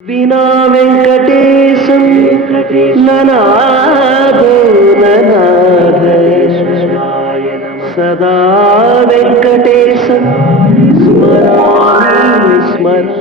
बिना वेंकटेशम ननादो ननादेश्वराय नमः। सदा वेंकटेशम स्मरामि स्मर।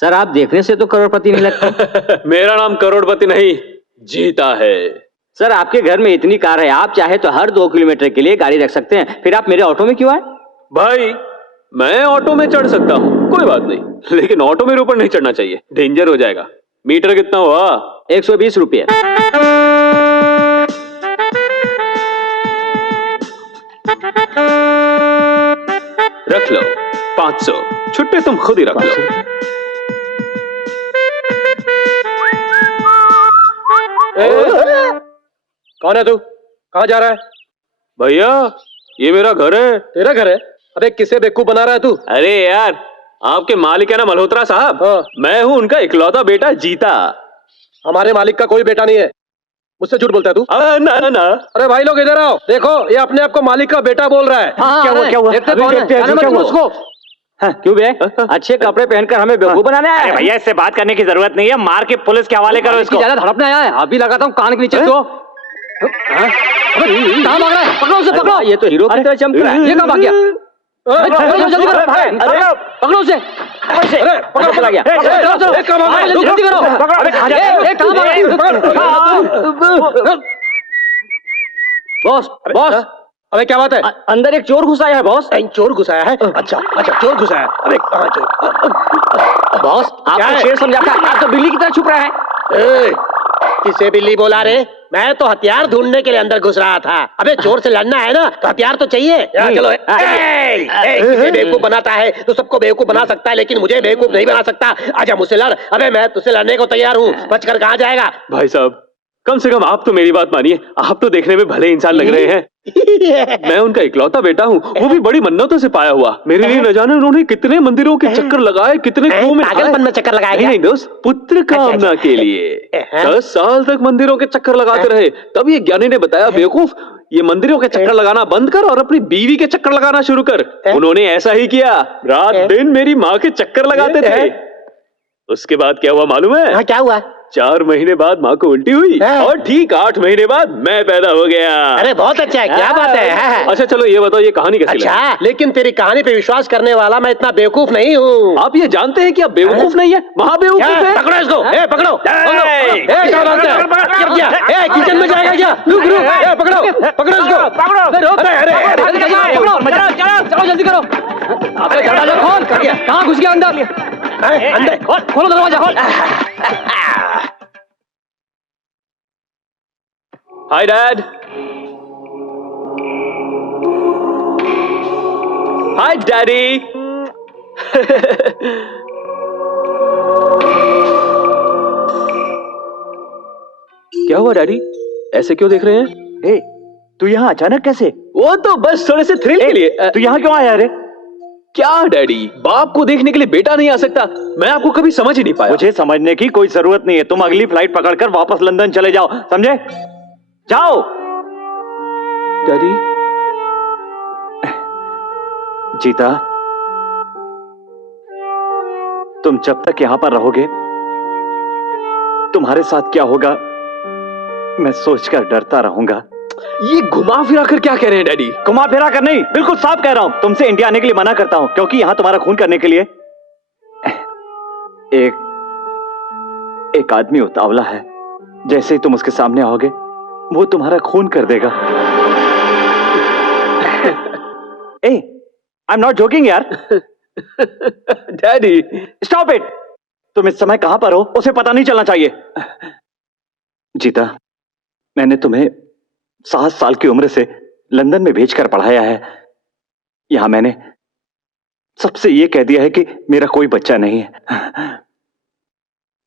सर आप देखने से तो करोड़पति नहीं लगता। मेरा नाम करोड़पति नहीं, जीता है। सर आपके घर में इतनी कार है, आप चाहे तो हर 2 किलोमीटर के लिए गाड़ी रख सकते हैं, फिर आप मेरे ऑटो में क्यों आए? भाई मैं ऑटो में चढ़ सकता हूँ, कोई बात नहीं, लेकिन ऑटो मेरे ऊपर नहीं चढ़ना चाहिए, डेंजर हो जाएगा। मीटर कितना हुआ? 120 रुपये। रख लो 500, छुट्टे तुम खुद ही रख लो। कौन है तू? कहाँ जा रहा है? भैया ये मेरा घर है। तेरा घर है? अबे किसे बेवकूफ बना रहा है तू? अरे यार आपके मालिक है ना मल्होत्रा साहब, हाँ। मैं हूँ उनका इकलौता बेटा जीता। हमारे मालिक का कोई बेटा नहीं है, मुझसे झूठ बोलता है तू? ना ना ना। अरे भाई लोग इधर आओ, देखो ये अपने आप को मालिक का बेटा बोल रहा है। क्या हुआ क्या हुआ? देखते अभी कौन है? देखते हैं, जाने मत क्या हुआ? उसको। हाँ, क्यों बे? अच्छे कपड़े पहनकर हमें बेवकूफ बनाने आया है? भैया इससे बात करने की जरूरत नहीं है, मार के पुलिस के हवाले करो इसको। ज्यादा धड़पने आया है, अभी लगाता हूँ कान के नीचे तो। कहाँ भाग रहा है? पकड़ो उसे, पकड़ो। ये तो हीरो की तरह चमक रहा है। ये कहाँ भाग गया? जल्दी करो, पकड़ो उसे। अरे पकड़ो, चला गया। चलो चलो, कहाँ भाग रहा है? जल्दी करो। बॉस बॉस, अबे क्या बात है? अंदर एक चोर घुस आया है बॉस। चोर घुसाया है? अच्छा अच्छा, चोर घुसाया है। अबे कहाँ चोर? बॉस क्या आपको है? शेर समझा था, आप तो बिल्ली की तरह छुप रहा है। किसे बिल्ली बोला रे? मैं तो हथियार ढूंढने के लिए अंदर घुस रहा था। अबे चोर से लड़ना है ना तो हथियार तो चाहिए। चलो किसे बेवकूफ बनाता है तो सबको बेवकूफ बना सकता है, लेकिन मुझे बेवकूफ नहीं बना सकता। आजा मुझसे लड़। अबे मैं तुझसे लड़ने को तैयार हूँ, बचकर कहाँ जाएगा? भाई साहब कम से कम आप तो मेरी बात मानिए, आप तो देखने में भले इंसान लग रहे हैं। मैं उनका इकलौता बेटा हूँ, वो भी बड़ी मन्नतों से पाया हुआ। मेरे लिए न जाने उन्होंने कितने मंदिरों के चक्कर लगाए, कितने कुओं में पागलपन में चक्कर लगाया? नहीं दोस्त, पुत्र कामना के लिए 10 साल तक मंदिरों के चक्कर लगाते रहे। तब ये ज्ञानी ने बताया बेवकूफ, ये मंदिरों के चक्कर लगाना बंद कर और अपनी बीवी के चक्कर लगाना शुरू कर। उन्होंने ऐसा ही किया, रात दिन मेरी माँ के चक्कर लगाते थे। उसके बाद क्या हुआ मालूम है? क्या हुआ? 4 महीने बाद माँ को उल्टी हुई और ठीक 8 महीने बाद मैं पैदा हो गया। अरे बहुत अच्छा है, क्या बात है। अच्छा चलो ये बताओ ये कहानी कैसी लगी? अच्छा, लेकिन तेरी कहानी पे विश्वास करने वाला मैं इतना बेवकूफ नहीं हूँ। आप ये जानते हैं कि आप बेवकूफ नहीं है, महाबेवकूफ है। पकड़ो इसको, पकड़ो। क्या बात है? किचन में जाएगा क्या? रुक रुक, पकड़ो पकड़ो इसको, पकड़ो। अरे चलो जल्दी करो। अबे दरवाजा खोल। कहाँ घुस गया अंदर? अंदर खोलो दरवाजा खोल। Hi dad. हाय डैडी। क्या हुआ डैडी, ऐसे क्यों देख रहे हैं? ए, तू यहाँ अचानक कैसे? वो तो बस थोड़े से थ्रिल के लिए। तू यहाँ क्यों आया रे? क्या डैडी, बाप को देखने के लिए बेटा नहीं आ सकता? मैं आपको कभी समझ ही नहीं पाया। मुझे समझने की कोई जरूरत नहीं है। तुम अगली फ्लाइट पकड़कर वापस लंदन चले जाओ, समझे? जाओ। डैडी। जीता, तुम जब तक यहां पर रहोगे तुम्हारे साथ क्या होगा मैं सोचकर डरता रहूंगा। ये घुमा फिरा कर क्या कह रहे हैं डैडी? घुमा फिरा कर नहीं, बिल्कुल साफ कह रहा हूं। तुमसे इंडिया आने के लिए मना करता हूं क्योंकि यहां तुम्हारा खून करने के लिए एक आदमी उतावला है। जैसे ही तुम उसके सामने आओगे वो तुम्हारा खून कर देगा। ए, आई एम नॉट जोकिंग यार। Daddy stop it. तुम इस समय कहां पर हो उसे पता नहीं चलना चाहिए। जीता, मैंने तुम्हें 7 साल की उम्र से लंदन में भेजकर पढ़ाया है। यहां मैंने सबसे यह कह दिया है कि मेरा कोई बच्चा नहीं है।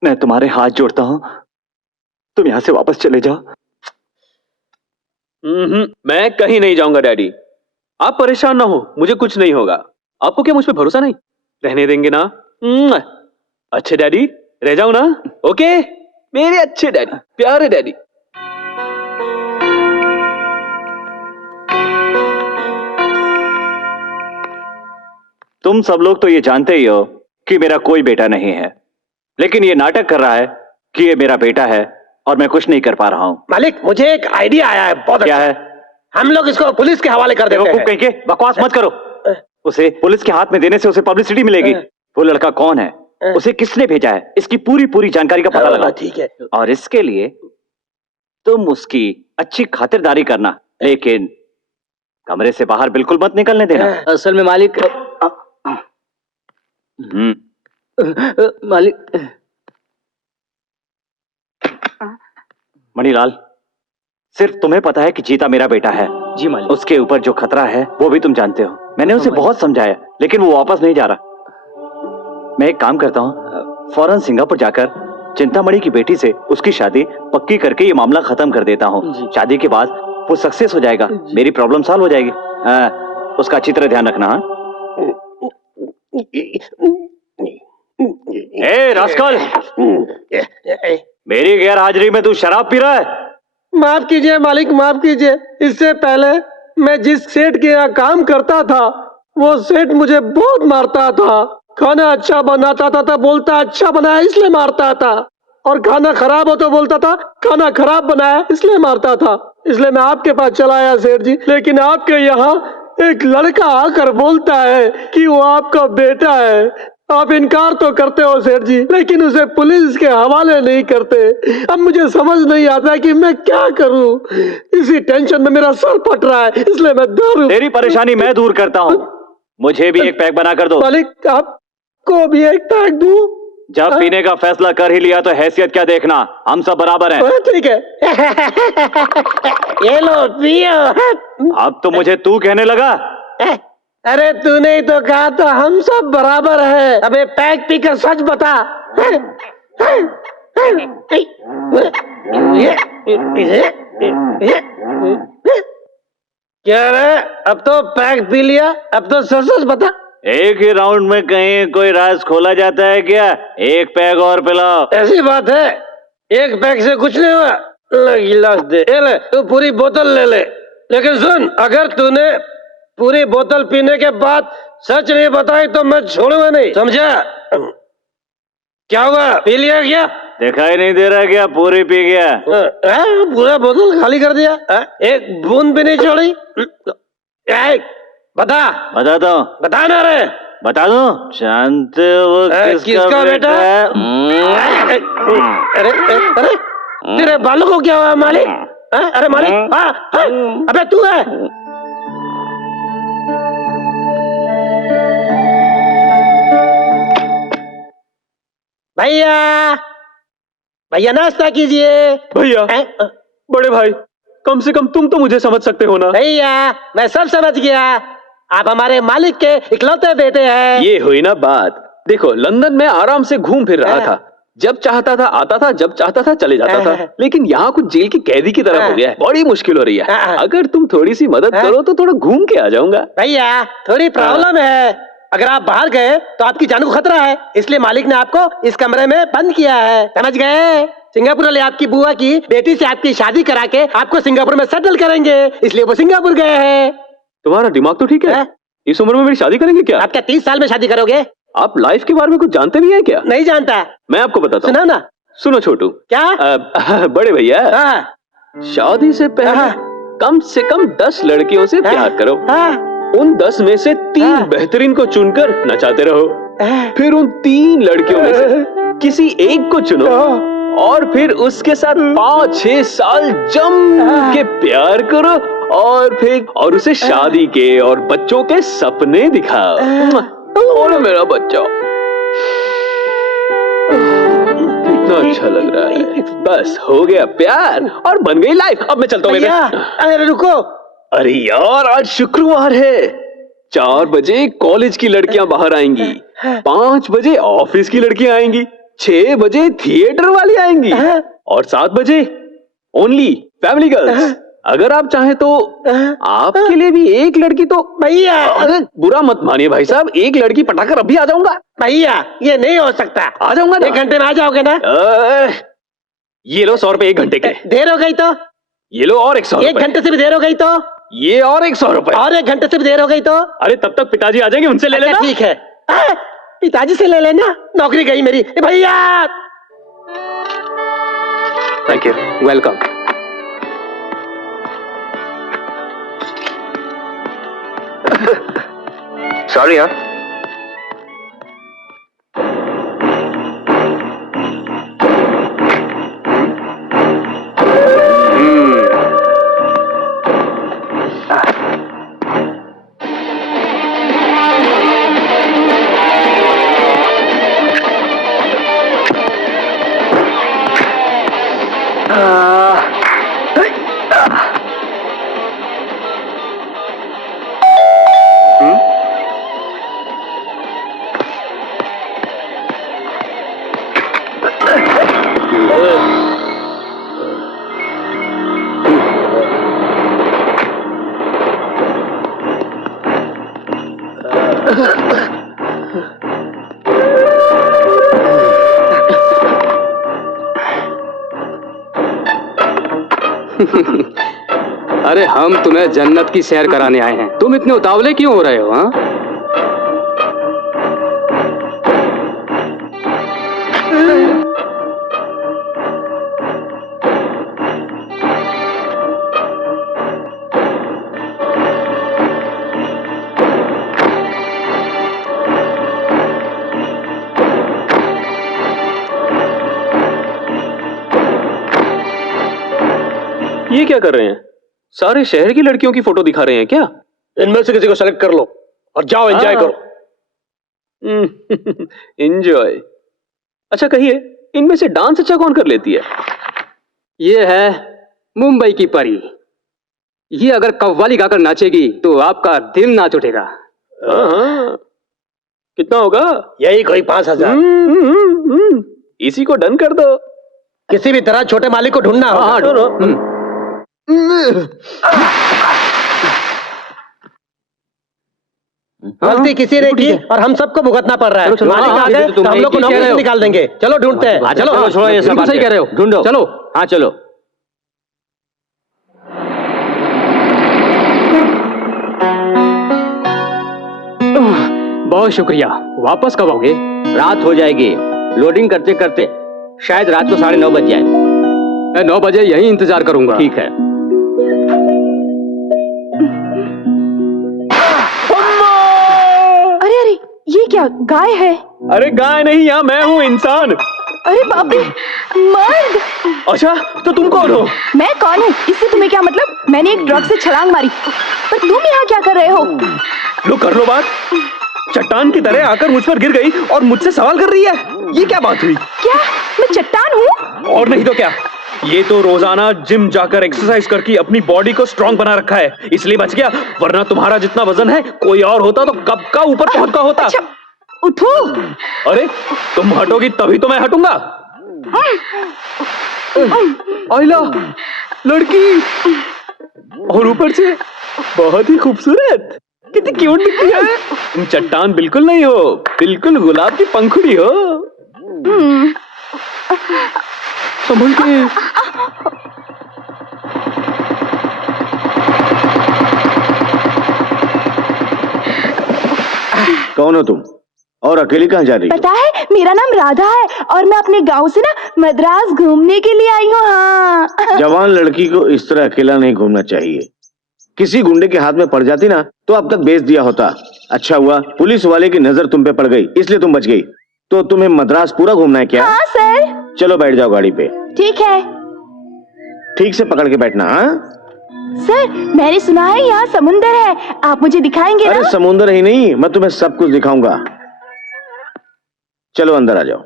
मैं तुम्हारे हाथ जोड़ता हूं, तुम यहां से वापस चले जाओ। मैं कहीं नहीं जाऊंगा डैडी। आप परेशान ना हो, मुझे कुछ नहीं होगा। आपको क्या मुझ पे भरोसा नहीं? रहने देंगे ना? अच्छे डैडी, रह जाऊं ना? ओके मेरे अच्छे डैडी, प्यारे डैडी। तुम सब लोग तो ये जानते ही हो कि मेरा कोई बेटा नहीं है, लेकिन ये नाटक कर रहा है कि ये मेरा बेटा है और मैं कुछ नहीं कर पा रहा हूं। मालिक, मुझे एक आइडिया आया है, बहुत क्या अच्छा। है? हम लोग इसको पुलिस के हवाले कर देते हैं। कहीं के बकवास मत करो। उसे पुलिस के हाथ में देने से उसे पब्लिसिटी मिलेगी। वो लड़का कौन है, उसे किसने भेजा है, इसकी पूरी जानकारी का पता लगाओ। ठीक है। और इसके लिए तुम उसकी अच्छी खातिरदारी करना, लेकिन कमरे से बाहर बिल्कुल मत निकलने देना। असल में मालिक, मालिक। मणिलाल, सिर्फ तुम्हें पता है कि जीता मेरा बेटा है। जी मालिक। उसके ऊपर जो खतरा है वो भी तुम जानते हो। मैंने उसे बहुत समझाया लेकिन वो वापस नहीं जा रहा। मैं एक काम करता हूँ, फौरन सिंगापुर जाकर चिंतामणि की बेटी से उसकी शादी पक्की करके ये मामला खत्म कर देता हूँ। शादी के बाद वो सक्सेस हो जाएगा, मेरी प्रॉब्लम सॉल्व हो जाएगी। उसका अच्छी तरह ध्यान रखना। ए रास्कल, मेरी गैर हाजिरी में तू शराब पी रहा है? माफ कीजिए मालिक, माफ कीजिए। इससे पहले मैं जिस सेठ के यहाँ काम करता था वो सेठ मुझे बहुत मारता था। खाना अच्छा बनाता था तो बोलता अच्छा बनाया इसलिए मारता था, और खाना खराब हो तो बोलता था खाना खराब बनाया इसलिए मारता था। इसलिए मैं आपके पास चला आया सेठ जी। लेकिन आपके यहाँ एक लड़का आकर बोलता है कि वो आपका बेटा है। आप इनकार तो करते हो सेठ जी, लेकिन उसे पुलिस के हवाले नहीं करते। अब मुझे समझ नहीं आता कि मैं क्या करूं। इसी टेंशन में मेरा सर फट रहा है, इसलिए मैं दारू। तेरी परेशानी मैं दूर करता हूँ। मुझे भी एक पैक बना कर दो। मालिक, आपको भी एक पैक दूं? जब पीने का फैसला कर ही लिया तो हैसियत क्या देखना, हम सब बराबर हैं। ठीक है। ये लो पियो। अब तो मुझे तू कहने लगा। अरे तूने ही तो कहा था हम सब बराबर है। अबे पैक पीकर सच बता। क्या रे, अब तो पैक पी लिया, अब तो सच सच बता। एक ही राउंड में कहीं कोई राज खोला जाता है क्या? एक पैक और पिलाओ। ऐसी बात है, एक पैक से कुछ नहीं हुआ। ले गिलास दे, ये ले, तू पूरी बोतल ले ले। लेकिन सुन, अगर तूने पूरी बोतल पीने के बाद सच नहीं बताई तो मैं छोड़ूंगा नहीं, समझा? क्या हुआ, पी लिया क्या? दिखाई नहीं दे रहा क्या पूरी पी गया? पूरा बोतल खाली कर दिया? एक बूंद भी नहीं छोड़ी? बता दो। बता ना रे। बता दो। जानते हो किसका बेटा है? अरे अरे तेरे बालों को क्या हुआ मालिक? अरे मालिक, अबे तू है? भैया भैया नाश्ता कीजिए। भैया, हैं? बड़े भाई, कम से कम तुम तो मुझे समझ सकते हो ना। भैया मैं सब समझ गया, आप हमारे मालिक के इकलौते बेटे हैं। ये हुई ना बात। देखो, लंदन में आराम से घूम फिर रहा था, जब चाहता था आता था, जब चाहता था चले जाता था। लेकिन यहाँ कुछ जेल की कैदी की तरह हो गया है, बड़ी मुश्किल हो रही है। अगर तुम थोड़ी सी मदद करो तो थोड़ा घूम के आ जाऊंगा। भैया थोड़ी प्रॉब्लम है, अगर आप बाहर गए तो आपकी जान को खतरा है, इसलिए मालिक ने आपको इस कमरे में बंद किया है, समझ गए? सिंगापुर वाले आपकी बुआ की बेटी से आपकी शादी करा के आपको सिंगापुर में सेटल करेंगे, इसलिए वो सिंगापुर गए हैं। तुम्हारा दिमाग तो ठीक है? इस उम्र में मेरी शादी करेंगे क्या? आप क्या 30 साल में शादी करोगे? आप लाइफ के बारे में कुछ जानते भी हैं क्या? नहीं जानता। मैं आपको बताता हूँ। सुनाओ ना। सुनो छोटू। क्या? बड़े भैया, शादी से पहले कम से कम 10 लड़कियों से प्यार करो। उन 10 में से 3 बेहतरीन को चुनकर नचाते रहो, फिर उन 3 लड़कियों में से किसी एक को चुनो और फिर उसके साथ 5-6 साल जम के प्यार करो और उसे शादी के और बच्चों के सपने दिखाओ। और मेरा बच्चा कितना अच्छा लग रहा है। बस हो गया प्यार और बन गई लाइफ। अब मैं चलता हूँ। अरे रुको। अरे यार, आज शुक्रवार है। 4 बजे कॉलेज की लड़कियां बाहर आएंगी, 5 बजे ऑफिस की लड़कियां आएंगी, 6 बजे थिएटर वाली आएंगी और 7 बजे ओनली फैमिली गर्ल्स। अगर आप चाहें तो आपके लिए भी एक लड़की तो। भैया अरे बुरा मत मानिए भाई साहब, एक लड़की पटाकर अभी आ जाऊंगा। भैया ये नहीं हो सकता। आ जाऊंगा ना। 1 घंटे में आ जाओगे ना? ये लो 100 रुपए 1 घंटे के। देर हो गई तो? ये लो और 100 1 घंटे से भी देर हो गई तो? ये और 100 रुपए। और 1 घंटे से भी देर हो गई तो? अरे तब तक पिताजी आ जाएंगे, उनसे ले लेना। ठीक है, पिताजी से ले लेना, नौकरी गई मेरी। भैया थैंक यू, वेलकम। सॉरी यार। अरे हम तुम्हें जन्नत की सैर कराने आए हैं, तुम इतने उतावले क्यों हो रहे हो? हाँ, ये क्या कर रहे हैं? सारे शहर की लड़कियों की फोटो दिखा रहे हैं क्या? इनमें से किसी को सेलेक्ट कर लो और जाओ एंजॉय करो। एंजॉय? अच्छा कहिए, इनमें से डांस अच्छा कौन कर लेती है? ये है मुंबई की परी। ये अगर कव्वाली गाकर नाचेगी तो आपका दिल नाच उठेगा। हाँ। कितना होगा? यही कोई 5000। इसी को डन कर दो। किसी भी तरह छोटे मालिक को ढूंढना होगा। गलती किसी ने की और हम सबको भुगतना पड़ रहा है। मालिक आ गए तो हम लोग को नौकरी से निकाल देंगे। चलो ढूंढते हैं। चलो छोड़ो, ये सब सही कह रहे हो, ढूंढो। चलो। हाँ चलो। बहुत शुक्रिया। वापस कब आओगे? रात हो जाएगी, लोडिंग करते करते शायद रात को 9:30 बज जाए। मैं 9 बजे यहीं इंतजार करूंगा। ठीक है। अरे अरे, ये क्या गाय है? अरे गाय नहीं, यहाँ मैं हूँ, इंसान। अरे बाप रे, मर्द! अच्छा तो तुम कौन हो? मैं कौन हूँ इससे तुम्हें क्या मतलब? मैंने एक ड्रग से छलांग मारी, पर तुम यहाँ क्या कर रहे हो? लो कर लो बात। चट्टान की तरह आकर मुझ पर गिर गई और मुझसे सवाल कर रही है। ये क्या बात हुई? क्या मैं चट्टान हूँ? और नहीं तो क्या, ये तो रोजाना जिम जाकर एक्सरसाइज करके अपनी बॉडी को स्ट्रांग बना रखा है, इसलिए बच गया, वरना तुम्हारा जितना वजन है कोई और होता तो कब का ऊपर पहुंचता होता। अच्छा उठो। अरे तुम हटोगी तभी तो मैं हटूंगा। आइला लड़की, और ऊपर से बहुत ही खूबसूरत, कितनी क्यूट दिखती है। तुम चट्टान बिल्कुल नहीं हो, बिल्कुल गुलाब की पंखुड़ी हो। संभल के। कौन हो तुम और अकेली कहाँ जा रही हो? पता है मेरा नाम राधा है और मैं अपने गांव से ना मद्रास घूमने के लिए आई हूँ। हाँ। जवान लड़की को इस तरह अकेला नहीं घूमना चाहिए। किसी गुंडे के हाथ में पड़ जाती ना तो अब तक बेच दिया होता। अच्छा हुआ पुलिस वाले की नजर तुम पे पड़ गई, इसलिए तुम बच गई। तो तुम्हें मद्रास पूरा घूमना है क्या? हाँ सर। चलो बैठ जाओ गाड़ी पे। ठीक है ठीक से पकड़ के बैठना। हाँ सर, मैंने सुना है यहाँ समुंदर है, आप मुझे दिखाएंगे अरे ना? समुंदर ही नहीं, मैं तुम्हें सब कुछ दिखाऊंगा। चलो अंदर आ जाओ।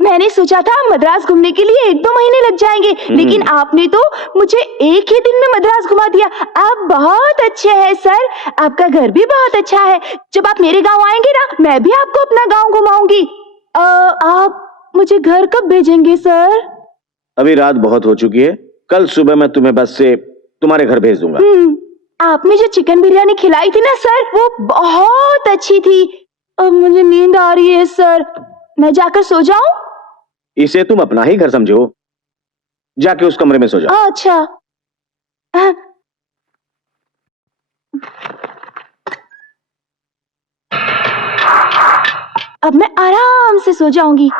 मैंने सोचा था मद्रास घूमने के लिए 1-2 महीने लग जाएंगे, लेकिन आपने तो मुझे एक ही दिन में मद्रास घुमा दिया। आप बहुत अच्छे हैं सर, आपका घर भी बहुत अच्छा है। जब आप मेरे गांव आएंगे ना, मैं भी आपको अपना गांव घुमाऊंगी। आप मुझे घर कब भेजेंगे सर? अभी रात बहुत हो चुकी है, कल सुबह मैं तुम्हें बस से तुम्हारे घर भेज दूंगा। आपने जो चिकन बिरयानी खिलाई थी ना सर, वो बहुत अच्छी थी। अब मुझे नींद आ रही है सर, मैं जाकर सो जाऊं? इसे तुम अपना ही घर समझो, जाके उस कमरे में सो जाओ। अच्छा। अब मैं आराम से सो जाऊंगी।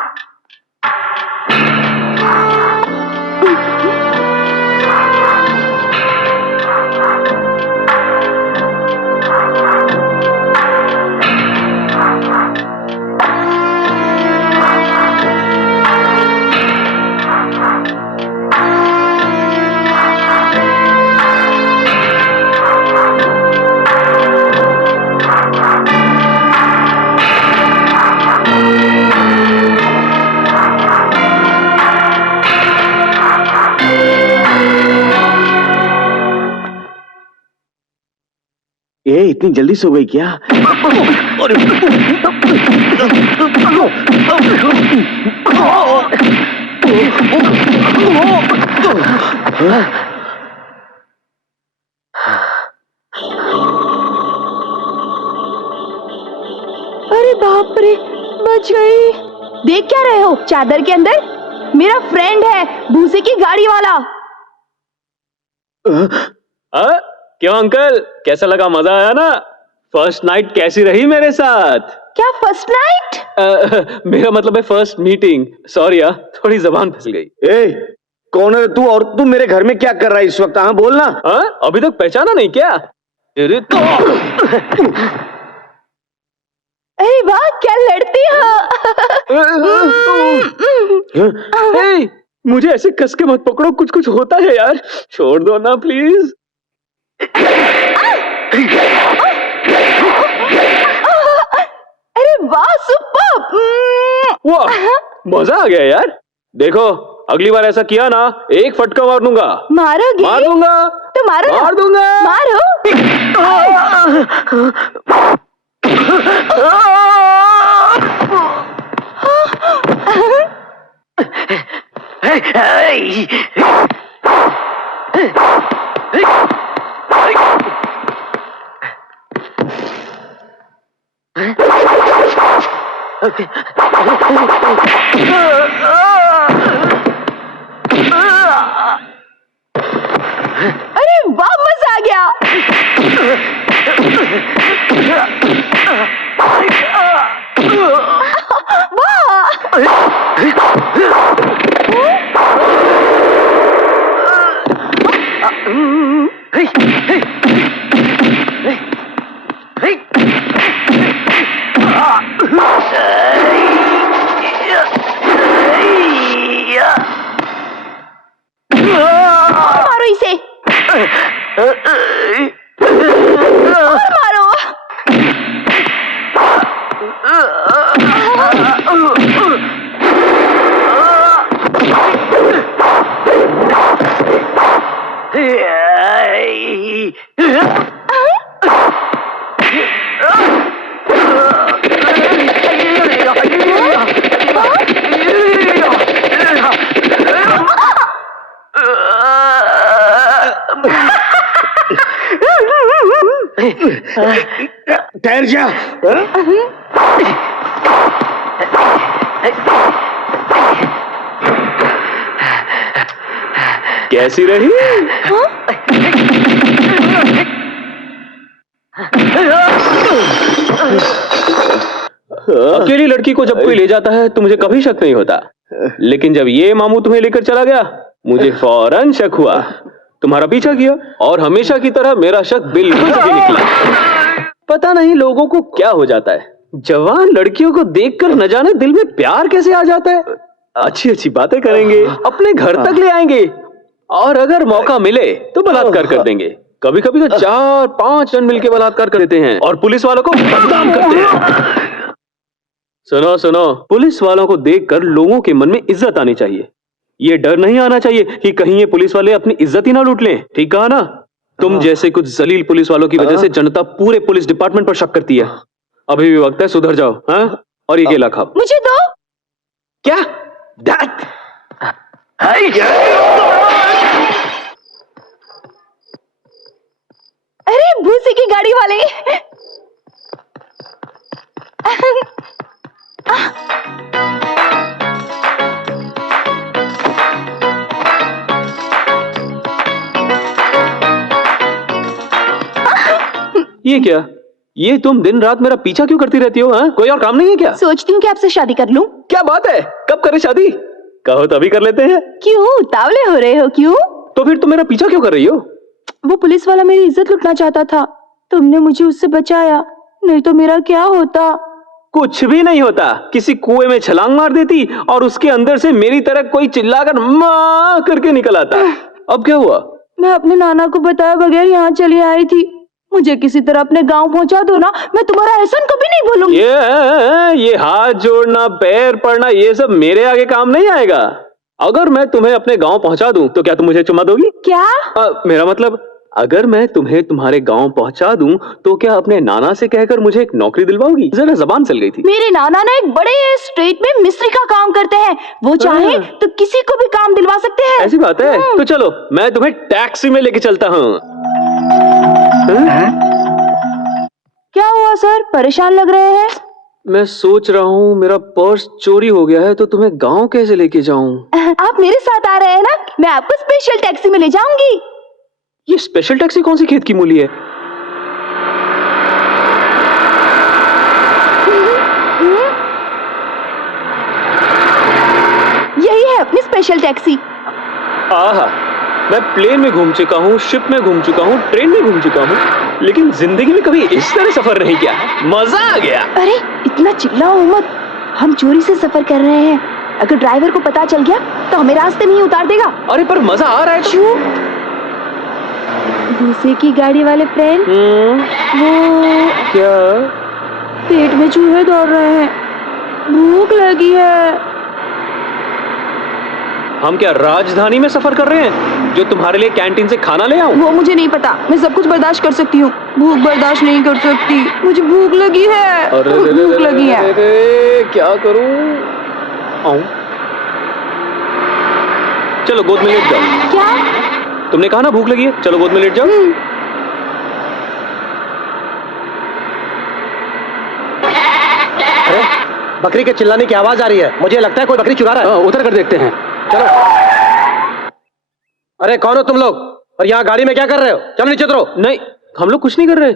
ए इतनी जल्दी सो गई क्या? अरे बाप रे, बच गई। देख क्या रहे हो चादर के अंदर? मेरा फ्रेंड है, भूसे की गाड़ी वाला। क्यों अंकल, कैसा लगा? मजा आया ना? फर्स्ट नाइट कैसी रही मेरे साथ? क्या फर्स्ट नाइट? मेरा मतलब है फर्स्ट मीटिंग। सॉरी यार, थोड़ी जबान फिसल गई। ए कौन है तू और तू मेरे घर में क्या कर रहा है इस वक्त? हाँ बोलना। अभी तक पहचाना नहीं क्या? अरे तो अरे वाह, क्या लड़ती हो। मुझे ऐसे कस के मत पकड़ो, कुछ कुछ होता है यार, छोड़ दो ना प्लीज। अरे वाह, सुपर। वाह, मजा आ गया यार। देखो अगली बार ऐसा किया ना, एक फटका मार दूंगा। मारोगे? मार दूंगा तो मारो ना। मार दूंगा। मारो। अरे वाह, मजा आ गया। मारो इसे। और मारो। ठहर जा। कैसी रही? अकेली लड़की को जब कोई ले जाता है तो मुझे कभी शक नहीं होता, लेकिन जब ये मामू तुम्हें लेकर चला गया मुझे फौरन शक हुआ। तुम्हारा पीछा किया और हमेशा की तरह मेरा शक बिल्कुल सही निकला। पता नहीं लोगों को क्या हो जाता है, जवान लड़कियों को देखकर न जाने दिल में प्यार कैसे आ जाता है। अच्छी अच्छी बातें करेंगे, अपने घर तक ले आएंगे और अगर मौका मिले तो बलात्कार कर देंगे। कभी कभी तो 4-5 जन मिलकर बलात्कार कर देते हैं और पुलिस वालों को बदनाम करते हैं। सुनो सुनो, पुलिस वालों को देखकर लोगों के मन में इज्जत आनी चाहिए। ये डर नहीं आना चाहिए कि कहीं ये पुलिस वाले अपनी इज्जत ही ना लूट लें। ठीक कहा ना? तुम जैसे कुछ जलील पुलिस वालों की वजह से जनता पूरे पुलिस डिपार्टमेंट पर शक करती है। अभी भी वक्त है, सुधर जाओ। हाँ, और ये केला खाओ। मुझे दो। क्या? दैट अरे भूसे की गाड़ी वाले। ये क्या? ये तुम दिन रात मेरा पीछा क्यों करती रहती हो? हाँ, कोई और काम नहीं है क्या? सोचती हूँ कि आपसे शादी कर लूं। क्या बात है, कब करें शादी? कहो तभी कर लेते हैं। क्यों तावले हो रहे हो? क्यों? तो फिर तुम मेरा पीछा क्यों कर रही हो? वो पुलिस वाला मेरी इज्जत लुटना चाहता था, तुमने मुझे उससे बचाया, नहीं तो मेरा क्या होता? कुछ भी नहीं होता। किसी कुएं में छलांग मार देती और उसके अंदर से मेरी तरह कोई चिल्लाकर माँ करके निकल आता। अब क्या हुआ? मैं अपने नाना को बताए बगैर यहाँ चली आई थी। मुझे किसी तरह अपने गांव पहुंचा दो ना, मैं तुम्हारा एहसान कभी नहीं भूलूंगी। ये हाथ जोड़ना, पैर पड़ना, ये सब मेरे आगे काम नहीं आएगा। अगर मैं तुम्हें अपने गांव पहुंचा दूं तो क्या तुम मुझे चुम्मा दोगी? क्या? मेरा मतलब, अगर मैं तुम्हें तुम्हारे गांव पहुंचा दूं तो क्या अपने नाना से कहकर मुझे एक नौकरी दिलवाओगी? जरा जबान चल गई थी। मेरे नाना ना एक बड़े स्ट्रीट में मिस्त्री का काम करते हैं, वो चाहे तो किसी को भी काम दिलवा सकते हैं। ऐसी बात है? तो चलो मैं तुम्हें टैक्सी में लेके चलता हूँ। क्या हुआ सर, परेशान लग रहे हैं? मैं सोच रहा हूँ मेरा पर्स चोरी हो गया है तो तुम्हें गांव कैसे लेके जाऊं? आप मेरे साथ आ रहे हैं ना, मैं आपको स्पेशल टैक्सी में ले जाऊंगी। ये स्पेशल टैक्सी कौन सी खेत की मूली है? यही है अपनी स्पेशल टैक्सी। आहा, मैं प्लेन में घूम चुका हूँ, शिप में घूम चुका हूँ, ट्रेन में घूम चुका हूँ, लेकिन जिंदगी में कभी इस तरह सफर नहीं किया। मजा आ गया। अरे इतना चिल्लाओ मत, हम चोरी से सफर कर रहे हैं। अगर ड्राइवर को पता चल गया तो हमें रास्ते में ही उतार देगा। अरे पर मजा आ रहा है। क्यों? भूसे की गाड़ी वाले फ्रेंड, वो क्या? पेट में चूहे दौड़ रहे हैं, भूख लगी है। हम क्या राजधानी में सफर कर रहे हैं जो तुम्हारे लिए कैंटीन से खाना ले आऊं? वो मुझे नहीं पता, मैं सब कुछ बर्दाश्त कर सकती हूँ, भूख बर्दाश्त नहीं कर सकती। मुझे भूख लगी है, भूख लगी है। अरे क्या करूं? आऊं? चलो गोद में लेट जाओ। क्या? तुमने कहा ना भूख लगी है, चलो गोद में लेट जाओ। अरे बकरी के चिल्लाने की आवाज आ रही है, मुझे लगता है कोई बकरी चुरा रहा है। उतर कर देखते हैं। चलो। अरे कौन हो तुम लोग और यहाँ गाड़ी में क्या कर रहे हो? चलो नीचे उतरो। नहीं, हम लोग कुछ नहीं कर रहे।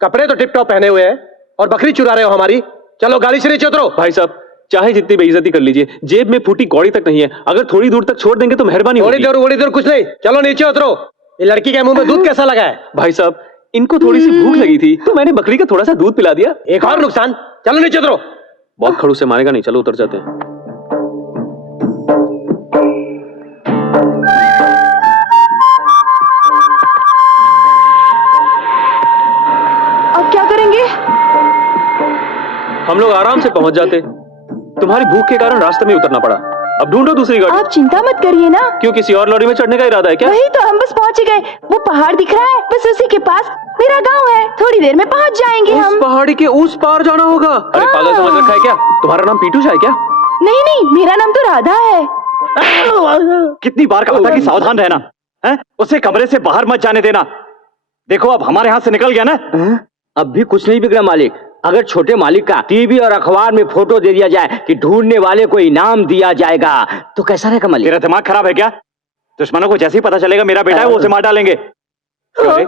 कपड़े तो टिप टॉप पहने हुए हैं और बकरी चुरा रहे हो हमारी। चलो गाड़ी से नीचे उतरो। भाई साहब, चाहे जितनी बेइज्जती कर लीजिए, जेब में फूटी कौड़ी तक नहीं है। अगर थोड़ी दूर तक छोड़ देंगे तो मेहरबानी थोड़ी होगी। दूर कुछ नहीं, चलो नीचे उतरो। ये लड़की के मुंह में दूध कैसा लगा है? भाई साहब, इनको थोड़ी सी भूख लगी थी तो मैंने बकरी का थोड़ा सा दूध पिला दिया। एक और नुकसान। चलो नीचे उतरो। बहुत खड़ूस से मारेगा नहीं, चलो उतर जाते हैं। अब क्या करेंगे? हम लोग आराम से पहुंच जाते, तुम्हारी भूख के कारण रास्ते में उतरना पड़ा। अब ढूंढो दूसरी गाड़ी। आप चिंता मत करिए ना। क्यों, किसी और लॉरी में चढ़ने का इरादा है क्या? वही तो, हम बस पहुंच ही गए। वो पहाड़ दिख रहा है, बस उसी के पास मेरा गांव है, थोड़ी देर में पहुंच जाएंगे उस हम। पहाड़ी के उस पार जाना होगा? अरे पागल समझ रखा है क्या? तुम्हारा नाम पीटू है क्या? नहीं नहीं, मेरा नाम तो राधा है। कितनी बार कहा था कि सावधान रहना है? उसे कमरे से बाहर मत जाने देना। देखो अब हमारे हाथ से निकल गया ना। अब भी कुछ नहीं बिगड़ा मालिक। अगर छोटे मालिक का टीवी और अखबार में फोटो दे दिया जाए कि ढूंढने वाले को इनाम दिया जाएगा तो कैसा रहेगा मालिक? तेरा दिमाग खराब है क्या? दुश्मनों को जैसे ही पता चलेगा मेरा बेटा है वो उसे मार डालेंगे। क्यों रे?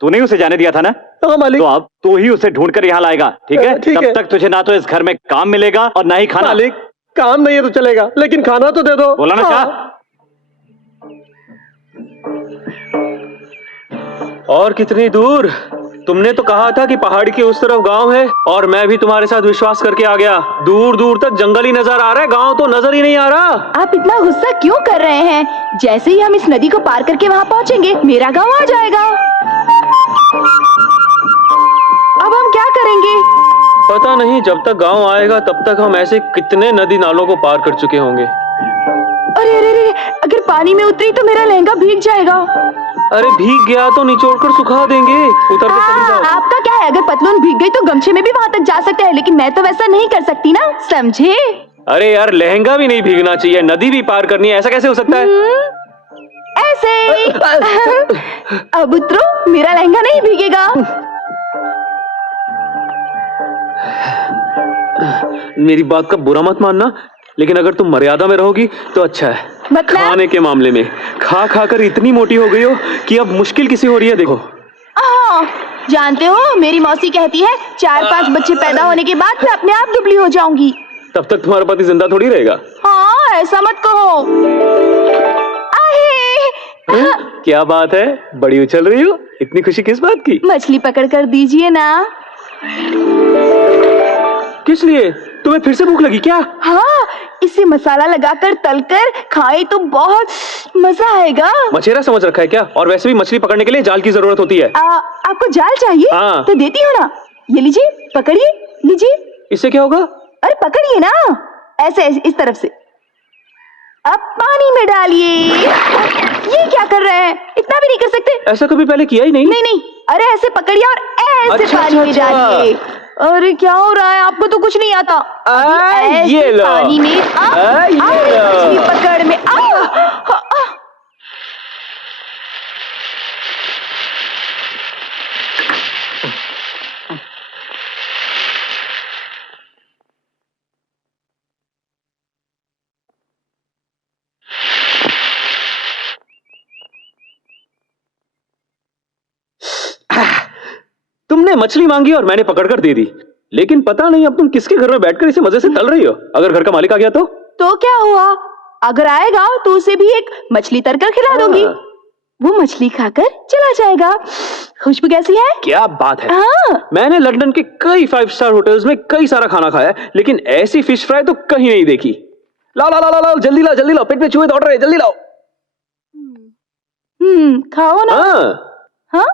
तूने उसे जाने दिया था ना? हाँ मालिक। तो अब तू ही उसे ढूंढ कर यहाँ लाएगा, ठीक है? ठीक तब है। तक तुझे ना तो इस घर में काम मिलेगा और ना ही खाना। मालिक काम नहीं है तो चलेगा, लेकिन खाना तो दे दो। बोला ना क्या? और कितनी दूर? तुमने तो कहा था कि पहाड़ी के उस तरफ गांव है, और मैं भी तुम्हारे साथ विश्वास करके आ गया। दूर दूर तक जंगल ही नजर आ रहा है, गांव तो नजर ही नहीं आ रहा। आप इतना गुस्सा क्यों कर रहे हैं? जैसे ही हम इस नदी को पार करके वहाँ पहुँचेंगे मेरा गांव आ जाएगा। अब हम क्या करेंगे? पता नहीं, जब तक गांव आएगा तब तक हम ऐसे कितने नदी नालों को पार कर चुके होंगे। अरे अरे अरे, अगर पानी में उतरी तो मेरा लहंगा भीग जाएगा। अरे भीग गया तो निचोड़ कर सुखा देंगे, उतर के चली जाओ। आपका क्या है, अगर पतलून भीग गई तो गमछे में भी वहाँ तक जा सकते हैं, लेकिन मैं तो वैसा नहीं कर सकती ना, समझे? अरे यार, लहंगा भी नहीं भीगना चाहिए, नदी भी पार करनी है, ऐसा कैसे हो सकता है? ऐसे अब उतरो, मेरा लहंगा नहीं भीगेगा। मेरी बात का बुरा मत मानना, लेकिन अगर तुम मर्यादा में रहोगी तो अच्छा है। मतलब? खाने के मामले में खा खा कर इतनी मोटी हो गई हो कि अब मुश्किल किसी हो रही है। देखो, जानते हो मेरी मौसी कहती है 4-5 बच्चे पैदा होने के बाद मैं अपने आप दुबली हो जाऊंगी। तब तक तुम्हारा पति जिंदा थोड़ी रहेगा। हाँ, ऐसा मत कहो। आहे! क्या बात है, बड़ी उछल रही हो, इतनी खुशी किस बात की? मछली पकड़ कर दीजिए ना। किस लिए? तुम्हें फिर से भूख लगी क्या? हाँ, इसे मसाला लगाकर तलकर खाए तो बहुत मजा आएगा। मछेरा समझ रखा है क्या? और वैसे भी मछली पकड़ने के लिए जाल की जरूरत होती है। आपको जाल चाहिए? हाँ। तो देती हूँ ना, ये लीजिए, पकड़िए, लीजिए। इससे क्या होगा? अरे पकड़िए ना, ऐसे इस तरफ से। अब पानी में डालिए। ये क्या कर रहे हैं? इतना भी नहीं कर सकते? ऐसा कभी पहले किया ही नहीं। नहीं नहीं, अरे ऐसे पकड़िए और ऐसे अच्छा, पानी में अच्छा, डालिए। अरे क्या हो रहा है? आपको तो कुछ नहीं आता। ऐसे ये लो। पानी में ये मछली लो। पकड़ में तुमने मछली मांगी और मैंने पकड़कर दे दी, लेकिन पता नहीं अब तुम किसके घर में बैठकर इसे मजे से तल रही हो। अगर घर का मालिक आ गया तो क्या हुआ? अगर आएगा तो उसे भी एक मछली तरकर खिला दूंगी। वो मछली खाकर चला जाएगा। खुशबू कैसी है? क्या बात है। हाँ। मैंने लंदन के कई 5 स्टार होटल्स में कई सारा खाना खाया है, लेकिन ऐसी फिश फ्राई तो कहीं नहीं देखी। लाओ लाओ लाओ लाओ, जल्दी लाओ जल्दी लाओ, पेट में चूहे दौड़ रहे हैं, जल्दी लाओ। खाओ ना। हाँ,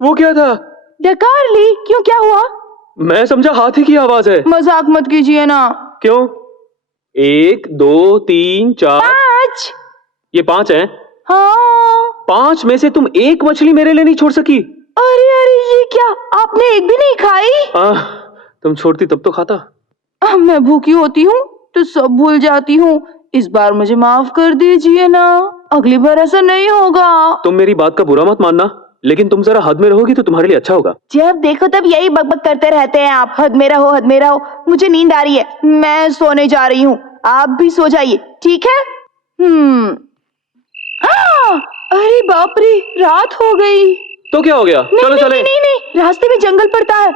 वो क्या था? डकार ली। क्यों, क्या हुआ? मैं समझा हाथी की आवाज है। मजाक मत कीजिए ना। क्यों? 1 2 3 4 5। ये 5 हैं। हाँ। 5 में से तुम एक मछली मेरे लिए नहीं छोड़ सकी। अरे अरे, ये क्या, आपने एक भी नहीं खाई? तुम छोड़ती तब तो खाता। मैं भूखी होती हूँ तो सब भूल जाती हूँ। इस बार मुझे माफ कर दीजिए ना, अगली बार ऐसा नहीं होगा। तुम मेरी बात का बुरा मत मानना, लेकिन तुम जरा हद में रहोगी तो तुम्हारे लिए अच्छा होगा। जब देखो तब यही बकबक करते रहते हैं आप, हद में रहो हद में रहो। मुझे नींद आ रही है, मैं सोने जा रही हूँ, आप भी सो जाइए, ठीक है? अरे बाप रे, रात हो गई। तो क्या हो गया? चलो नहीं, चले। नहीं, नहीं, रास्ते में जंगल पड़ता है,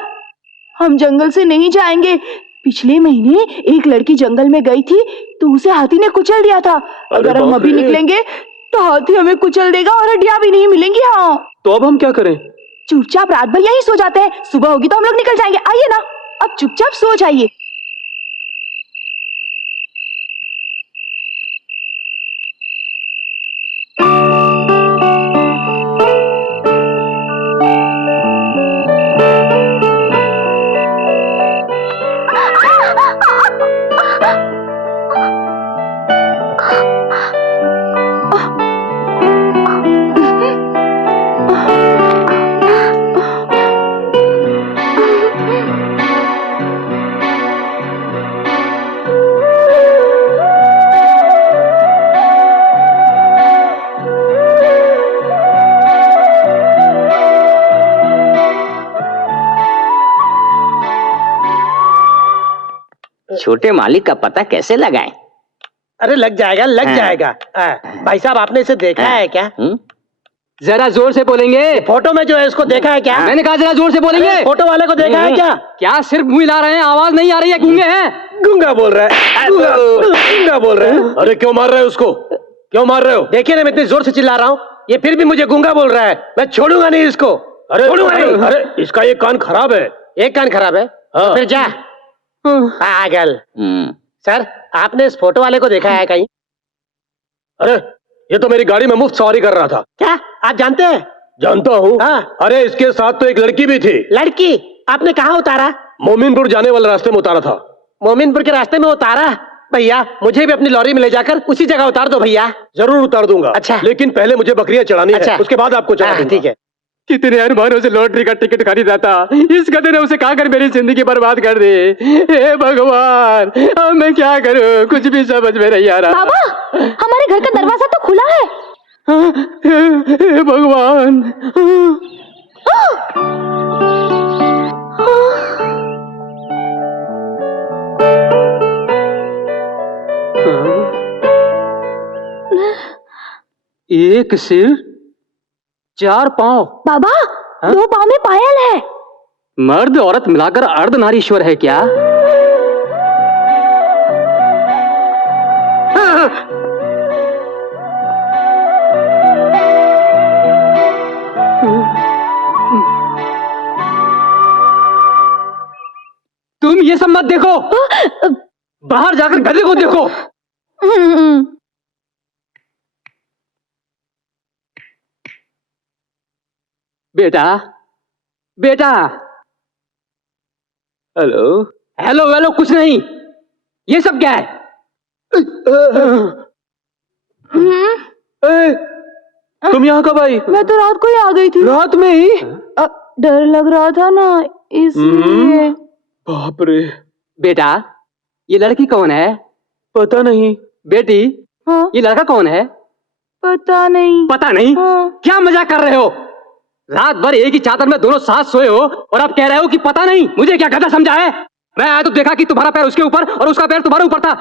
हम जंगल से नहीं जाएंगे। पिछले महीने एक लड़की जंगल में गई थी तो उसे हाथी ने कुचल दिया था। अगर हम अभी निकलेंगे तो हाथी हमें कुचल देगा और हड्डियां भी नहीं मिलेंगी। हाँ, तो अब हम क्या करें? चुपचाप रात भर यहीं सो जाते हैं, सुबह होगी तो हम लोग निकल जाएंगे। आइए ना, अब चुपचाप सो जाइए। छोटे मालिक का पता कैसे लगाएं? अरे लग जाएगा, लग जाएगा। भाई साहब, आपने इसे देखा है क्या? जरा जोर से बोलेंगे। फोटो में जो है इसको देखा है क्या? मैंने कहा जरा जोर से बोलेंगे। फोटो वाले को देखा है क्या? क्या सिर्फ मुंह हिला रहे हैं, आवाज नहीं आ रही है? गूंगे हैं? गूंगा बोल रहा है, गूंगा बोल रहा है। अरे क्यों मार रहे हो उसको? क्यों मार रहे हो? देखिए ना, मैं इतनी जोर से चिल्ला रहा हूँ, ये फिर भी मुझे गूंगा बोल रहा है। मैं छोड़ूंगा नहीं इसको। अरे छोड़ूंगा नहीं। अरे इसका ये कान खराब है। एक कान खराब है? हाँ। फिर जा पागल। सर, आपने इस फोटो वाले को देखा है कहीं? अरे ये तो मेरी गाड़ी में मुफ्त सवारी कर रहा था। क्या आप जानते हैं? जानता हूँ। हाँ। अरे इसके साथ तो एक लड़की भी थी। लड़की? आपने कहाँ उतारा? मोमिनपुर जाने वाले रास्ते में उतारा था। मोमिनपुर के रास्ते में उतारा? भैया, मुझे भी अपनी लॉरी में ले जाकर उसी जगह उतार दो भैया। जरूर उतार दूंगा। अच्छा। लेकिन पहले मुझे बकरियां चढ़ानी अच्छा। है, उसके बाद आपको चढ़ा दूंगा। ठीक है। कितने अरमानों से लॉटरी का टिकट खरीदा था, इस गधे ने उसे खाकर मेरी जिंदगी बर्बाद कर दी। हे भगवान, अब मैं क्या करूं? कुछ भी समझ में नहीं आ रहा। बाबा, हमारे घर का दरवाजा तो खुला है। हे भगवान। एक सिर, 4 पांव। बाबा, 2 पाँव में पायल है। मर्द औरत मिलाकर अर्धनारीश्वर है क्या? तुम ये सब मत देखो, बाहर जाकर गधे को देखो। बेटा, बेटा। हेलो। हेलो हेलो कुछ नहीं। ये सब क्या है? तुम यहाँ कब आई? मैं तो रात को ही आ गई थी। रात में ही? डर लग रहा था ना, इसलिए। बाप रे। बेटा, ये लड़की कौन है? पता नहीं। बेटी, हाँ, ये लड़का कौन है? पता नहीं। पता नहीं? हाँ। क्या मजाक कर रहे हो? रात भर एक ही चादर में दोनों साथ सोए हो और अब कह रहे हो कि पता नहीं? मुझे क्या गधा समझा है? मैं आया तो देखा कि तुम्हारा पैर उसके ऊपर और उसका पैर तुम्हारे ऊपर था।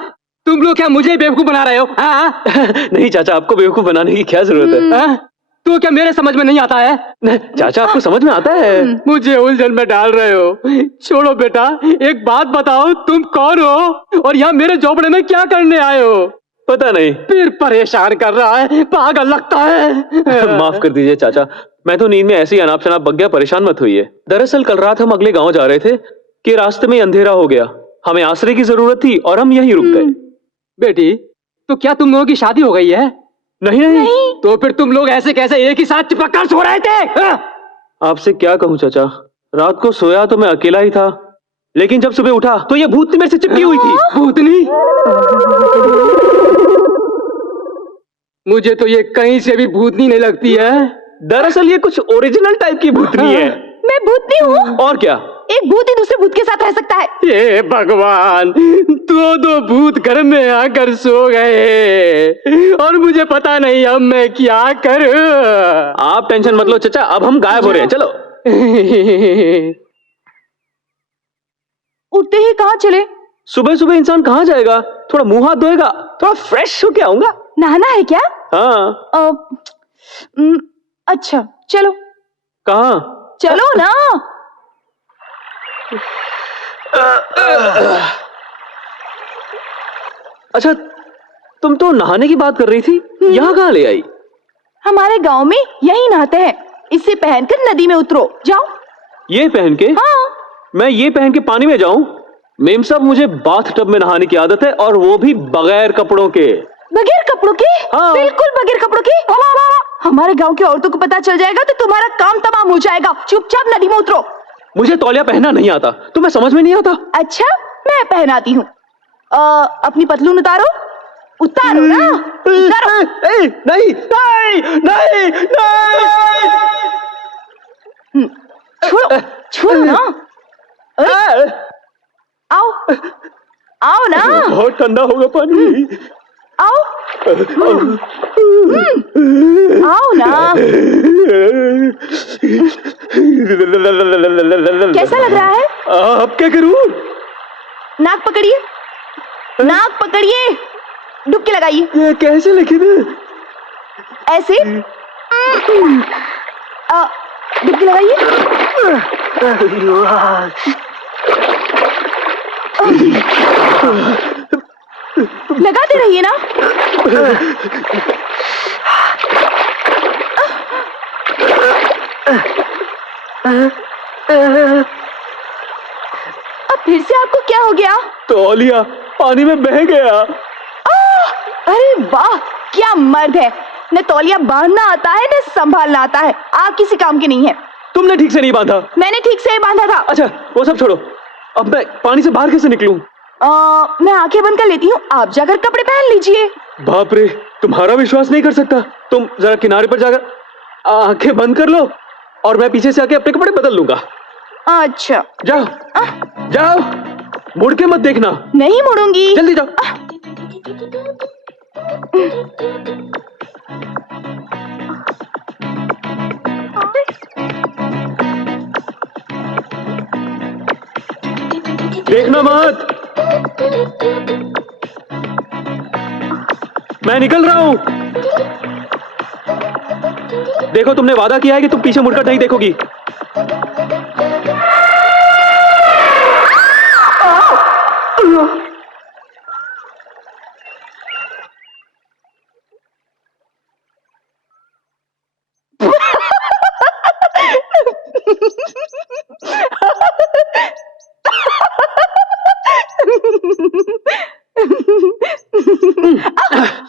तुम लोग क्या मुझे बेवकूफ बना रहे हो? हाँ? नहीं चाचा, आपको बेवकूफ बनाने की क्या जरूरत है? हाँ? तो क्या मेरे समझ में नहीं आता है? चाचा, आपको समझ में आता है? मुझे उलझन में डाल रहे हो। छोड़ो बेटा, एक बात बताओ, तुम कौन हो और यहाँ मेरे झोपड़े में क्या करने आए हो? पता नहीं। फिर परेशान कर रहा है, पागल लगता है। माफ कर दीजिए चाचा, मैं तो नींद में ऐसे ही अनाप शनाप बग गया। परेशान मत होइए। दरअसल कल रात हम अगले गांव जा रहे थे कि रास्ते में अंधेरा हो गया। हमें आश्रय की जरूरत थी और हम यहीं रुक गए। बेटी, तो क्या तुम लोगों की शादी हो गई है? नहीं। तो फिर तुम लोग ऐसे कैसे एक ही साथ चिपक कर सो रहे थे? आपसे क्या कहूँ चाचा, रात को सोया तो मैं अकेला ही था, लेकिन जब सुबह उठा तो ये भूतनी मेरे से चिपकी हुई थी। भूतनी? मुझे तो ये कहीं से भी भूतनी नहीं लगती है। दरअसल ये कुछ ओरिजिनल टाइप की भूतनी है। मैं भूतनी हूँ? और क्या, एक भूत ही दूसरे भूत के साथ रह सकता है। ये भगवान, 2 भूत घर में आकर सो गए और मुझे पता नहीं अब मैं क्या करूं। आप टेंशन मत लो चाचा, अब हम गायब हो रहे हैं। चलो। उठते ही कहाँ चले? सुबह सुबह इंसान कहाँ जाएगा? थोड़ा मुंह हाथ धोएगा, थोड़ा फ्रेश होके आऊंगा। नहाना है क्या? हाँ। अच्छा, चलो। कहाँ? चलो ना। अच्छा, तुम तो नहाने की बात कर रही थी, यहाँ कहाँ ले आई? हमारे गांव में यही नहाते हैं। इसे पहनकर नदी में उतरो, जाओ। ये पहन के? हाँ। मैं ये पहन के पानी में जाऊं? मेम साहब, मुझे बाथ टब में नहाने की आदत है, और वो भी बगैर कपड़ों के। बगैर कपड़ों के? हाँ। बिल्कुल बगैर कपड़ों के। हमारे गांव की औरतों को पता चल जाएगा तो तुम्हारा काम तमाम हो जाएगा। चुपचाप नदी में उतरो। मुझे तौलिया पहनना नहीं आता, तुम्हें समझ में नहीं आता? अच्छा, मैं पहनाती हूँ। अपनी पतलून उतारो, उतारो ना, उतारो। नहीं नहीं नहीं नहीं। छोड़ो, छोड़ो ना। आओ, आओ ना, बहुत ठंडा होगा पानी। आओ। आओ ना। कैसा लग रहा है? अब क्या करूं? नाक पकड़िए, नाक पकड़िए, डुबकी लगाइए। ये कैसे? लेकिन ऐसे डुबकी लगाइए। लगाते रहिए ना। अब फिर से आपको क्या हो गया? तौलिया पानी में बह गया। अरे वाह, क्या मर्द है। न तौलिया बांधना आता है न संभालना आता है। आप किसी काम के नहीं है। तुमने ठीक से नहीं बांधा। मैंने ठीक से ही बांधा था। अच्छा, वो सब छोड़ो, अब मैं पानी से बाहर कैसे निकलूं? मैं आंखें बंद कर लेती हूँ, आप जाकर कपड़े पहन लीजिए। बाप रे, तुम्हारा विश्वास नहीं कर सकता। तुम जरा किनारे पर जाकर आंखें बंद कर लो, और मैं पीछे से आके अपने कपड़े बदल लूंगा। अच्छा, जाओ जाओ, मुड़ के मत देखना। नहीं मुड़ूंगी। जल्दी जाओ। देखना मत, मैं निकल रहा हूं। देखो, तुमने वादा किया है कि तुम पीछे मुड़कर नहीं देखोगी।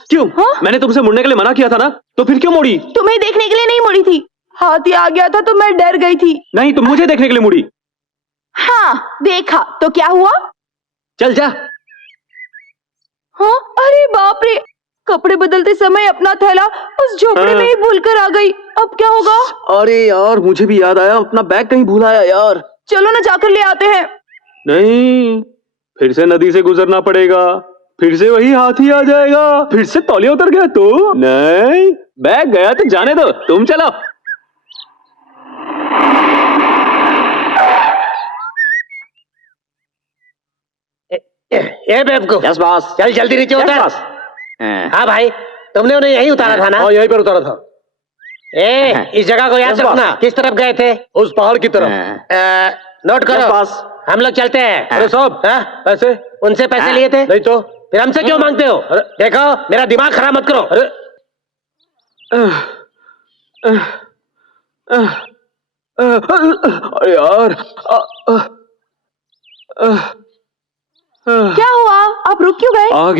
क्यों? मैंने तुमसे मुड़ने के लिए मना किया था ना, तो फिर क्यों मुड़ी? तुम्हें देखने के लिए नहीं मुड़ी थी, हाथी आ गया था तो मैं डर गई थी। नहीं, तुम मुझे देखने के लिए मुड़ी। हाँ, देखा तो क्या हुआ? चल जा। हाँ, अरे बाप रे, कपड़े बदलते समय अपना थैला उस झोपड़े में ही भूलकर आ गई। अब क्या होगा? अरे यार, मुझे भी याद आया, अपना बैग कहीं भूल आया यार। चलो ना, जाकर ले आते हैं। नहीं, फिर से नदी से गुजरना पड़ेगा, फिर से वही हाथी आ जाएगा, फिर से तौलिया उतर गया तो नहीं, बैग गया तो जाने दो, तुम चलो। ये बेवकूफ, यस बॉस। चल जल्दी नीचे उतर। हाँ भाई, तुमने उन्हें यहीं उतारा था ना? हाँ, यहीं पर उतारा था। इस जगह को याद रखना। किस तरफ गए थे? उस पहाड़ की तरफ। नोट करो, हम लोग चलते हैं। अरे साहब, पैसे उनसे पैसे लिए थे? नहीं तो फिर हमसे क्यों मांगते हो? देखो, मेरा दिमाग खराब मत करो। अरे यार, क्या हुआ? आप रुक क्यों गए? आ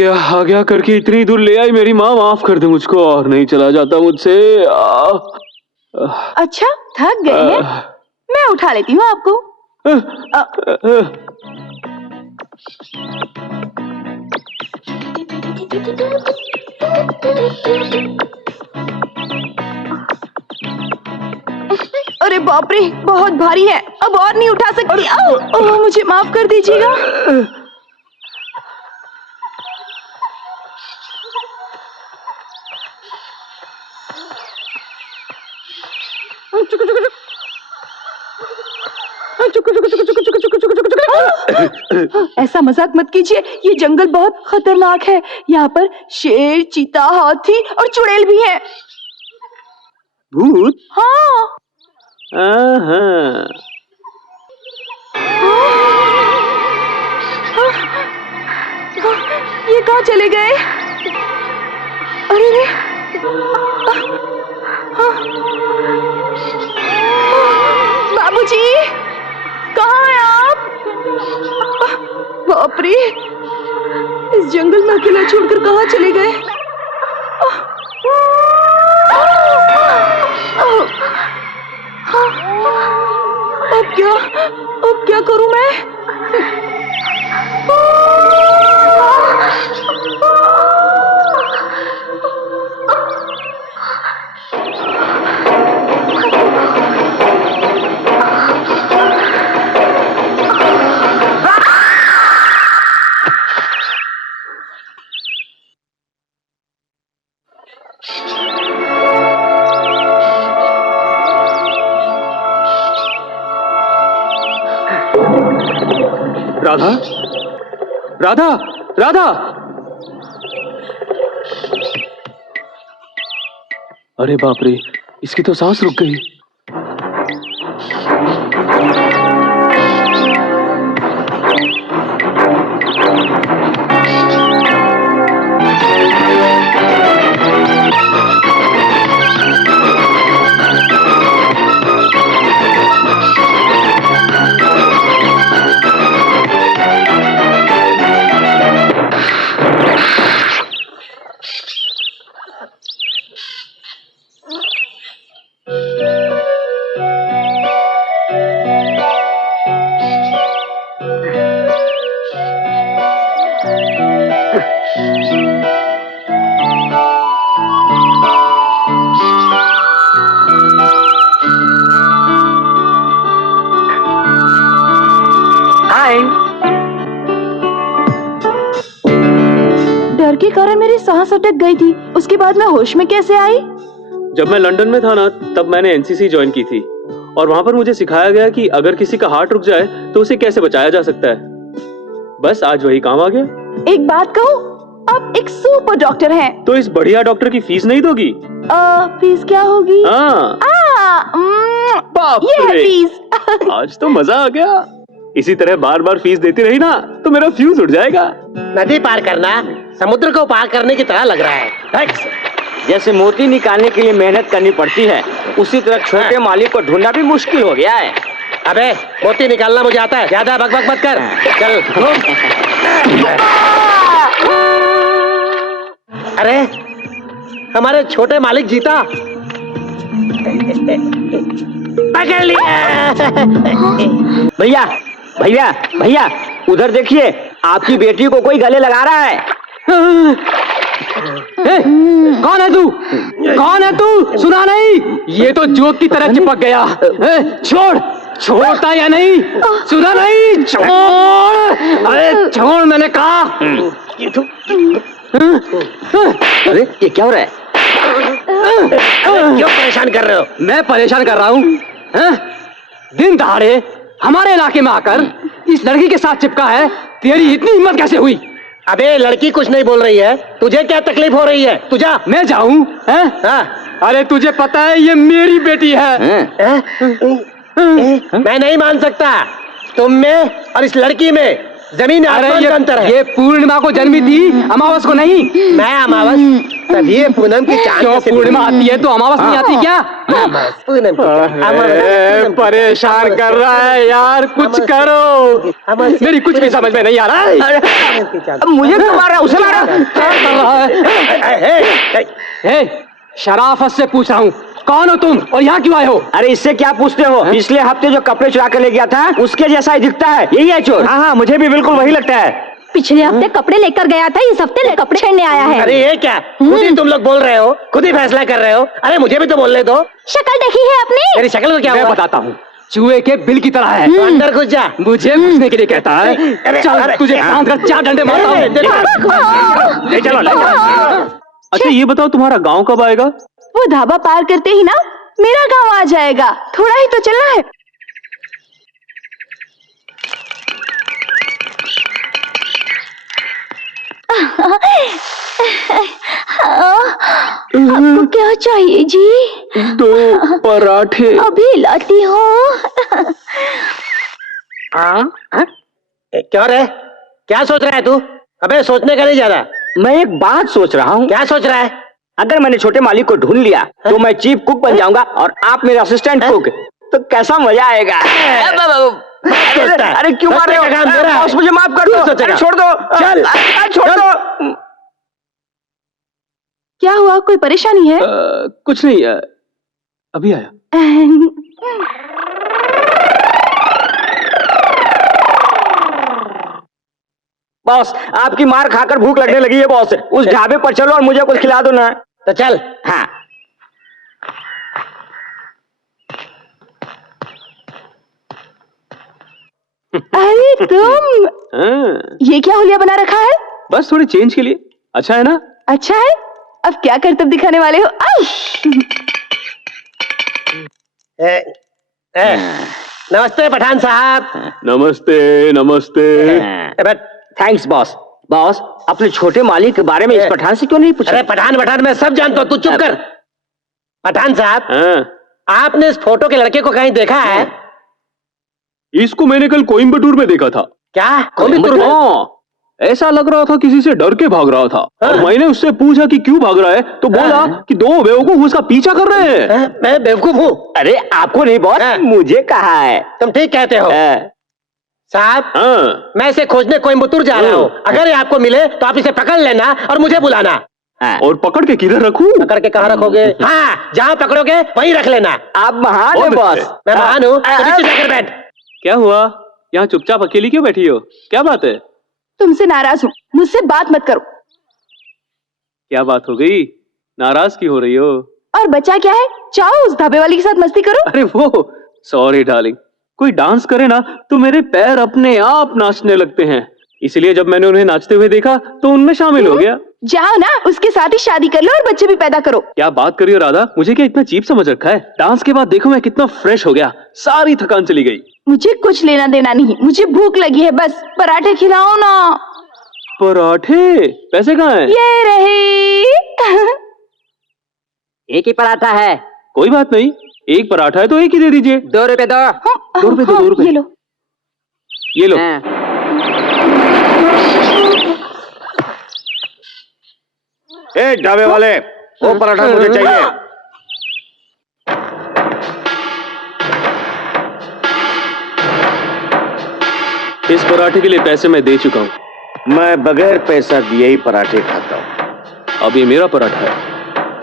गया करके इतनी दूर ले आई मेरी माँ, माफ कर दे मुझको, और नहीं चला जाता मुझसे। अच्छा, थक गए हैं? मैं उठा लेती हूँ आपको। अरे बाप रे, बहुत भारी है, अब और नहीं उठा सकती। मुझे माफ कर दीजिएगा। ऐसा मजाक मत कीजिए, ये जंगल बहुत खतरनाक है। यहाँ पर शेर, चीता, हाथी और चुड़ैल भी हैं। भूत? हाँ। ये कहाँ चले गए? अरे रे, बाप रे, इस जंगल में अकेला छोड़कर कहाँ चले गए? अब क्या करूं मैं? राधा, राधा, राधा! अरे बाप रे, इसकी तो सांस रुक गई। डर के कारण मेरी सांस अटक गई थी। उसके बाद मैं होश में कैसे आई? जब मैं लंदन में था ना, तब मैंने एनसीसी ज्वाइन की थी और वहां पर मुझे सिखाया गया कि अगर किसी का हार्ट रुक जाए तो उसे कैसे बचाया जा सकता है। बस आज वही काम आ गया। एक बात कहूँ, आप एक सुपर डॉक्टर हैं। तो इस बढ़िया डॉक्टर की फीस नहीं दोगी? फीस क्या होगी? हाँ, बाप ये है रे। फीस। आज तो मजा आ गया। इसी तरह बार बार फीस देती रही ना तो मेरा फ्यूज उड़ जाएगा। नदी पार करना समुद्र को पार करने की तरह लग रहा है। थैंक्स। जैसे मोती निकालने के लिए मेहनत करनी पड़ती है, उसी तरह छोटे मालिक को ढूंढना भी मुश्किल हो गया है। अबे मोती निकालना मुझे आता है, ज्यादा बकबक मत कर। चल घूम। अरे हमारे छोटे मालिक जीता, पकड़ लिया। भैया भैया भैया, उधर देखिए, आपकी बेटी को कोई गले लगा रहा है। कौन है तू? कौन है तू? सुना नहीं? ये तो जोक की तरह चिपक गया। छोड़, छोड़ता या नहीं? सुना नहीं? छोड़, अरे छोड़, मैंने कहा। अरे ये क्या हो रहा है? क्यों परेशान कर रहे हो? मैं परेशान कर रहा हूँ? दिन दहाड़े हमारे इलाके में आकर इस लड़की के साथ चिपका है। तेरी इतनी हिम्मत कैसे हुई? अबे लड़की कुछ नहीं बोल रही है, तुझे क्या तकलीफ हो रही है? तू जा। मैं जाऊं? अरे तुझे पता है ये मेरी बेटी है। मैं नहीं मान सकता। तुम में और इस लड़की में जमीन आसमान का अंतर है। ये पूर्णिमा को जन्मी थी, अमावस को नहीं। मैं अमावस, तभी ये पूनम की चांद। क्यों पूर्णिमा आती है तो अमावस नहीं आती क्या? पूनम की परेशान कर रहा है यार, कुछ करो। मेरी कुछ भी समझ में नहीं आ रहा है। मुझे क्यों मार रहा है? उसे मारा। क्या कर रहा है? शराफत से पूछ रहा हूँ, कौन हो तुम और यहाँ क्यों आए हो? अरे इससे क्या पूछते हो? पिछले हफ्ते जो कपड़े चुरा कर ले गया था, उसके जैसा ही दिखता है। यही है चोर। हाँ, मुझे भी बिल्कुल वही लगता है। पिछले हफ्ते कपड़े लेकर गया था, इस हफ्ते कपड़े छेड़ने आया है। अरे ये क्या, खुद ही तुम लोग बोल रहे हो, खुद ही फैसला कर रहे हो। अरे मुझे भी तो बोलने दो। शक्ल देखी है अपनी? मेरी शक्ल को क्या मैं हुआ? बताता हूँ, चूहे के बिल की तरह है। तो अंदर घुस जा। मुझे घुसने के लिए कहता है। चल तुझे बांध कर 4 डंडे मारता हूँ। ले चलो, ले चलो। अच्छा ये बताओ, तुम्हारा गांव कब आएगा? वो ढाबा पार करते ही ना मेरा गांव आ जाएगा। थोड़ा ही तो चलना है। आपको क्या चाहिए जी? 2 पराठे। अभी लाती हूँ। क्या रे, क्या सोच रहा है तू? अबे सोचने का नहीं ज्यादा। मैं एक बात सोच रहा हूँ। क्या सोच रहा है? अगर मैंने छोटे मालिक को ढूंढ लिया तो मैं चीफ कुक बन जाऊंगा और आप मेरे असिस्टेंट कुक। तो कैसा मजा आएगा। सोचता है? अरे क्यों मार रहे हो? सोचने का काम मेरा है। बॉस मुझे माफ कर क्यों दो। सोचेगा? अरे छोड़ दो। चल, छोड़ चल। दो। क्या हुआ, कोई परेशानी है? कुछ नहीं, अभी आया। बॉस आपकी मार खाकर भूख लगने लगी है बॉस। उस ढाबे पर चलो और मुझे कुछ खिला दो ना। तो चल। हाँ। अरे तुम, हाँ, ये क्या हुलिया बना रखा है? बस थोड़ी चेंज के लिए। अच्छा है ना? अच्छा है, अब क्या करतब दिखाने वाले हो? आउ! ए, ए, नमस्ते पठान साहब। नमस्ते नमस्ते। बैठ। Thanks boss. बॉस अपने छोटे मालिक के बारे में इस पठान से क्यों नहीं पूछा? अरे पठान मैं सब जानता हूँ, तू चुप कर। पठान साहब, हाँ, आपने इस फोटो के लड़के को कहीं देखा है? इसको मैंने कल कोयम्बटूर में देखा था। क्या कोयम्बटूर में? हाँ, ऐसा लग रहा था किसी से डर के भाग रहा था। और हाँ। मैंने उससे पूछा कि क्यों भाग रहा है, तो बोला हाँ। कि दो बेवकूफ उसका पीछा कर रहे हैं। मैं बेवकूफ हूँ? अरे आपको नहीं बॉस, हाँ। मुझे कहा है। तुम ठीक कहते हो साहब। हाँ, मैं इसे खोजने कोयम्बटूर जा रहा हूँ। अगर ये आपको मिले तो आप इसे पकड़ लेना और मुझे बुलाना। और पकड़ के किधर रखूं? पकड़ के कहाँ रखोगे? हाँ, जहाँ पकड़ोगे वहीं रख लेना। आप महान है बहुत बॉस। अच्छे। मैं महान हूँ, तो नीचे जाकर बैठ। क्या हुआ? यहाँ चुपचाप अकेली क्यों बैठी हो? क्या बात है? तुमसे नाराज हूँ, मुझसे बात मत करो। क्या बात हो गई? नाराज क्यों हो रही हो? और बचा क्या है, जाओ उस ढाबे वाली के साथ मस्ती करो। अरे वो, सॉरी डार्लिंग, कोई डांस करे ना तो मेरे पैर अपने आप नाचने लगते हैं, इसलिए जब मैंने उन्हें नाचते हुए देखा तो उनमें शामिल हो गया। जाओ ना, उसके साथ ही शादी कर लो और बच्चे भी पैदा करो। क्या बात करी हो राधा, मुझे क्या इतना चीप समझ रखा है? डांस के बाद देखो मैं कितना फ्रेश हो गया, सारी थकान चली गई। मुझे कुछ लेना देना नहीं, मुझे भूख लगी है, बस पराठे खिलाओ ना। पराठे? पैसे कहाँ हैं? ये रहे। एक ही पराठा है। कोई बात नहीं, एक पराठा है तो एक ही दे दीजिए। 2 रुपए दो। 2 रुपए दो, 2 रुपए। ये लो। ये लो। हाँ। ए ढाबे वाले, वो पराठा मुझे चाहिए। इस पराठे के लिए पैसे मैं दे चुका हूँ। मैं बगैर पैसा दिए ही पराठे खाता हूँ। अब ये मेरा पराठा है,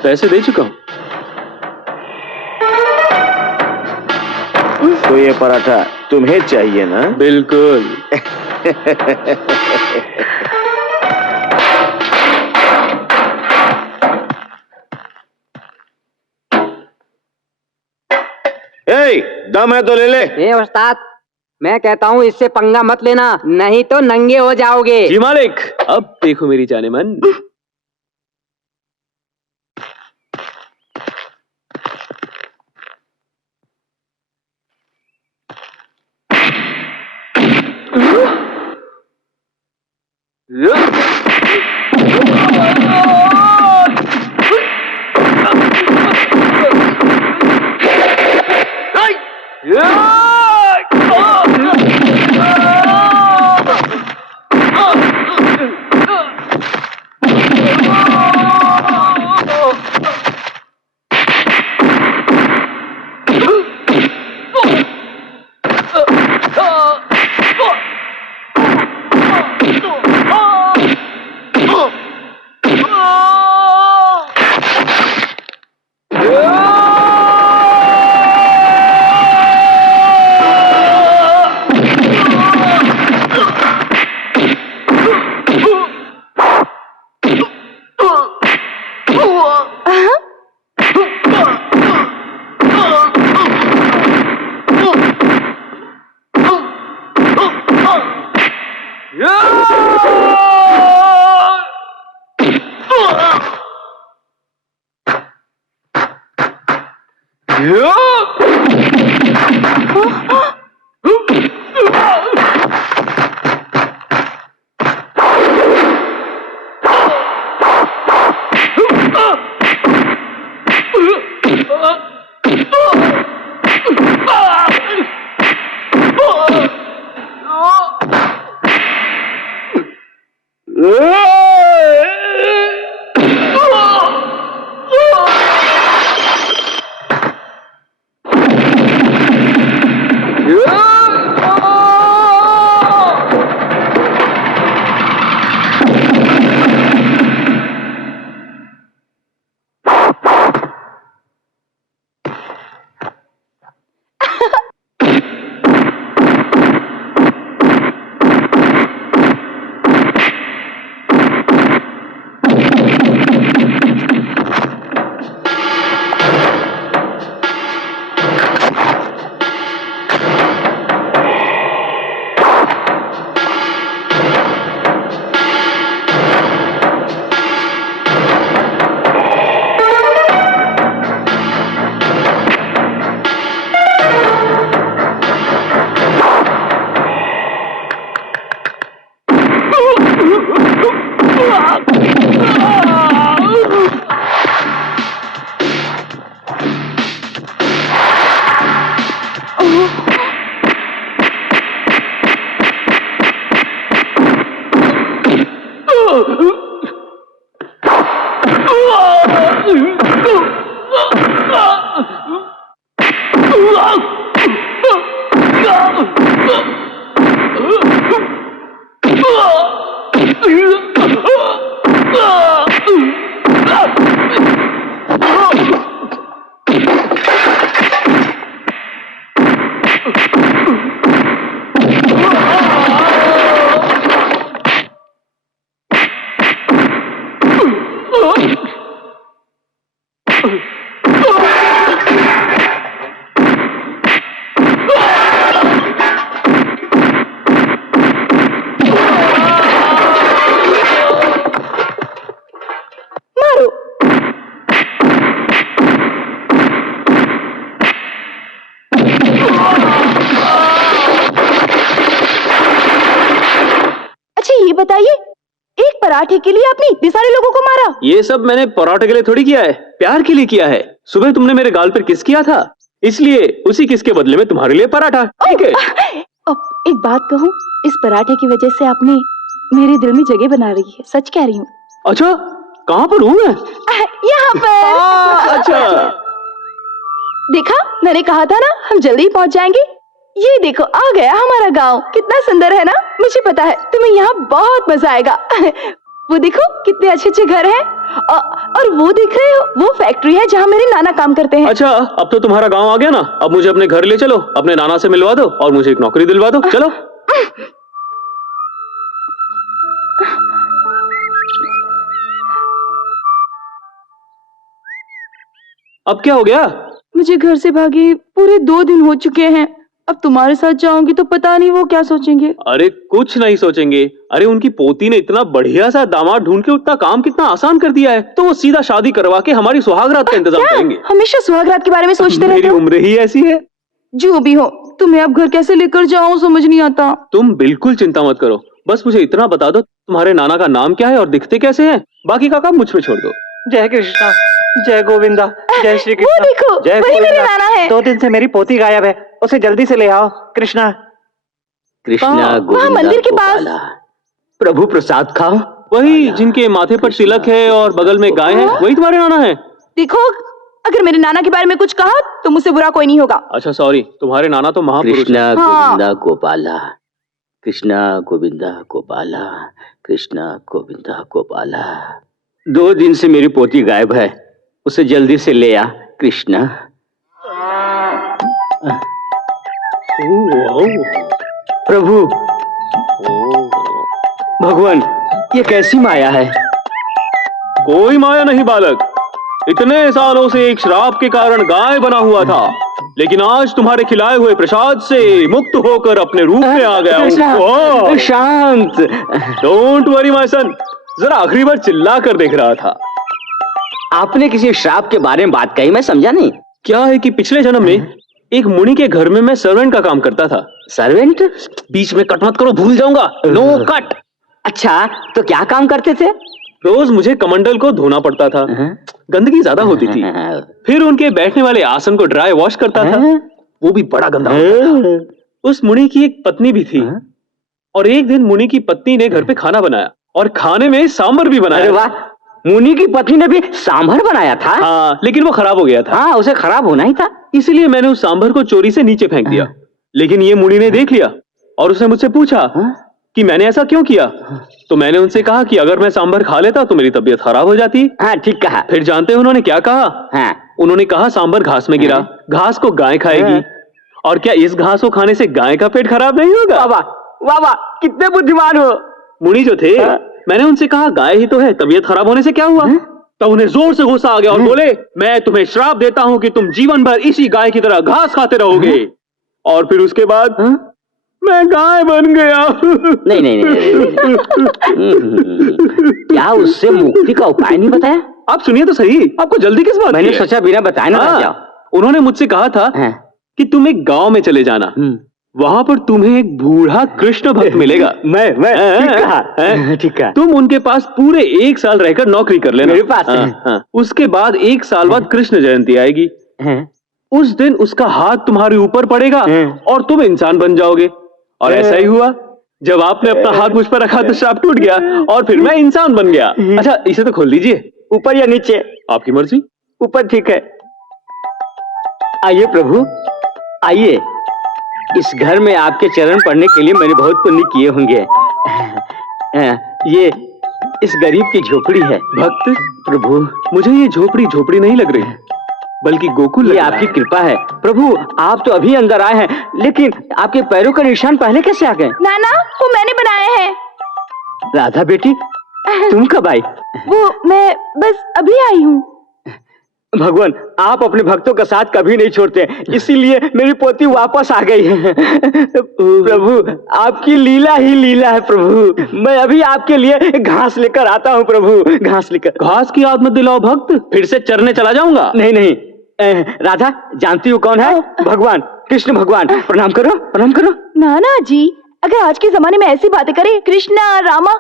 पैसे दे चुका हूँ। तो ये पराठा तुम्हें चाहिए ना? बिल्कुल। ए, दम है तो ले ले। ए उस्ताद, मैं कहता हूँ इससे पंगा मत लेना, नहीं तो नंगे हो जाओगे। जी मालिक, अब देखो मेरी जाने मन। बताइए, एक पराठे के लिए आपने इतने सारे लोगों को मारा? ये सब मैंने पराठे के लिए थोड़ी किया है, प्यार के लिए किया है। सुबह तुमने मेरे गाल पर किस किया था, इसलिए उसी किस के बदले में तुम्हारे लिए पराठा। ठीक है। एक बात कहूँ, इस पराठे की वजह से आपने मेरे दिल में जगह बना रही है, सच कह रही हूँ। अच्छा, कहाँ पर हूँ मैं? यहाँ पर। अच्छा, देखा, मैंने कहा था ना, हम जल्दी पहुँच जाएंगे। ये देखो, आ गया हमारा गांव। कितना सुंदर है ना? मुझे पता है तुम्हें यहाँ बहुत मजा आएगा। वो देखो कितने अच्छे अच्छे घर हैं, और वो देख रहे हो, वो फैक्ट्री है जहाँ मेरे नाना काम करते हैं। अच्छा, अब तो तुम्हारा गांव आ गया ना। अब मुझे अपने घर ले चलो, अपने नाना से मिलवा दो और मुझे एक नौकरी दिलवा दो। चलो। अब क्या हो गया? मुझे घर से भागे पूरे 2 दिन हो चुके हैं। अब तुम्हारे साथ जाऊंगी तो पता नहीं वो क्या सोचेंगे। अरे कुछ नहीं सोचेंगे। अरे उनकी पोती ने इतना बढ़िया सा दामाद ढूंढ के उतना काम कितना आसान कर दिया है, तो वो सीधा शादी करवा के हमारी सुहागरात का इंतजाम करेंगे। हमेशा सुहागरात के बारे में सोचते रहते मेरी हो। उम्र ही ऐसी है। जो भी हो, तुम्हें अब घर कैसे लेकर जाऊं समझ नहीं आता। तुम बिल्कुल चिंता मत करो, बस मुझे इतना बता दो तुम्हारे नाना का नाम क्या है और दिखते कैसे हैं। बाकी का काम मुझ पे छोड़ दो। जय कृष्णा, जय गोविंदा, जय श्री वो कृष्ण। देखो, जय वही मेरे गोविंदा। नाना है। 2 दिन से मेरी पोती गायब है, उसे जल्दी से ले आओ। कृष्णा। कृष्णा वहाँ गोविंदा मंदिर के पास। गोपाला। प्रभु प्रसाद खाओ। वही जिनके माथे पर तिलक है और बगल में गाय है, वही तुम्हारे नाना है। देखो, अगर मेरे नाना के बारे में कुछ कहा तो मुझसे बुरा कोई नहीं होगा। अच्छा सॉरी, तुम्हारे नाना तो महापुरुष हैं। कृष्णा हाँ। गोविंदा गोपाला, कृष्णा गोविंदा गोपाला, कृष्णा गोविंदा गोपाला। 2 दिन से मेरी पोती गायब है, उसे जल्दी से ले आ कृष्णा। प्रभु, भगवान, ये कैसी माया है? कोई माया नहीं बालक, इतने सालों से एक श्राप के कारण गाय बना हुआ था, लेकिन आज तुम्हारे खिलाए हुए प्रसाद से मुक्त होकर अपने रूप में आ गया हूँ। शांत। डोंट वरी माय सन, जरा आखिरी बार चिल्ला कर देख रहा था। आपने किसी श्राप के बारे में बात कही, मैं समझा नहीं। क्या है कि पिछले जन्म में एक मुनि के घर में मैं सर्वेंट का काम करता था। सर्वेंट? बीच में कट मत करो, भूल जाऊंगा। No cut. अच्छा, तो क्या काम करते थे? रोज मुझे कमंडल को धोना पड़ता था, गंदगी ज्यादा होती थी। फिर उनके बैठने वाले आसन को ड्राई वॉश करता था, वो भी बड़ा गंदा होता था। उस मुनि की एक पत्नी भी थी, और एक दिन मुनि की पत्नी ने घर पे खाना बनाया और खाने में सांभर भी बनाया। अरे वाह, मुनि की पत्नी ने भी सांभर बनाया था? हाँ, लेकिन वो खराब हो गया था। हाँ, उसे खराब होना ही था। इसीलिए मैंने उस सांभर को चोरी से नीचे फेंक दिया। लेकिन ये मुनि ने देख लिया और उसने मुझसे पूछा कि मैंने ऐसा क्यों किया। तो मैंने उनसे कहा कि अगर मैं सांभर खा लेता तो मेरी तबीयत खराब हो जाती। हाँ, ठीक कहा। फिर जानते हैं उन्होंने क्या कहा? हाँ। उन्होंने कहा सांभर घास में गिरा, घास को गाय खाएगी, और क्या इस घास को खाने से गाय का पेट खराब नहीं होगा? वाह वाह वाह, कितने बुद्धिमान हो। मुनि जो थे, मैंने उनसे कहा गाय ही तो है, तबीयत खराब होने से क्या हुआ? तब उन्हें जोर से गुस्सा आ गया और बोले, मैं तुम्हें श्राप देता हूं कि तुम जीवन भर इसी गाय की तरह घास खाते रहोगे। और फिर उसके बाद मैं गाय बन गया। नहीं नहीं, नहीं, नहीं। क्या उससे मुक्ति का उपाय नहीं बताया? आप सुनिए तो सही, आपको जल्दी किस बात? मैंने सोचा बिना बताए ना रह जाओ। उन्होंने मुझसे कहा था कि तुम एक गांव में चले जाना, वहां पर तुम्हें एक बूढ़ा कृष्ण भक्त मिलेगा। मैं ठीक कहा। तुम उनके पास पूरे 1 साल रहकर नौकरी कर लेना। मेरे पास? उसके बाद 1 साल बाद कृष्ण जयंती आएगी। उस दिन उसका हाथ तुम्हारे ऊपर पड़ेगा और तुम इंसान बन जाओगे। और ऐसा ही हुआ। जब आपने अपना हाथ मुझ पर रखा तो श्राप टूट गया और फिर मैं इंसान बन गया। अच्छा इसे तो खोल दीजिए। ऊपर या नीचे? आपकी मर्जी। ऊपर ठीक है। आइए प्रभु आइए। इस घर में आपके चरण पड़ने के लिए मैंने बहुत पुण्य किए होंगे। ये इस गरीब की झोपड़ी है। भक्त प्रभु मुझे ये झोपड़ी झोपड़ी नहीं लग रही बल्कि गोकुल लग ये रहा आपकी है। कृपा है प्रभु। आप तो अभी अंदर आए हैं लेकिन आपके पैरों का निशान पहले कैसे आ गए? नाना वो मैंने बनाए हैं। राधा बेटी तुम कब आई? वो मैं बस अभी आई हूँ। भगवान आप अपने भक्तों का साथ कभी नहीं छोड़ते, इसीलिए मेरी पोती वापस आ गई है। प्रभु आपकी लीला ही लीला है प्रभु। मैं अभी आपके लिए घास लेकर आता हूँ प्रभु। घास लेकर। घास की याद मत दिलाओ भक्त, फिर से चरने चला जाऊंगा। नहीं नहीं राधा जानती हो कौन है? भगवान कृष्ण भगवान। प्रणाम करो प्रणाम करो। नाना जी अगर आज के जमाने में ऐसी बातें करें कृष्णा रामा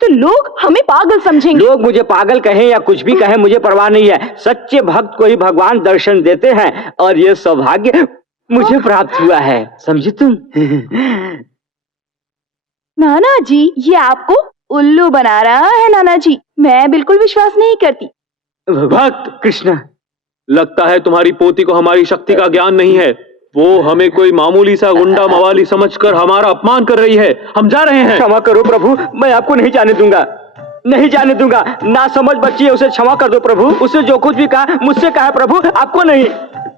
तो लोग हमें पागल समझेंगे। लोग मुझे पागल कहें या कुछ भी कहें मुझे परवाह नहीं है। सच्चे भक्त को ही भगवान दर्शन देते हैं और ये सौभाग्य मुझे प्राप्त हुआ है, समझी तुम? नाना जी ये आपको उल्लू बना रहा है। नाना जी मैं बिल्कुल विश्वास नहीं करती। भक्त कृष्ण, लगता है तुम्हारी पोती को हमारी शक्ति का ज्ञान नहीं है। वो हमें कोई मामूली सा गुंडा मवाली समझकर हमारा अपमान कर रही है। हम जा रहे हैं। क्षमा करो प्रभु, मैं आपको नहीं जाने दूंगा, नहीं जाने दूंगा। ना समझ बच्ची है, उसे क्षमा कर दो प्रभु। उसे जो कुछ भी कहा मुझसे कहा प्रभु, आपको नहीं।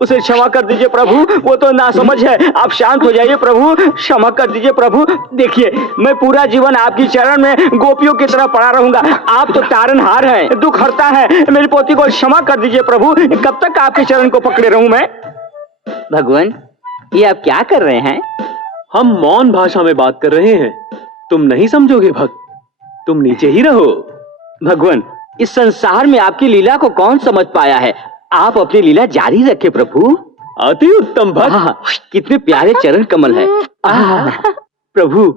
उसे क्षमा कर दीजिए प्रभु, वो तो ना समझ है। आप शांत हो जाइए प्रभु, क्षमा कर दीजिए प्रभु। देखिए मैं पूरा जीवन आपकी चरण में गोपियों की तरह पड़ा रहूंगा। आप तो तारनहार हैं, दुख हरता है। मेरी पोती को क्षमा कर दीजिए प्रभु। कब तक आपके चरण को पकड़े रहूं मैं? भगवान ये आप क्या कर रहे हैं? हम मौन भाषा में बात कर रहे हैं। तुम नहीं समझोगे भक्त, तुम नीचे ही रहो। भगवान इस संसार में आपकी लीला को कौन समझ पाया है? आप अपनी लीला जारी रखें प्रभु। अति उत्तम भक्त। कितने प्यारे चरण कमल है। प्रभु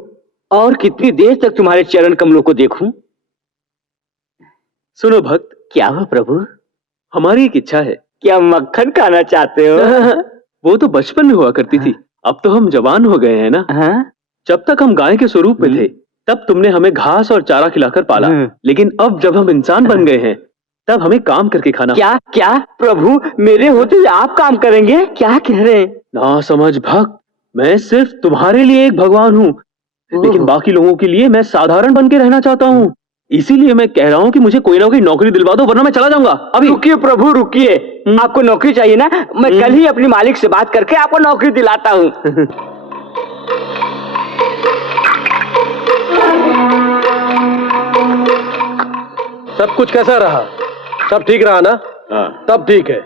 और कितनी देर तक तुम्हारे चरण कमलों को देखूं? सुनो भक्त। क्या हुआ प्रभु? हमारी एक इच्छा है। क्या मक्खन खाना चाहते हो? वो तो बचपन में हुआ करती थी, अब तो हम जवान हो गए हैं ना। जब तक हम गाय के स्वरूप में थे तब तुमने हमें घास और चारा खिलाकर पाला, लेकिन अब जब हम इंसान बन गए हैं तब हमें काम करके खाना। क्या क्या प्रभु मेरे होते हुए आप काम करेंगे? क्या कह रहे हैं? ना समझ भक्त, मैं सिर्फ तुम्हारे लिए एक भगवान हूँ, लेकिन बाकी लोगों के लिए मैं साधारण बन के रहना चाहता हूँ। इसीलिए मैं कह रहा हूँ कि मुझे कोई ना कोई नौकरी दिलवा दो, वरना मैं चला जाऊंगा। अभी रुकिए प्रभु रुकिए। आपको नौकरी चाहिए ना? मैं कल ही अपनी मालिक से बात करके आपको नौकरी दिलाता हूँ। सब कुछ कैसा रहा? सब ठीक रहा ना? हाँ। तब ठीक है।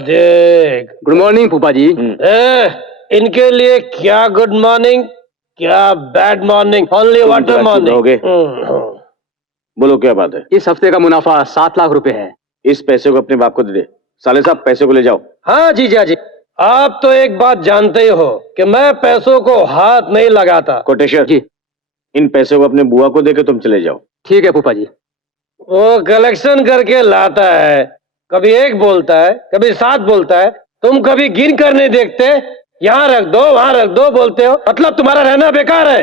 देख गुड मॉर्निंग फूफा जी। इनके लिए क्या गुड मॉर्निंग क्या bad morning, only water morning. बोलो क्या बात है? इस हफ्ते का मुनाफा 7 लाख रुपए है। इस पैसे को अपने बाप को दे दे। साले साहब पैसे को ले जाओ। हाँ जीजा जी, आप तो एक बात जानते ही हो कि मैं पैसों को हाथ नहीं लगाता। कोटेश्वर जी। इन पैसों को अपने बुआ को देके तुम चले जाओ। ठीक है फूफा जी। वो कलेक्शन करके लाता है, कभी 1 बोलता है, कभी 7 बोलता है। तुम कभी गिन कर नहीं देखते, यहाँ रख दो वहां रख दो बोलते हो। मतलब तुम्हारा रहना बेकार है।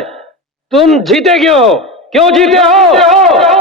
तुम जीते क्यों हो? क्यों जीते हो?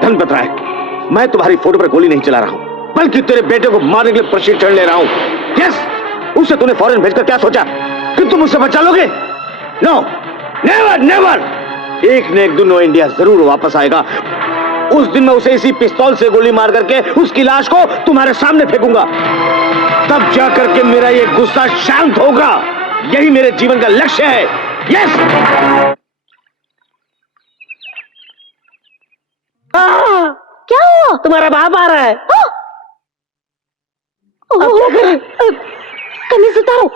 धन पत्र है। मैं तुम्हारी फोटो पर गोली नहीं चला रहा हूं, बल्कि तेरे बेटे को मारने के लिए प्रशिक्षण ले रहा हूं। यस, उसे तूने फॉरेन भेजकर क्या सोचा कि तुम उससे बचा लोगे? No, never never. एक न एक दिन वो इंडिया जरूर वापस आएगा। उस दिन मैं उसे इसी पिस्तौल से गोली मार करके उसकी लाश को तुम्हारे सामने फेंकूंगा। तब जाकर के मेरा ये गुस्सा शांत होगा। यही मेरे जीवन का लक्ष्य है। यस। क्या हुआ? तुम्हारा बाप आ रहा है। कमीज उतारो।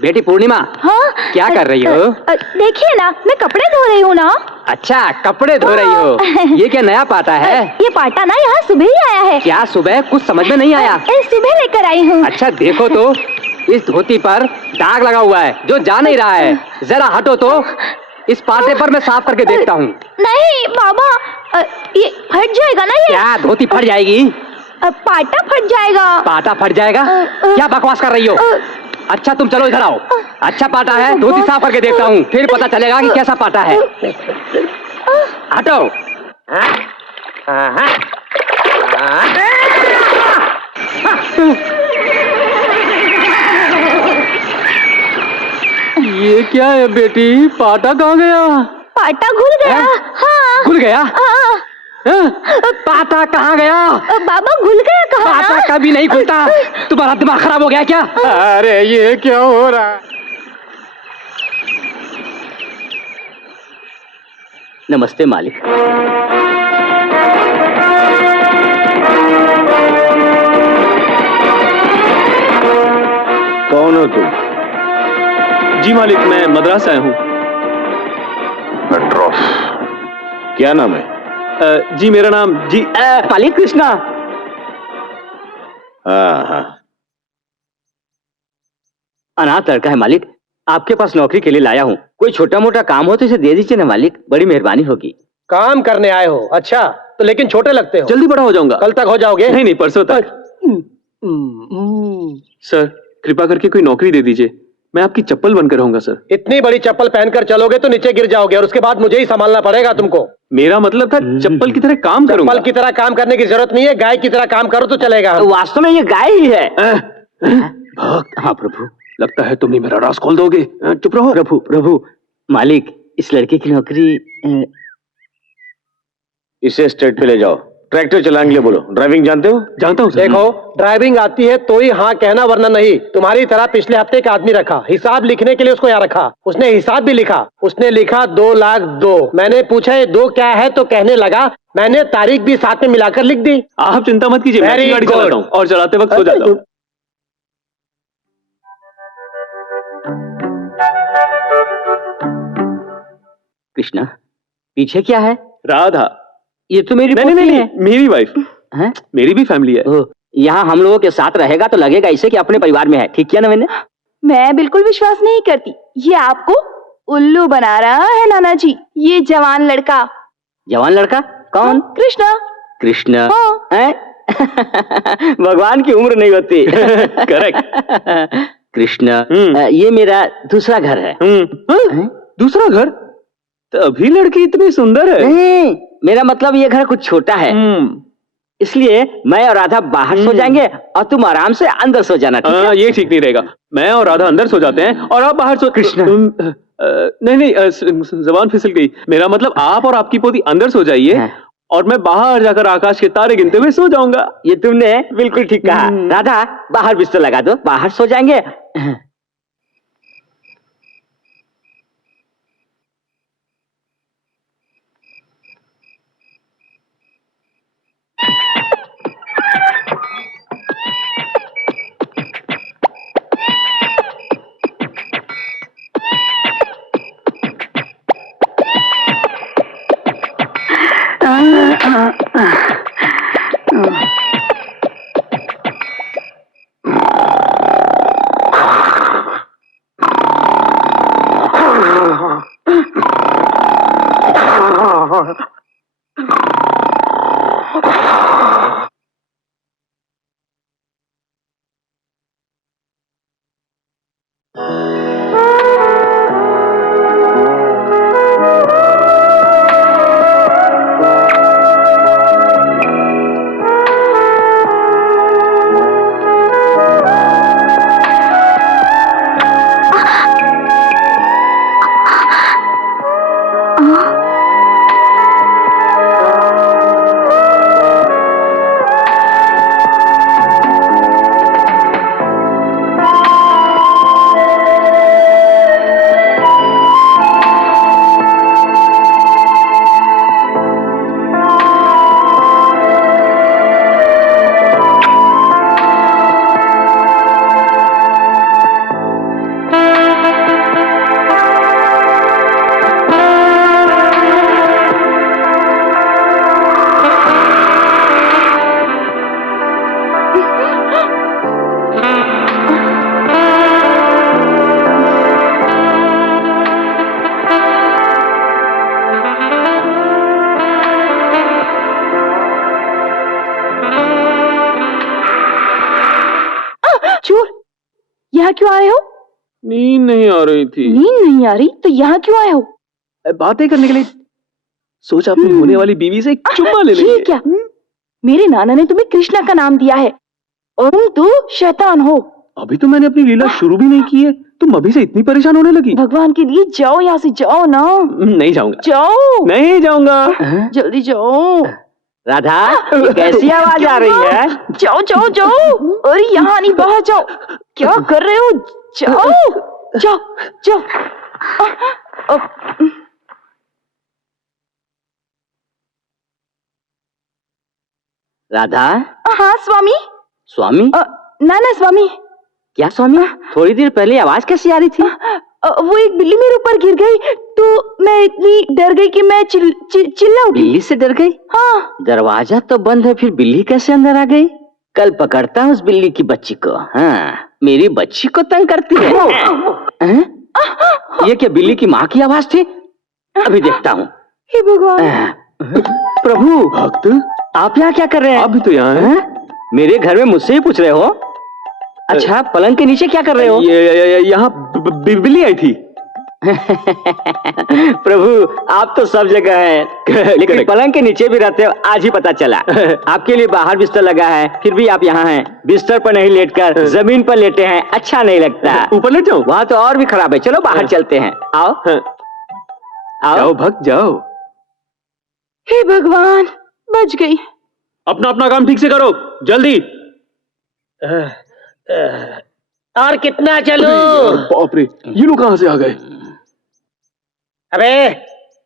बेटी पूर्णिमा, हाँ, क्या कर रही हो? देखिए ना, मैं कपड़े धो रही हूँ ना। अच्छा, कपड़े धो रही हो। ये क्या नया पाटा है? ये पाटा ना यहाँ सुबह ही आया है। क्या सुबह? कुछ समझ में नहीं आया। सुबह लेकर आई हूँ। अच्छा देखो तो, इस धोती पर दाग लगा हुआ है जो जा नहीं रहा है। जरा हटो तो, इस पाटे पर मैं साफ करके देखता हूँ। नहीं बाबा, ये फट जाएगा ना। ये क्या धोती फट जाएगी? पाटा फट जाएगा। पाटा फट जाएगा? क्या बकवास कर रही हो? अच्छा तुम चलो इधर आओ। अच्छा पाटा है, धोती साफ करके देखता हूँ, फिर पता चलेगा कि कैसा पाटा है। हटो। ये क्या है बेटी? पाटा कहाँ गया? पाटा घुल गया। हाँ। खुल गया? हाँ। पाटा कहाँ गया? बाबा घुल गया कहाँ? पाटा कभी नहीं खुलता। तुम्हारा दिमाग खराब हो गया क्या? अरे ये क्या हो रहा है? नमस्ते मालिक। कौन हो तुम? जी मालिक, मैं मद्रास आया हूँ। मद्रास? क्या नाम है? जी मेरा नाम जी मालिक कृष्णा। हाँ हाँ। अनाथ लड़का है मालिक, आपके पास नौकरी के लिए लाया हूँ। कोई छोटा मोटा काम हो तो इसे दे दीजिए ना मालिक, बड़ी मेहरबानी होगी। काम करने आए हो? अच्छा, तो लेकिन छोटे लगते हो। जल्दी बड़ा हो जाऊंगा। कल तक हो जाओगे? नहीं नहीं, परसों तक। सर कृपा करके कोई नौकरी दे दीजिए, मैं आपकी चप्पल बनकर रहूंगा सर। इतनी बड़ी चप्पल पहनकर चलोगे तो नीचे गिर जाओगे और उसके बाद मुझे ही संभालना पड़ेगा तुमको। मेरा मतलब था चप्पल की तरह काम करूंगा। चप्पल की तरह काम करने की जरूरत नहीं है, गाय की तरह काम करो तो चलेगा। वास्तव में ये गाय ही है। भक्त, हाँ प्रभु, लगता है तुम ही मेरा राज खोल दोगे। चुप रहो। प्रभु प्रभु, मालिक इस लड़के की नौकरी इसे स्टेट पे ले जाओ, ट्रैक्टर चलाने के लिए बोलो। ड्राइविंग जानते हो? जानता हूँ सर। देखो, ड्राइविंग आती है तो ही हाँ कहना, वरना नहीं। तुम्हारी तरह पिछले हफ्ते का आदमी रखा, हिसाब लिखने के लिए उसको यहाँ रखा। उसने हिसाब भी लिखा। उसने लिखा 2,02,000। मैंने पूछा ये 2 क्या है तो कहने लगा, मैंने तारीख भी साथ में मिलाकर लिख दी। आप चिंता मत कीजिए, मैं Very अच्छी गाड़ी good. चलाता हूँ और चलाते वक्त सो जाता हूँ। कृष्णा, पीछे क्या है? राधा। ये तो मेरी नहीं पोती नहीं है। नहीं, मेरी वाइफ हैं? मेरी भी फैमिली है। ओह, यहाँ हम लोगों के साथ रहेगा तो लगेगा इसे कि अपने परिवार में है। ठीक किया ना मैंने? मैं बिल्कुल विश्वास नहीं करती। ये आपको उल्लू बना रहा है नाना जी। ये जवान लड़का। जवान लड़का? कौन? कृष्णा। कृष्ण? हाँ। हैं? भगवान की उम्र नहीं होती। करेक्ट। कृष्ण, ये मेरा दूसरा घर है। हैं? दूसरा घर? तभी लड़की इतनी सुंदर है। नहीं, मेरा मतलब ये घर कुछ छोटा है, इसलिए मैं और राधा बाहर सो जाएंगे और तुम आराम से अंदर सो जाना। ठीक है? ये ठीक नहीं रहेगा। मैं और राधा अंदर सो जाते हैं और आप बाहर सो। कृष्ण। नहीं नहीं, जबान फिसल गई। मेरा मतलब आप और आपकी पोती अंदर सो जाइए हाँ। और मैं बाहर जाकर आकाश के तारे गिनते हुए सो जाऊंगा। ये तुमने बिल्कुल ठीक कहा। राधा, बाहर बिस्तर लगा दो, बाहर सो जाएंगे। क्यों आए हो? नींद नहीं आ रही थी। नींद नहीं आ रही तो यहाँ क्यों आए हो? बातें करने के लिए। सोचा अपनी होने वाली बीवी से एक चुम्मा ले ये लेंगे। क्या? मेरे नाना ने तुम्हें कृष्णा का नाम दिया है और तुम तो शैतान हो। अभी तो मैंने अपनी लीला शुरू भी नहीं की है, तुम अभी से इतनी परेशान होने लगी। भगवान के लिए जाओ, यहाँ से जाओ ना। नहीं जाऊंगा। जाओ, नहीं जाऊंगा। जल्दी जाओ। राधा, ये कैसी आवाज आ रही है? जाओ जाओ जाओ। अरे यहाँ नहीं, बाहर जाओ। क्या कर रहे हो? जाओ जाओ जाओ। राधा। हाँ स्वामी। स्वामी? नाना स्वामी। क्या स्वामी? थोड़ी देर पहले आवाज कैसी आ रही थी? वो एक बिल्ली मेरे ऊपर गिर गई तो मैं इतनी डर गई कि मैं चिल्ला उठी। बिल्ली से डर गई? हाँ। दरवाजा तो बंद है, फिर बिल्ली कैसे अंदर आ गई? कल पकड़ता हूँ उस बिल्ली की बच्ची को। हाँ, मेरी बच्ची को तंग करती है। ये क्या बिल्ली की माँ की आवाज थी? अभी देखता हूँ। हे भगवान। प्रभु, भक्त, आप यहाँ क्या कर रहे हैं? आप भी तो यहाँ हैं। मेरे घर में मुझसे ही पूछ रहे हो? अच्छा, पलंग के नीचे क्या कर रहे हो? यहाँ बिल्ली आई थी। प्रभु, आप तो सब जगह हैं, लेकिन पलंग के नीचे भी रहते हो, आज ही पता चला। आपके लिए बाहर बिस्तर लगा है, फिर भी आप यहाँ हैं। बिस्तर पर नहीं लेटकर जमीन पर लेटे हैं, अच्छा नहीं लगता। ऊपर लेट जाऊं? वहाँ तो और भी खराब है। चलो बाहर चलते हैं। आओ आओ। जाओ भक्त जाओ। हे भगवान, बच गई। अपना अपना काम ठीक से करो, जल्दी। और कितना चलो? बाप रे, ये लोग कहाँ से आ गए? अबे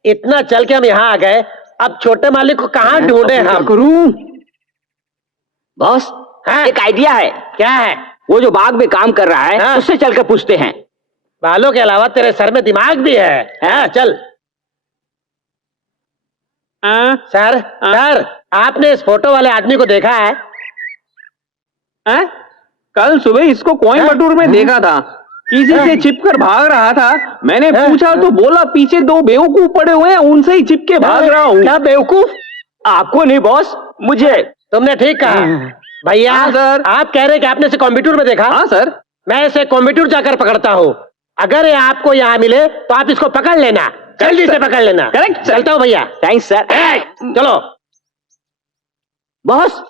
इतना चल के हम यहाँ आ गए, अब छोटे मालिक को कहाँ ढूंढे क्या हम? करूं? बॉस, हाँ? एक आइडिया है। क्या है? वो जो बाग में काम कर रहा है, हाँ? उससे चलकर पूछते हैं। बालों के अलावा तेरे सर में दिमाग भी है? हाँ, चल। सर, सर, आपने इस फोटो वाले आदमी को देखा है? कल सुबह इसको कोयम्बटूर में देखा था, किसी से चिपकर भाग रहा था। मैंने पूछा तो बोला पीछे दो बेवकूफ पड़े हुए हैं, उनसे ही चिपके भाग रहा हूँ। क्या बेवकूफ? आपको नहीं बॉस, मुझे। तुमने ठीक कहा। भैया, हाँ, सर। आप कह रहे हैं कि आपने इसे कोयम्बटूर में देखा? हाँ सर। मैं इसे कोयम्बटूर जाकर पकड़ता हूँ। अगर ये आपको यहाँ मिले तो आप इसको पकड़ लेना, जल्दी से पकड़ लेना। करेक्ट। चलता हूँ भैया। Thanks sir. चलो। बॉस,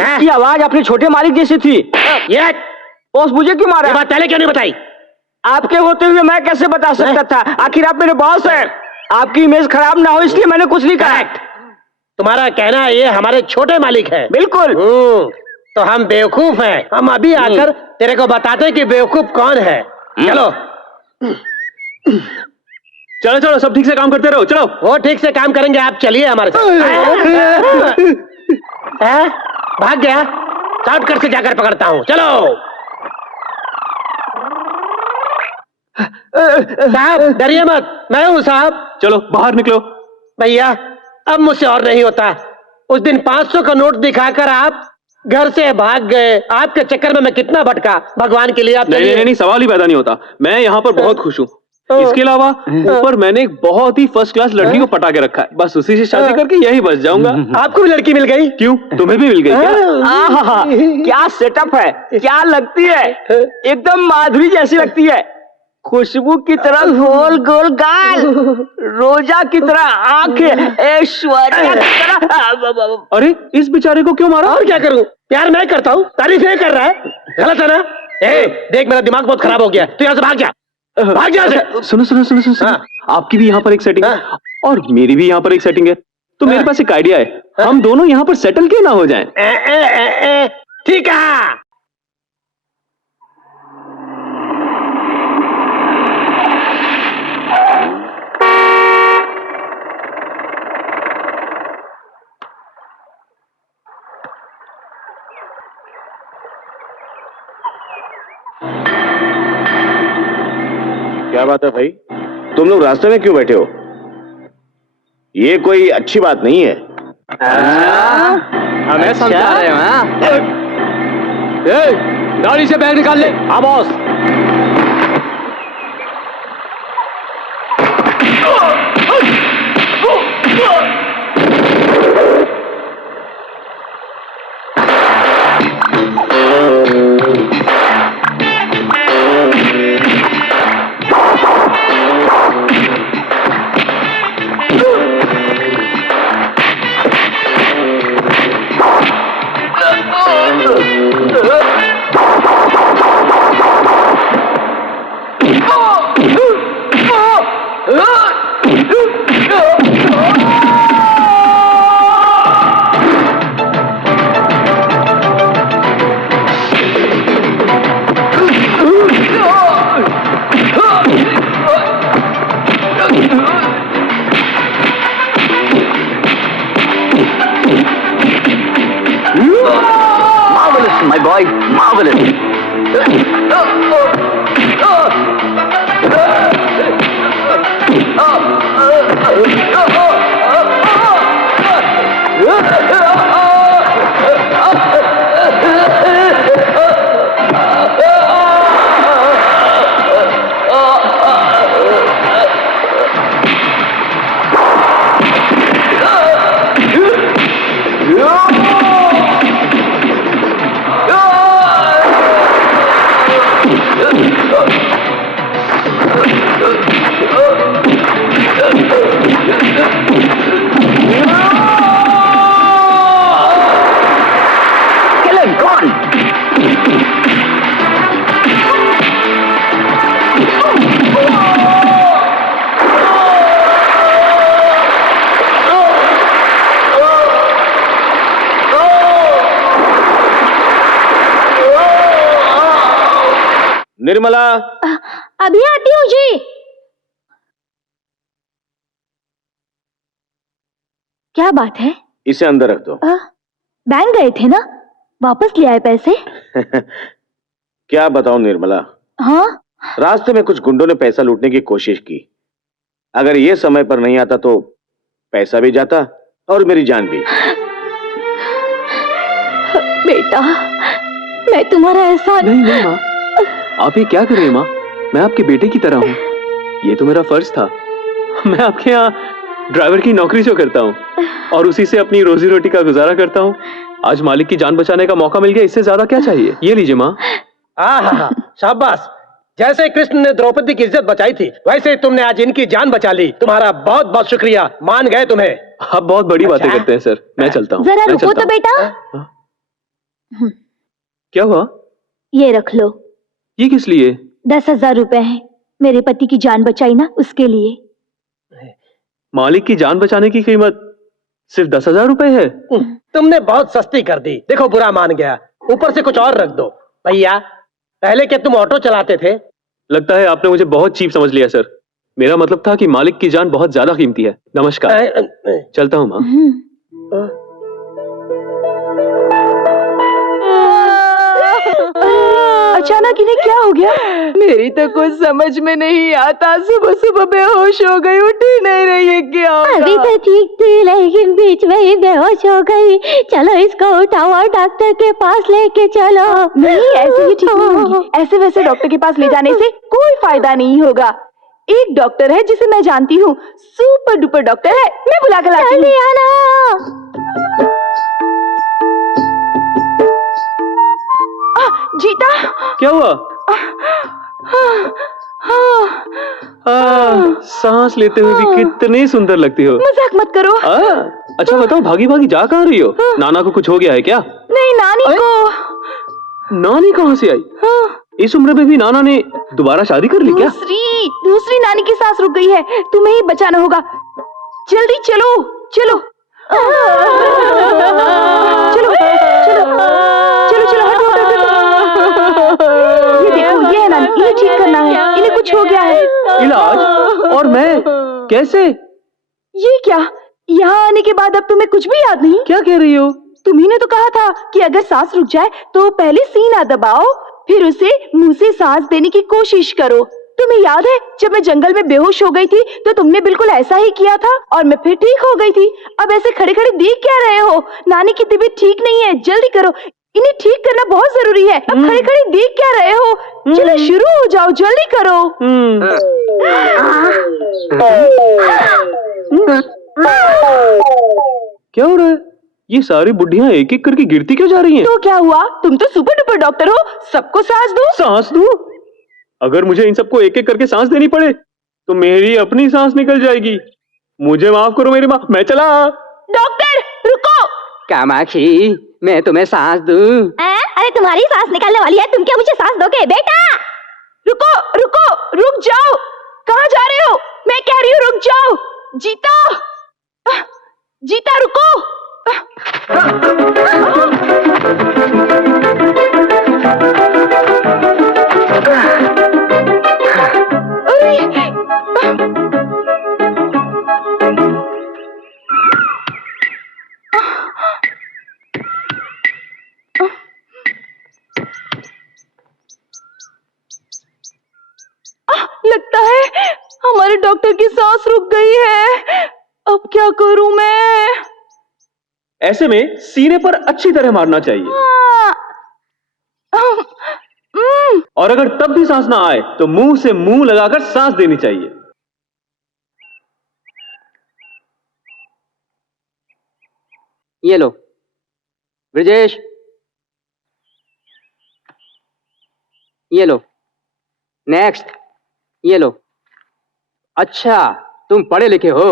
हाँ? इसकी आवाज अपने छोटे मालिक जैसी थी। ये बॉस, मुझे क्यों मारा? ये बात पहले क्यों नहीं बताई? आपके होते हुए मैं कैसे बता सकता था? आखिर आप मेरे बॉस हैं। आपकी इमेज खराब ना हो इसलिए मैंने कुछ नहीं कहा। करेक्ट। तुम्हारा कहना है ये हमारे छोटे मालिक हैं। बिल्कुल। तो हम बेवकूफ हैं। हम अभी आकर तेरे को बताते हैं कि बेवकूफ कौन है। चलो चलो चलो, सब ठीक से काम करते रहो, चलो। वो ठीक से काम करेंगे, आप चलिए हमारे साथ। हैं? भाग गया? शॉर्टकट से जाकर पकड़ता हूँ, चलो। साहब डरिए मत, मैं हूँ साहब। चलो बाहर निकलो। भैया अब मुझसे और नहीं होता। उस दिन 500 का नोट दिखाकर आप घर से भाग गए। आपके चक्कर में मैं कितना भटका। भगवान के लिए आप नहीं नहीं नहीं, सवाल ही पैदा नहीं होता। मैं यहाँ पर बहुत खुश हूँ। इसके अलावा ऊपर मैंने एक बहुत ही फर्स्ट क्लास लड़की को पटा के रखा है, बस उसी से शादी करके यही बच जाऊंगा। आपको भी लड़की मिल गई? क्यों, तुम्हें भी मिल गई क्या? आहा, क्या सेटअप है, क्या लगती है, एकदम माधुरी जैसी लगती है। खुशबू की तरह गोल गोल गाल, रोजा की तरह आंखें, ऐश्वर्या की तरह। अरे इस बेचारे को क्यों मारा? और क्या करूं? प्यार मैं करता हूं, तारीफ ये कर रहा है। गलत है ना? देख मेरा दिमाग बहुत खराब हो गया, तू यहाँ से भाग जा, भाग जा से। सुनो सुनो सुनो सुनो, सुनो। आपकी भी यहाँ पर एक सेटिंग है और मेरी भी यहाँ पर एक सेटिंग है, तो मेरे पास एक आइडिया है। हम दोनों यहाँ पर सेटल क्यों ना हो जाएं? ठीक है। क्या बात है भाई, तुम लोग रास्ते में क्यों बैठे हो? ये कोई अच्छी बात नहीं है। हमें समझा रहे हैं? गाड़ी से बैग निकाल ले। हाँ boss. my boy. Marvelous. Kill him, go on. Nirmala, अभी आती हूँ जी। क्या बात है? इसे अंदर रख दो। बैंक गए थे ना, वापस ले आए पैसे? क्या बताऊं निर्मला, हाँ? रास्ते में कुछ गुंडों ने पैसा लूटने की कोशिश की। अगर ये समय पर नहीं आता तो पैसा भी जाता और मेरी जान भी। बेटा, मैं तुम्हारा एहसान नहीं नहीं माँ, आप ये क्या कर रही हैं माँ? मैं आपके बेटे की तरह हूँ, ये तो मेरा फर्ज था। मैं आपके यहाँ ड्राइवर की नौकरी जो करता हूँ और उसी से अपनी रोजी रोटी का गुजारा करता हूँ। आज मालिक की जान बचाने का मौका मिल गया, इससे ज्यादा क्या चाहिए? ये लीजिए माँ। हाँ, शाबाश। जैसे कृष्ण ने द्रौपदी की इज्जत बचाई थी, वैसे तुमने आज इनकी जान बचा ली। तुम्हारा बहुत बहुत शुक्रिया, मान गए तुम्हें। आप बहुत बड़ी बातें करते हैं सर, मैं चलता हूँ। जरा मैं रुको चलता तो हूँ। बेटा। क्या हुआ? ये रख लो। ये किस लिए? 10,000 रुपए हैं, मेरे पति की जान बचाई ना, उसके लिए। मालिक की जान बचाने की कीमत सिर्फ 10,000 रुपए है? तुमने बहुत सस्ती कर दी। देखो, बुरा मान गया, ऊपर से कुछ और रख दो। भैया, पहले क्या तुम ऑटो चलाते थे? लगता है आपने मुझे बहुत चीप समझ लिया सर। मेरा मतलब था कि मालिक की जान बहुत ज्यादा कीमती है। नमस्कार, चलता हूँ माँ। अचानक इन्हें क्या हो गया? मेरी तो कुछ समझ में नहीं आता। सुबह सुबह बेहोश हो गई, उठ ही नहीं रही है। क्या होगा? अभी तो ठीक थी, लेकिन बीच में ही बेहोश हो गई। चलो इसको उठाओ और डॉक्टर के पास लेके चलो। नहीं, ऐसे ही ठीक नहीं होगी। ऐसे वैसे डॉक्टर के पास ले जाने से कोई फायदा नहीं होगा। एक डॉक्टर है जिसे मैं जानती हूँ, सुपर डुपर डॉक्टर है, मैं बुला कर लाती हूँ। जीता, क्या हुआ? सांस लेते हुए भी कितनी सुंदर लगती हो। मजाक मत करो। अच्छा बताओ, भागी भागी जा कहाँ रही हो? नाना को कुछ हो गया है क्या? नहीं, नानी को। नानी कहाँ से आई? इस उम्र में भी नाना ने दोबारा शादी कर ली क्या? दूसरी नानी की सांस रुक गई है, तुम्हें ही बचाना होगा। जल्दी चलो चलो चलो चलो चलो चलो, हटो हटो हटो। ये देखो, ये है नानी, इन्हें ठीक करना है, इन्हें कुछ हो गया है। इलाज? और मैं कैसे? ये क्या, यहाँ आने के बाद अब तुम्हें कुछ भी याद नहीं? क्या कह रही हो? तुम्ही ने तो कहा था कि अगर सांस रुक जाए तो पहले सीना दबाओ, फिर उसे मुंह से सांस देने की कोशिश करो। तुम्हें याद है जब मैं जंगल में बेहोश हो गई थी तो तुमने बिल्कुल ऐसा ही किया था और मैं फिर ठीक हो गई थी। अब ऐसे खड़े खड़े देख क्या रहे हो? नानी की तबीयत ठीक नहीं है, जल्दी करो, इन्हें ठीक करना बहुत जरूरी है। अब खड़े खड़े देख क्या रहे हो? चलो शुरू हो जाओ, जल्दी करो। क्या हो रहा है? ये सारी बुढ़ियां एक एक करके गिरती क्यों जा रही हैं? तो क्या हुआ, तुम तो सुपर डुपर डॉक्टर हो, सबको सांस दो। सांस दूं? अगर मुझे इन सबको एक एक करके सांस देनी पड़े तो मेरी अपनी सांस निकल जाएगी। मुझे माफ करो मेरी माँ, मैं चला। डॉक्टर रुको। कामाक्षी, मैं तुम्हें सांस दूं? अरे तुम्हारी सांस निकालने वाली है, तुम क्या मुझे सांस दोगे? बेटा रुको रुको, रुक जाओ। कहाँ जा रहे हो? मैं कह रही हूँ रुक जाओ। जीता, जीता रुको। ऐसे में सीने पर अच्छी तरह मारना चाहिए। और अगर तब भी सांस ना आए तो मुंह से मुंह लगाकर सांस देनी चाहिए। ये लो ब्रिजेश, ये लो नेक्स्ट, ये लो। अच्छा तुम पढ़े लिखे हो,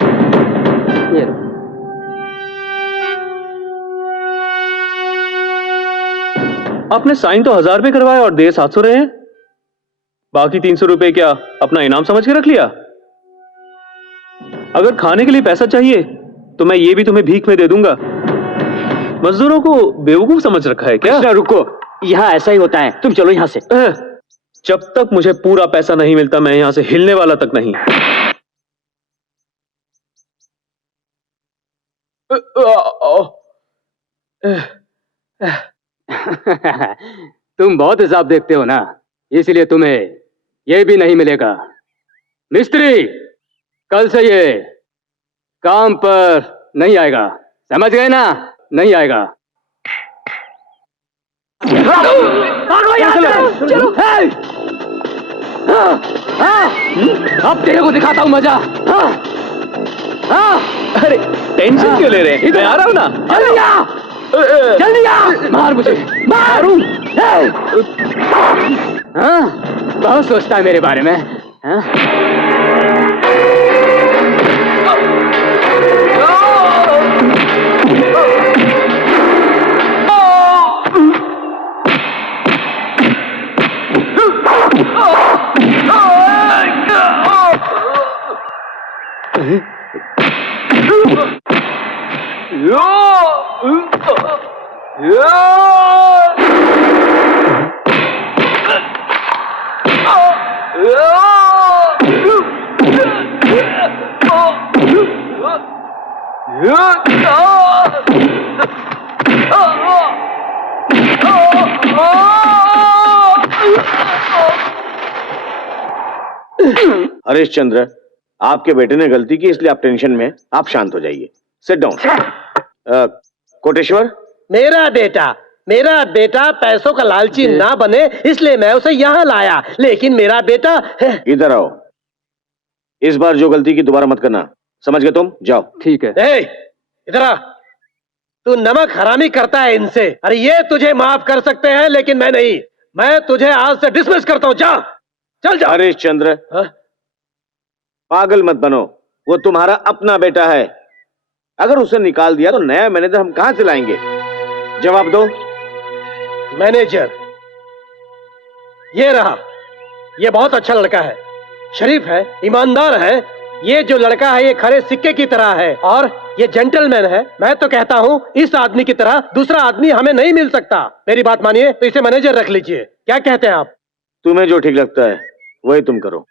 ये लो। आपने साइन तो 1000 रुपए करवाए और दे 700 रहे हैं। बाकी 300 रुपए क्या अपना इनाम समझ के रख लिया? अगर खाने के लिए पैसा चाहिए तो मैं ये भी तुम्हें भीख में दे दूंगा। मजदूरों को बेवकूफ समझ रखा है क्या? कृष्णा रुको, यहाँ ऐसा ही होता है, तुम चलो यहाँ से। जब तक मुझे पूरा पैसा नहीं मिलता मैं यहां से हिलने वाला तक नहीं। तुम बहुत हिसाब देखते हो ना, इसलिए तुम्हें यह भी नहीं मिलेगा। मिस्त्री, कल से ये काम पर नहीं आएगा, समझ गए ना? नहीं आएगा। चलो। अब तेरे को दिखाता हूं मजा। अरे टेंशन क्यों ले रहे हैं? मैं आ रहा हूं ना। जल्दी आ, मार मुझे, मारू। बहुत सोचता है मेरे बारे में। हरिश्चंद्र, आपके बेटे ने गलती की इसलिए आप टेंशन में हैं। आप शांत हो जाइए। Sit down. कोटेश्वर, मेरा बेटा पैसों का लालची ना बने इसलिए मैं उसे यहाँ लाया, लेकिन मेरा बेटा इधर आओ। इस बार जो गलती की दोबारा मत करना, समझ गए तुम? जाओ। ठीक है। इधर आ। तू नमक हरामी करता है इनसे। अरे ये तुझे माफ कर सकते हैं लेकिन मैं नहीं। मैं तुझे आज से डिसमिस करता हूँ। जा, चल जा। हरिश्चंद्र, पागल मत बनो। वो तुम्हारा अपना बेटा है। अगर उसे निकाल दिया तो नया मैनेजर हम कहां से लाएंगे? जवाब दो। मैनेजर ये रहा। ये बहुत अच्छा लड़का है, शरीफ है, ईमानदार है। ये जो लड़का है ये खरे सिक्के की तरह है और ये जेंटलमैन है। मैं तो कहता हूँ इस आदमी की तरह दूसरा आदमी हमें नहीं मिल सकता। मेरी बात मानिए तो इसे मैनेजर रख लीजिए। क्या कहते हैं आप? तुम्हें जो ठीक लगता है वही तुम करो।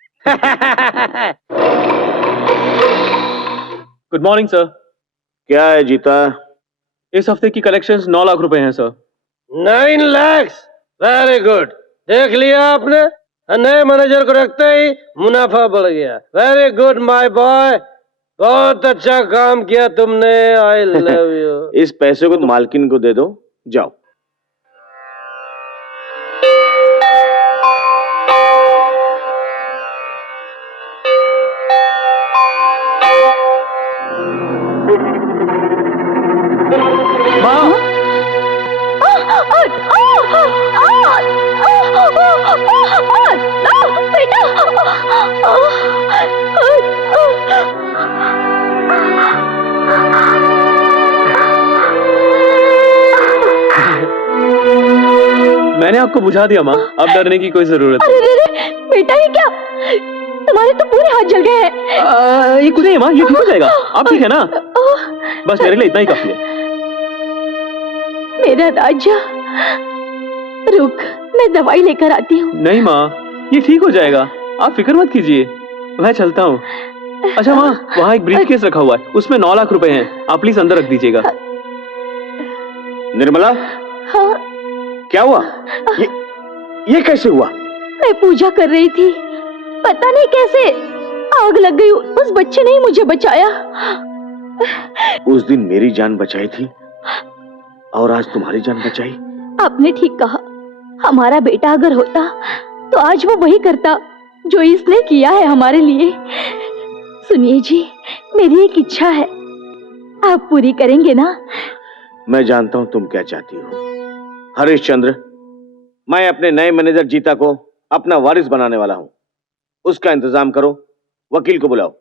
Good morning sir. क्या है जीता? इस हफ्ते की कलेक्शंस 9 लाख रुपए हैं सर। 9 लाख? Very good. देख लिया आपने, नए मैनेजर को रखते ही मुनाफा बढ़ गया। वेरी गुड माय बॉय, बहुत अच्छा काम किया तुमने। I love you. इस पैसे को मालकिन को दे दो, जाओ। मैंने आपको बुझा दिया माँ, अब डरने की कोई जरूरत अरे रे, बेटा ये क्या? तुम्हारे तो पूरे हाथ जल गए हैं। ये कुछ नहीं है माँ, ये ठीक हो जाएगा। आप ठीक है ना? बस मेरे लिए इतना ही काफी है। मेरा राजा, रुक, मैं दवाई लेकर आती हूँ। नहीं माँ, ये ठीक हो जाएगा, आप फिक्र मत कीजिए। मैं चलता हूँ। अच्छा माँ, वहाँ एक ब्रीफकेस रखा हुआ है, उसमें 9 लाख रुपए हैं। आप प्लीज अंदर रख दीजिएगा। निर्मला, हाँ? क्या हुआ? ये कैसे हुआ? मैं पूजा कर रही थी, पता नहीं कैसे आग लग गई। उस बच्चे ने ही मुझे बचाया। उस दिन मेरी जान बचाई थी और आज तुम्हारी जान बचाई। आपने ठीक कहा, हमारा बेटा अगर होता तो आज वो वही करता जो इसने किया है हमारे लिए। सुनिए जी, मेरी एक इच्छा है, आप पूरी करेंगे ना? मैं जानता हूं तुम क्या चाहती हो हरिश्चंद्र। मैं अपने नए मैनेजर जीता को अपना वारिस बनाने वाला हूं। उसका इंतजाम करो, वकील को बुलाओ।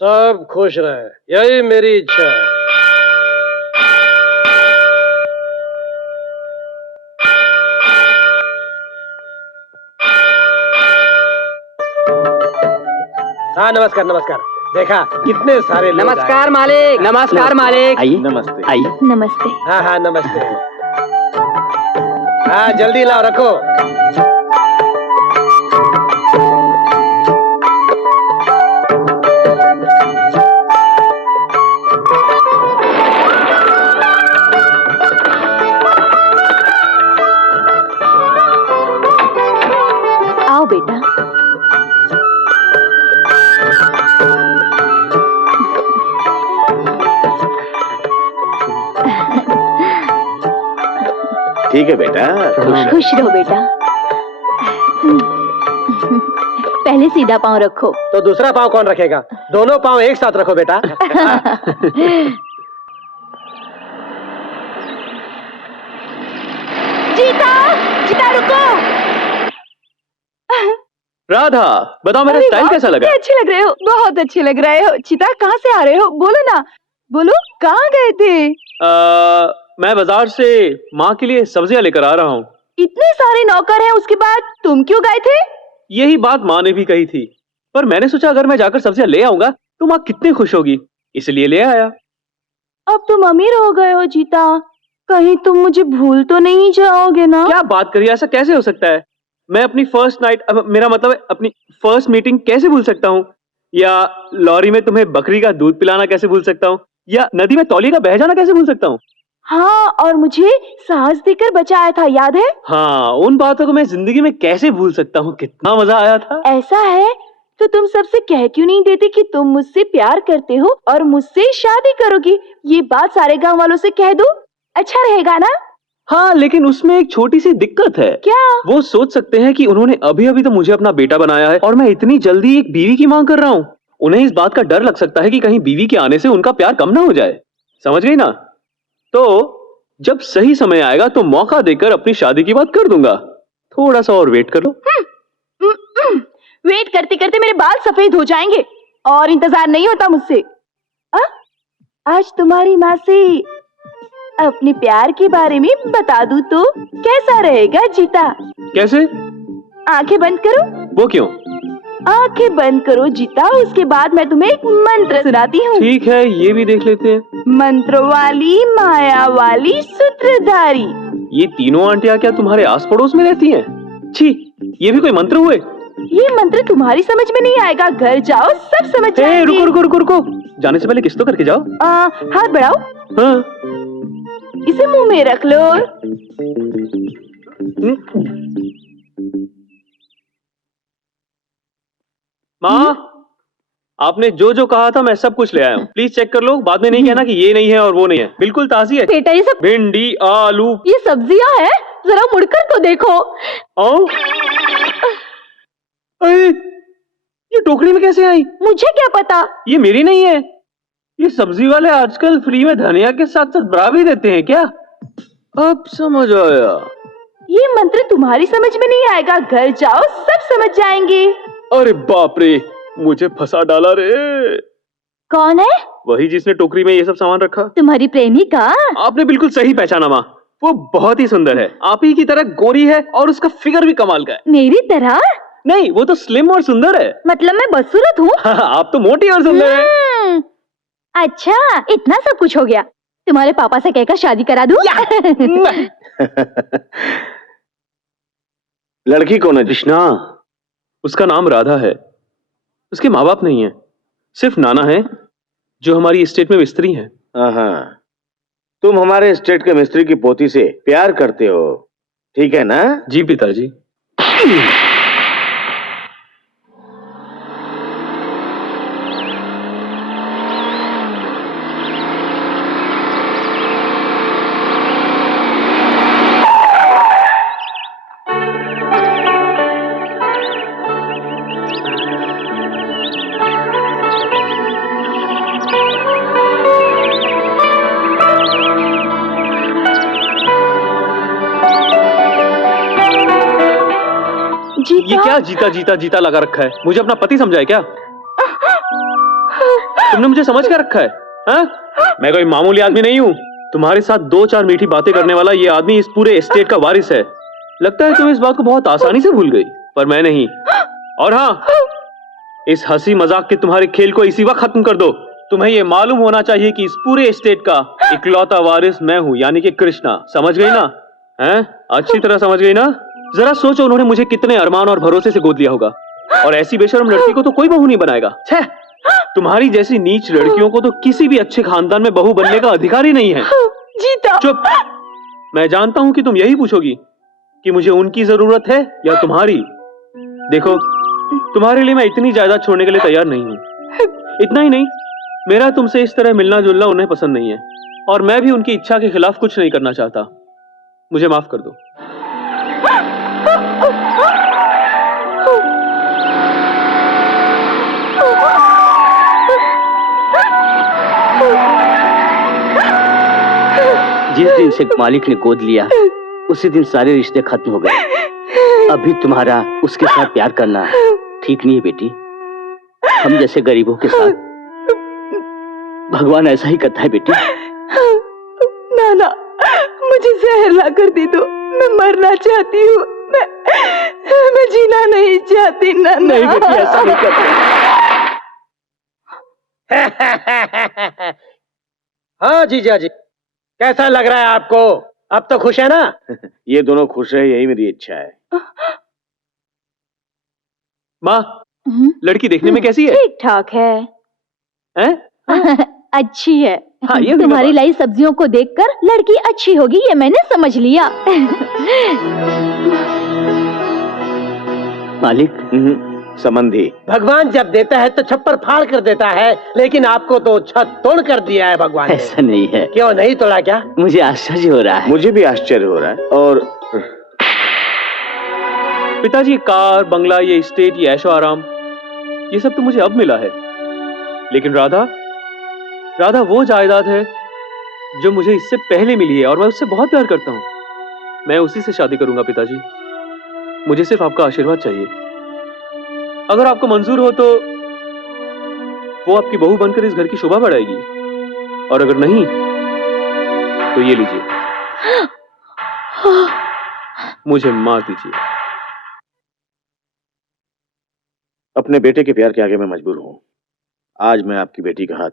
सब खुश रहे, यही मेरी इच्छा है। हाँ नमस्कार नमस्कार। देखा कितने सारे लोग नमस्कार मालिक, नमस्कार मालिक। आइए नमस्ते। आइए। नमस्ते। हाँ हाँ नमस्ते। हाँ जल्दी लाओ, रखो। आओ बेटा। ठीक है बेटा, खुश रहो बेटा। पहले सीधा पांव रखो। तो दूसरा पाँव कौन रखेगा? दोनों पाँव एक साथ रखो बेटा। जीता, जीता रुको। राधा, बताओ मेरा अरे स्टाइल वाह, कैसा लगा? कितने अच्छे लग रहे हो, बहुत अच्छे लग रहे हो। चिता कहाँ से आ रहे हो? बोलो ना, बोलो कहाँ गए थे? मैं बाजार से माँ के लिए सब्जियां लेकर आ रहा हूँ। इतने सारे नौकर हैं, उसके बाद तुम क्यों गए थे? यही बात माँ ने भी कही थी, पर मैंने सोचा अगर मैं जाकर सब्जियां ले आऊंगा तो माँ कितनी खुश होगी, इसलिए ले आया। अब तुम अमीर हो गए हो जीता, कहीं तुम मुझे भूल तो नहीं जाओगे ना? क्या बात करिए, ऐसा कैसे हो सकता है? मैं अपनी फर्स्ट नाइट, मेरा मतलब है अपनी फर्स्ट मीटिंग कैसे भूल सकता हूँ? या लॉरी में तुम्हें बकरी का दूध पिलाना कैसे भूल सकता हूँ? या नदी में तौलिया का बह जाना कैसे भूल सकता हूँ? हाँ, और मुझे साहस देकर बचाया था, याद है? हाँ, उन बातों को मैं जिंदगी में कैसे भूल सकता हूँ? कितना मजा आया था। ऐसा है तो तुम सबसे कह क्यों नहीं देते कि तुम मुझसे प्यार करते हो और मुझसे शादी करोगी? ये बात सारे गांव वालों से कह दो, अच्छा रहेगा ना? हाँ, लेकिन उसमें एक छोटी सी दिक्कत है। क्या? वो सोच सकते हैं कि उन्होंने अभी अभी तो मुझे अपना बेटा बनाया है और मैं इतनी जल्दी एक बीवी की मांग कर रहा हूँ। उन्हें इस बात का डर लग सकता है कि कहीं बीवी के आने से उनका प्यार कम ना हो जाए, समझ गई ना? तो जब सही समय आएगा तो मौका देकर अपनी शादी की बात कर दूंगा। थोड़ा सा और वेट कर लो। वेट करते करते मेरे बाल सफेद हो जाएंगे और इंतजार नहीं होता मुझसे। आज तुम्हारी माँ से अपने प्यार के बारे में बता दूं तो कैसा रहेगा जीता? कैसे? आंखें बंद करो। वो क्यों? आंखें बंद करो जीता, उसके बाद मैं तुम्हें एक मंत्र सुनाती हूँ। ठीक है, ये भी देख लेते हैं। मंत्र वाली, माया वाली, सूत्रधारी। ये तीनों आंटियां क्या तुम्हारे आस पड़ोस में रहती हैं? छी, ये भी कोई मंत्र हुए? ये मंत्र तुम्हारी समझ में नहीं आएगा, घर जाओ सब समझ जाएंगे। रुको रुको रुको रुको, जाने से पहले किस तो करके जाओ। हाथ बढ़ाओ। हाँ। इसे मुंह में रख लो। माँ, आपने जो जो कहा था मैं सब कुछ ले आया हूँ। प्लीज चेक कर लो, बाद में नहीं कहना कि ये नहीं है और वो नहीं है। बिल्कुल ताजी है। बेटा ये सब भिंडी, आलू। ये सब्जियां हैं, जरा मुड़कर तो देखो। अरे, ये टोकरी में कैसे आई? मुझे क्या पता? ये मेरी नहीं है। ये सब्जी वाले आजकल फ्री में धनिया के साथ साथ बरा भी देते हैं क्या? अब समझ आया। ये मंत्र तुम्हारी समझ में नहीं आएगा, घर जाओ सब समझ जाएंगे। अरे बाप रे, मुझे फंसा डाला रे। कौन है? वही जिसने टोकरी में ये सब सामान रखा। तुम्हारी प्रेमिका? आपने बिल्कुल सही पहचाना माँ, वो बहुत ही सुंदर है, आप ही की तरह गोरी है और उसका फिगर भी कमाल का है। मेरी तरह? नहीं, वो तो स्लिम और सुंदर है। मतलब मैं बदसूरत हूँ? आप तो मोटी और सुंदर है। अच्छा, इतना सब कुछ हो गया। तुम्हारे पापा से कहकर शादी करा दूं? लड़की कौन है? कृष्णा, उसका नाम राधा है। उसके माँ बाप नहीं है, सिर्फ नाना है जो हमारी स्टेट में मिस्त्री हैं। हाँ, तुम हमारे स्टेट के मिस्त्री की पोती से प्यार करते हो, ठीक है ना? जी पिताजी। ये क्या जीता जीता जीता लगा रखा है? मुझे अपना पति समझा है क्या? तुमने मुझे समझ क्या रखा है? हाँ? मैं कोई मामूली आदमी नहीं हूँ। तुम्हारे साथ 2-4 मीठी बातें करने वाला ये आदमी इस पूरे एस्टेट का वारिस है। लगता है तुम इस बात को बहुत आसानी से भूल गई, पर मैं नहीं। और हाँ, इस हंसी मजाक के तुम्हारे खेल को इसी वक्त खत्म कर दो। तुम्हें ये मालूम होना चाहिए कि इस पूरे एस्टेट का इकलौता वारिस मैं हूँ, यानी कि कृष्णा। समझ गई ना? हैं? अच्छी तरह समझ गई ना? जरा सोचो, उन्होंने मुझे कितने अरमान और भरोसे से गोद लिया होगा, और ऐसी बेशर्म लड़की को तो कोई बहू नहीं बनाएगा। छह! तुम्हारी जैसी नीच लड़कियों को तो किसी भी अच्छे खानदान में बहू बनने का अधिकार ही नहीं है। जीता। चुप! मैं जानता हूं कि तुम यही पूछोगी कि मुझे उनकी जरूरत है या तुम्हारी। देखो, तुम्हारे लिए मैं इतनी जायदाद छोड़ने के लिए तैयार नहीं हूं। इतना ही नहीं, मेरा तुमसे इस तरह मिलना जुलना उन्हें पसंद नहीं है, और मैं भी उनकी इच्छा के खिलाफ कुछ नहीं करना चाहता। मुझे माफ कर दो। जिस दिन से मालिक ने गोद लिया उसी दिन सारे रिश्ते खत्म हो गए। अभी तुम्हारा उसके साथ प्यार करना ठीक नहीं है बेटी। हम जैसे गरीबों के साथ भगवान ऐसा ही करता है बेटी। नाना, मुझे जहर ला कर दे दो, मैं मरना चाहती हूँ। मैं जीना नहीं चाहती नाना। नहीं बेटी, ऐसा नहीं करते। हाँ जीजा जी, कैसा लग रहा है आपको? अब तो खुश है ना? ये दोनों खुश रहे, यही मेरी इच्छा है। माँ, लड़की देखने में कैसी है? ठीक ठाक है। हैं? अच्छी है। हाँ, ये तुम्हारी लाई सब्जियों को देखकर लड़की अच्छी होगी, ये मैंने समझ लिया। मालिक, संबंधी भगवान जब देता है तो छप्पर फाड़ कर देता है, लेकिन आपको तो छत तोड़ कर दिया है भगवान ने। ऐसा नहीं है। क्यों नहीं तोड़ा? क्या मुझे आश्चर्य हो रहा है। मुझे भी आश्चर्य हो रहा है। और पिताजी, कार, बंगला, ये स्टेट, ये ऐशो आराम, ये सब तो मुझे अब मिला है। लेकिन राधा वो जायदाद है जो मुझे इससे पहले मिली है, और मैं उससे बहुत प्यार करता हूँ। मैं उसी से शादी करूंगा पिताजी। मुझे सिर्फ आपका आशीर्वाद चाहिए। अगर आपको मंजूर हो तो वो आपकी बहू बनकर इस घर की शोभा बढ़ाएगी, और अगर नहीं तो ये लीजिए, मुझे मार दीजिए। अपने बेटे के प्यार के आगे मैं मजबूर हूं। आज मैं आपकी बेटी का हाथ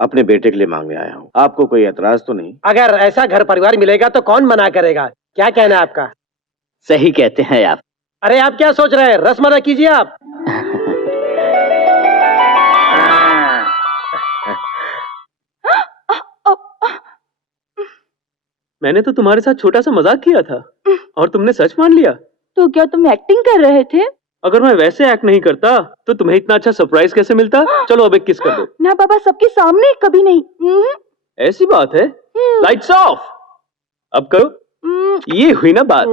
अपने बेटे के लिए मांगने आया हूं। आपको कोई एतराज तो नहीं? अगर ऐसा घर परिवार मिलेगा तो कौन मना करेगा? क्या कहना है आपका? सही कहते हैं आप। अरे आप क्या सोच रहे हैं? रस्म कीजिए आप। मैंने तो तुम्हारे साथ छोटा सा मजाक किया था और तुमने सच मान लिया। तो क्या तुम एक्टिंग कर रहे थे? अगर मैं वैसे एक्ट नहीं करता तो तुम्हें इतना अच्छा सरप्राइज कैसे मिलता? चलो अब एक किस कर दो। ना पापा, सबके सामने कभी नहीं। ऐसी बात है? Lights off. अब करो। ये हुई ना बात।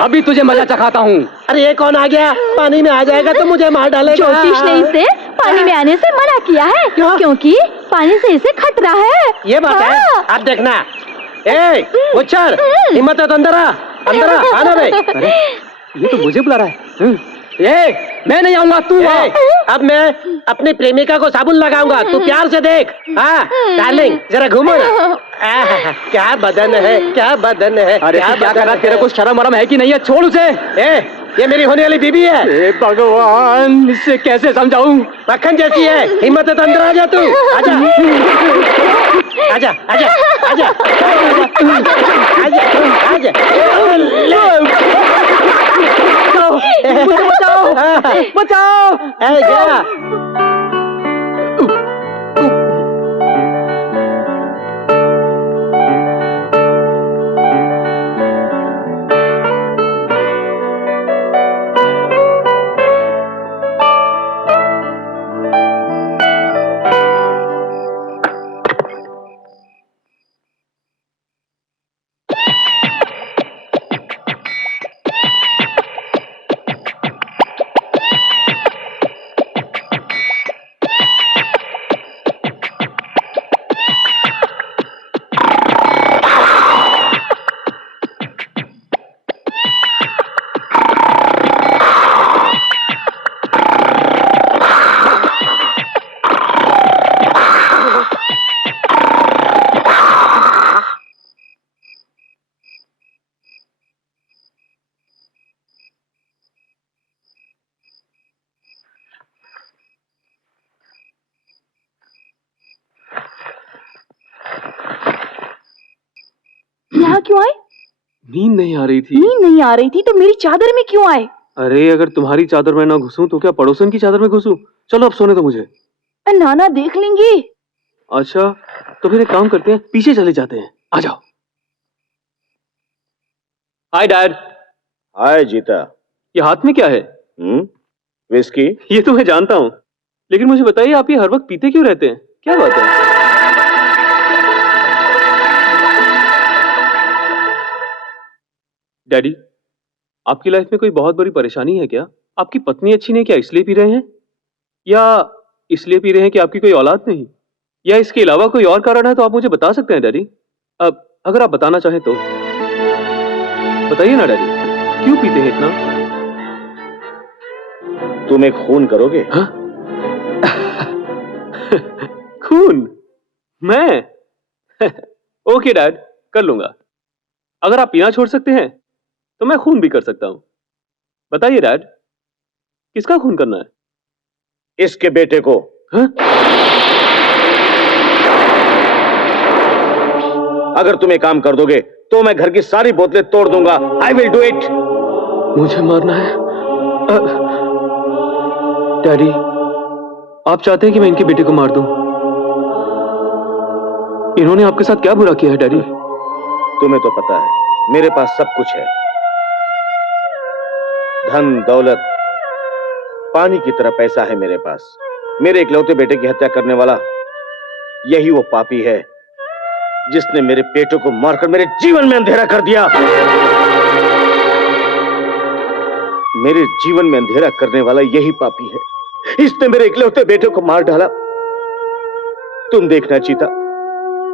अभी तुझे मजा चखाता हूँ। अरे ये कौन आ गया? पानी में आ जाएगा तो मुझे मार डालेगा। ज्योतिष ने इसे पानी में आने से मना किया है, क्योंकि पानी से इसे खतरा है। ये बात है। हाँ। आप देखना। ए मुच्छर, हिम्मत है तो अंदर आ, अंदर आ, आना बे। अरे ये तो मुझे बुला रहा है। ये मैं नहीं आऊंगा, तू आ। अब मैं अपनी प्रेमिका को साबुन लगाऊंगा, तू प्यार से देख। हाँ डार्लिंग, जरा घूमो ना। क्या बदन है, क्या बदन है। अरे तू क्या कर रहा है? तेरे को शर्म वरम है कि नहीं है? छोड़ उसे। ये मेरी होने वाली बीबी है। हे भगवान, इससे कैसे समझाऊं? मक्खन जैसी है। हिम्मत है तो अंदर आ जा तू। आजा आजा आजा आजा आजा आजा। मुझे बचाओ, बचाओ। क्या? यहाँ क्यों आए? नींद नहीं आ रही थी। नींद नहीं आ रही थी तो मेरी चादर में क्यों आए? अरे अगर तुम्हारी चादर में ना घुसूं तो क्या पड़ोसन की चादर में घुसूं? चलो अब सोने दो मुझे। नाना देख लेंगे। अच्छा तो फिर एक काम करते हैं, पीछे चले जाते हैं। आ जाओ। Hi dad. हाय जीता। ये हाथ में क्या है? विस्की। ये तो मैं जानता हूँ, लेकिन मुझे बताइए आप ये हर वक्त पीते क्यों रहते हैं? क्या बात है? डैडी, आपकी लाइफ में कोई बहुत बड़ी परेशानी है क्या? आपकी पत्नी अच्छी नहीं क्या इसलिए पी रहे हैं? या इसलिए पी रहे हैं कि आपकी कोई औलाद नहीं? या इसके अलावा कोई और कारण है तो आप मुझे बता सकते हैं डैडी। अब अगर आप बताना चाहें तो बताइए ना डैडी, क्यों पीते हैं इतना? तुम एक खून करोगे? हाँ? खून? मैं? ओके डैड, कर लूंगा। अगर आप पीना छोड़ सकते हैं तो मैं खून भी कर सकता हूं। बताइए डैड, किसका खून करना है? इसके बेटे को। हाँ? अगर तुम एक काम कर दोगे तो मैं घर की सारी बोतलें तोड़ दूंगा। I will do it. मुझे मारना है? डैडी, आप चाहते हैं कि मैं इनके बेटे को मार दूं? इन्होंने आपके साथ क्या बुरा किया है डैडी? तुम्हें तो पता है मेरे पास सब कुछ है, धन दौलत, पानी की तरह पैसा है मेरे पास। मेरे इकलौते बेटे की हत्या करने वाला यही वो पापी है जिसने मेरे बेटे को मारकर मेरे जीवन में अंधेरा कर दिया। मेरे जीवन में अंधेरा करने वाला यही पापी है। इसने मेरे इकलौते बेटे को मार डाला। तुम देखना चीता,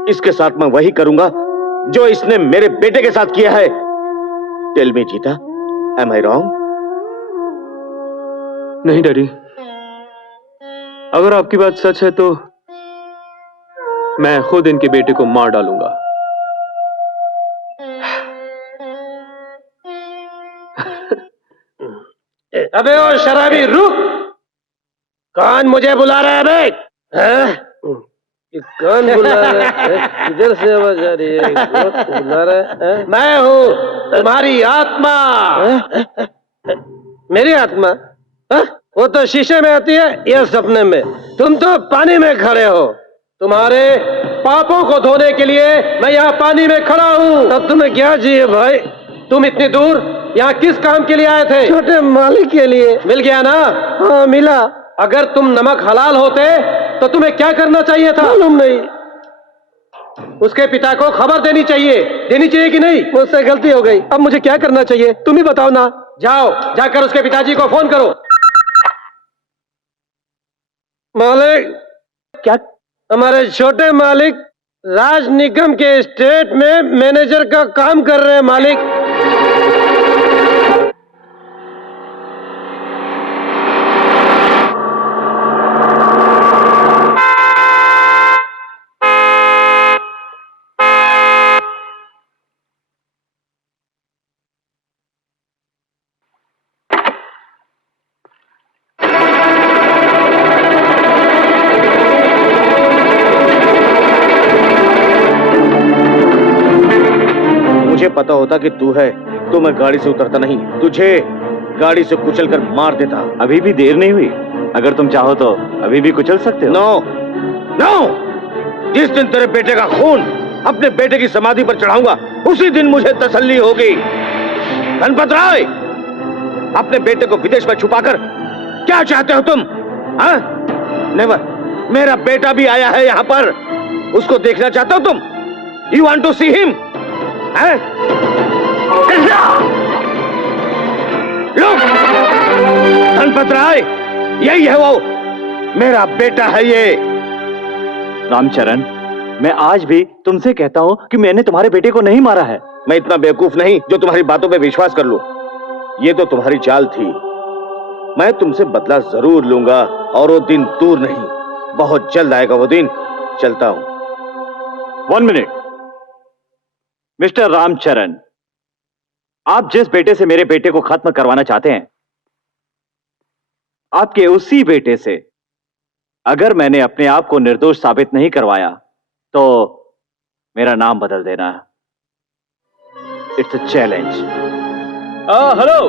इसके साथ मैं वही करूंगा जो इसने मेरे बेटे के साथ किया है। टेल मी चीता, एम आई रॉन्ग? नहीं डैडी, अगर आपकी बात सच है तो मैं खुद इनके बेटे को मार डालूंगा। अबे ओ शराबी रुक! कौन मुझे बुला रहा है बे? हाँ? ये कौन बुला रहा है? किधर से आवाज आ रही है? कौन बुला रहा है? मैं हूँ तुम्हारी आत्मा। मेरी आत्मा? हाँ? वो तो शीशे में आती है या सपने में? तुम तो पानी में खड़े हो। तुम्हारे पापों को धोने के लिए मैं यहाँ पानी में खड़ा हूँ। तब तुम्हें क्या चाहिए भाई? तुम इतनी दूर यहाँ किस काम के लिए आए थे? छोटे मालिक के लिए। मिल गया ना? हाँ मिला। अगर तुम नमक हलाल होते तो तुम्हें क्या करना चाहिए था? मालूम नहीं। उसके पिता को खबर देनी चाहिए कि नहीं? मुझसे गलती हो गई, अब मुझे क्या करना चाहिए तुम ही बताओ ना। जाओ, जाकर उसके पिताजी को फोन करो। मालिक, क्या? हमारे छोटे मालिक राज निगम के स्टेट में मैनेजर का काम कर रहे हैं मालिक। मुझे पता होता कि तू है तो मैं गाड़ी से उतरता नहीं, तुझे गाड़ी से कुचलकर मार देता। अभी भी देर नहीं हुई, अगर तुम चाहो तो अभी भी कुचल सकते हो। नो नो, जिस दिन तेरे बेटे का खून अपने बेटे की समाधि पर चढ़ाऊंगा उसी दिन मुझे तसल्ली होगी। गणपत राय, अपने बेटे को विदेश में छुपाकर क्या चाहते हो तुम? हाँ? नेवर। मेरा बेटा भी आया है यहाँ पर, उसको देखना चाहते हो तुम? You want to see him? लोग, गणपत राय, यही है वो, मेरा बेटा है ये। रामचरण, मैं आज भी तुमसे कहता हूं कि मैंने तुम्हारे बेटे को नहीं मारा है। मैं इतना बेवकूफ नहीं जो तुम्हारी बातों पे विश्वास कर लूं। ये तो तुम्हारी चाल थी। मैं तुमसे बदला जरूर लूंगा और वो दिन दूर नहीं, बहुत जल्द आएगा वो दिन। चलता हूं। 1 मिनट। मिस्टर रामचरण, आप जिस बेटे से मेरे बेटे को खत्म करवाना चाहते हैं, आपके उसी बेटे से अगर मैंने अपने आप को निर्दोष साबित नहीं करवाया तो मेरा नाम बदल देना। It's a challenge. हेलो,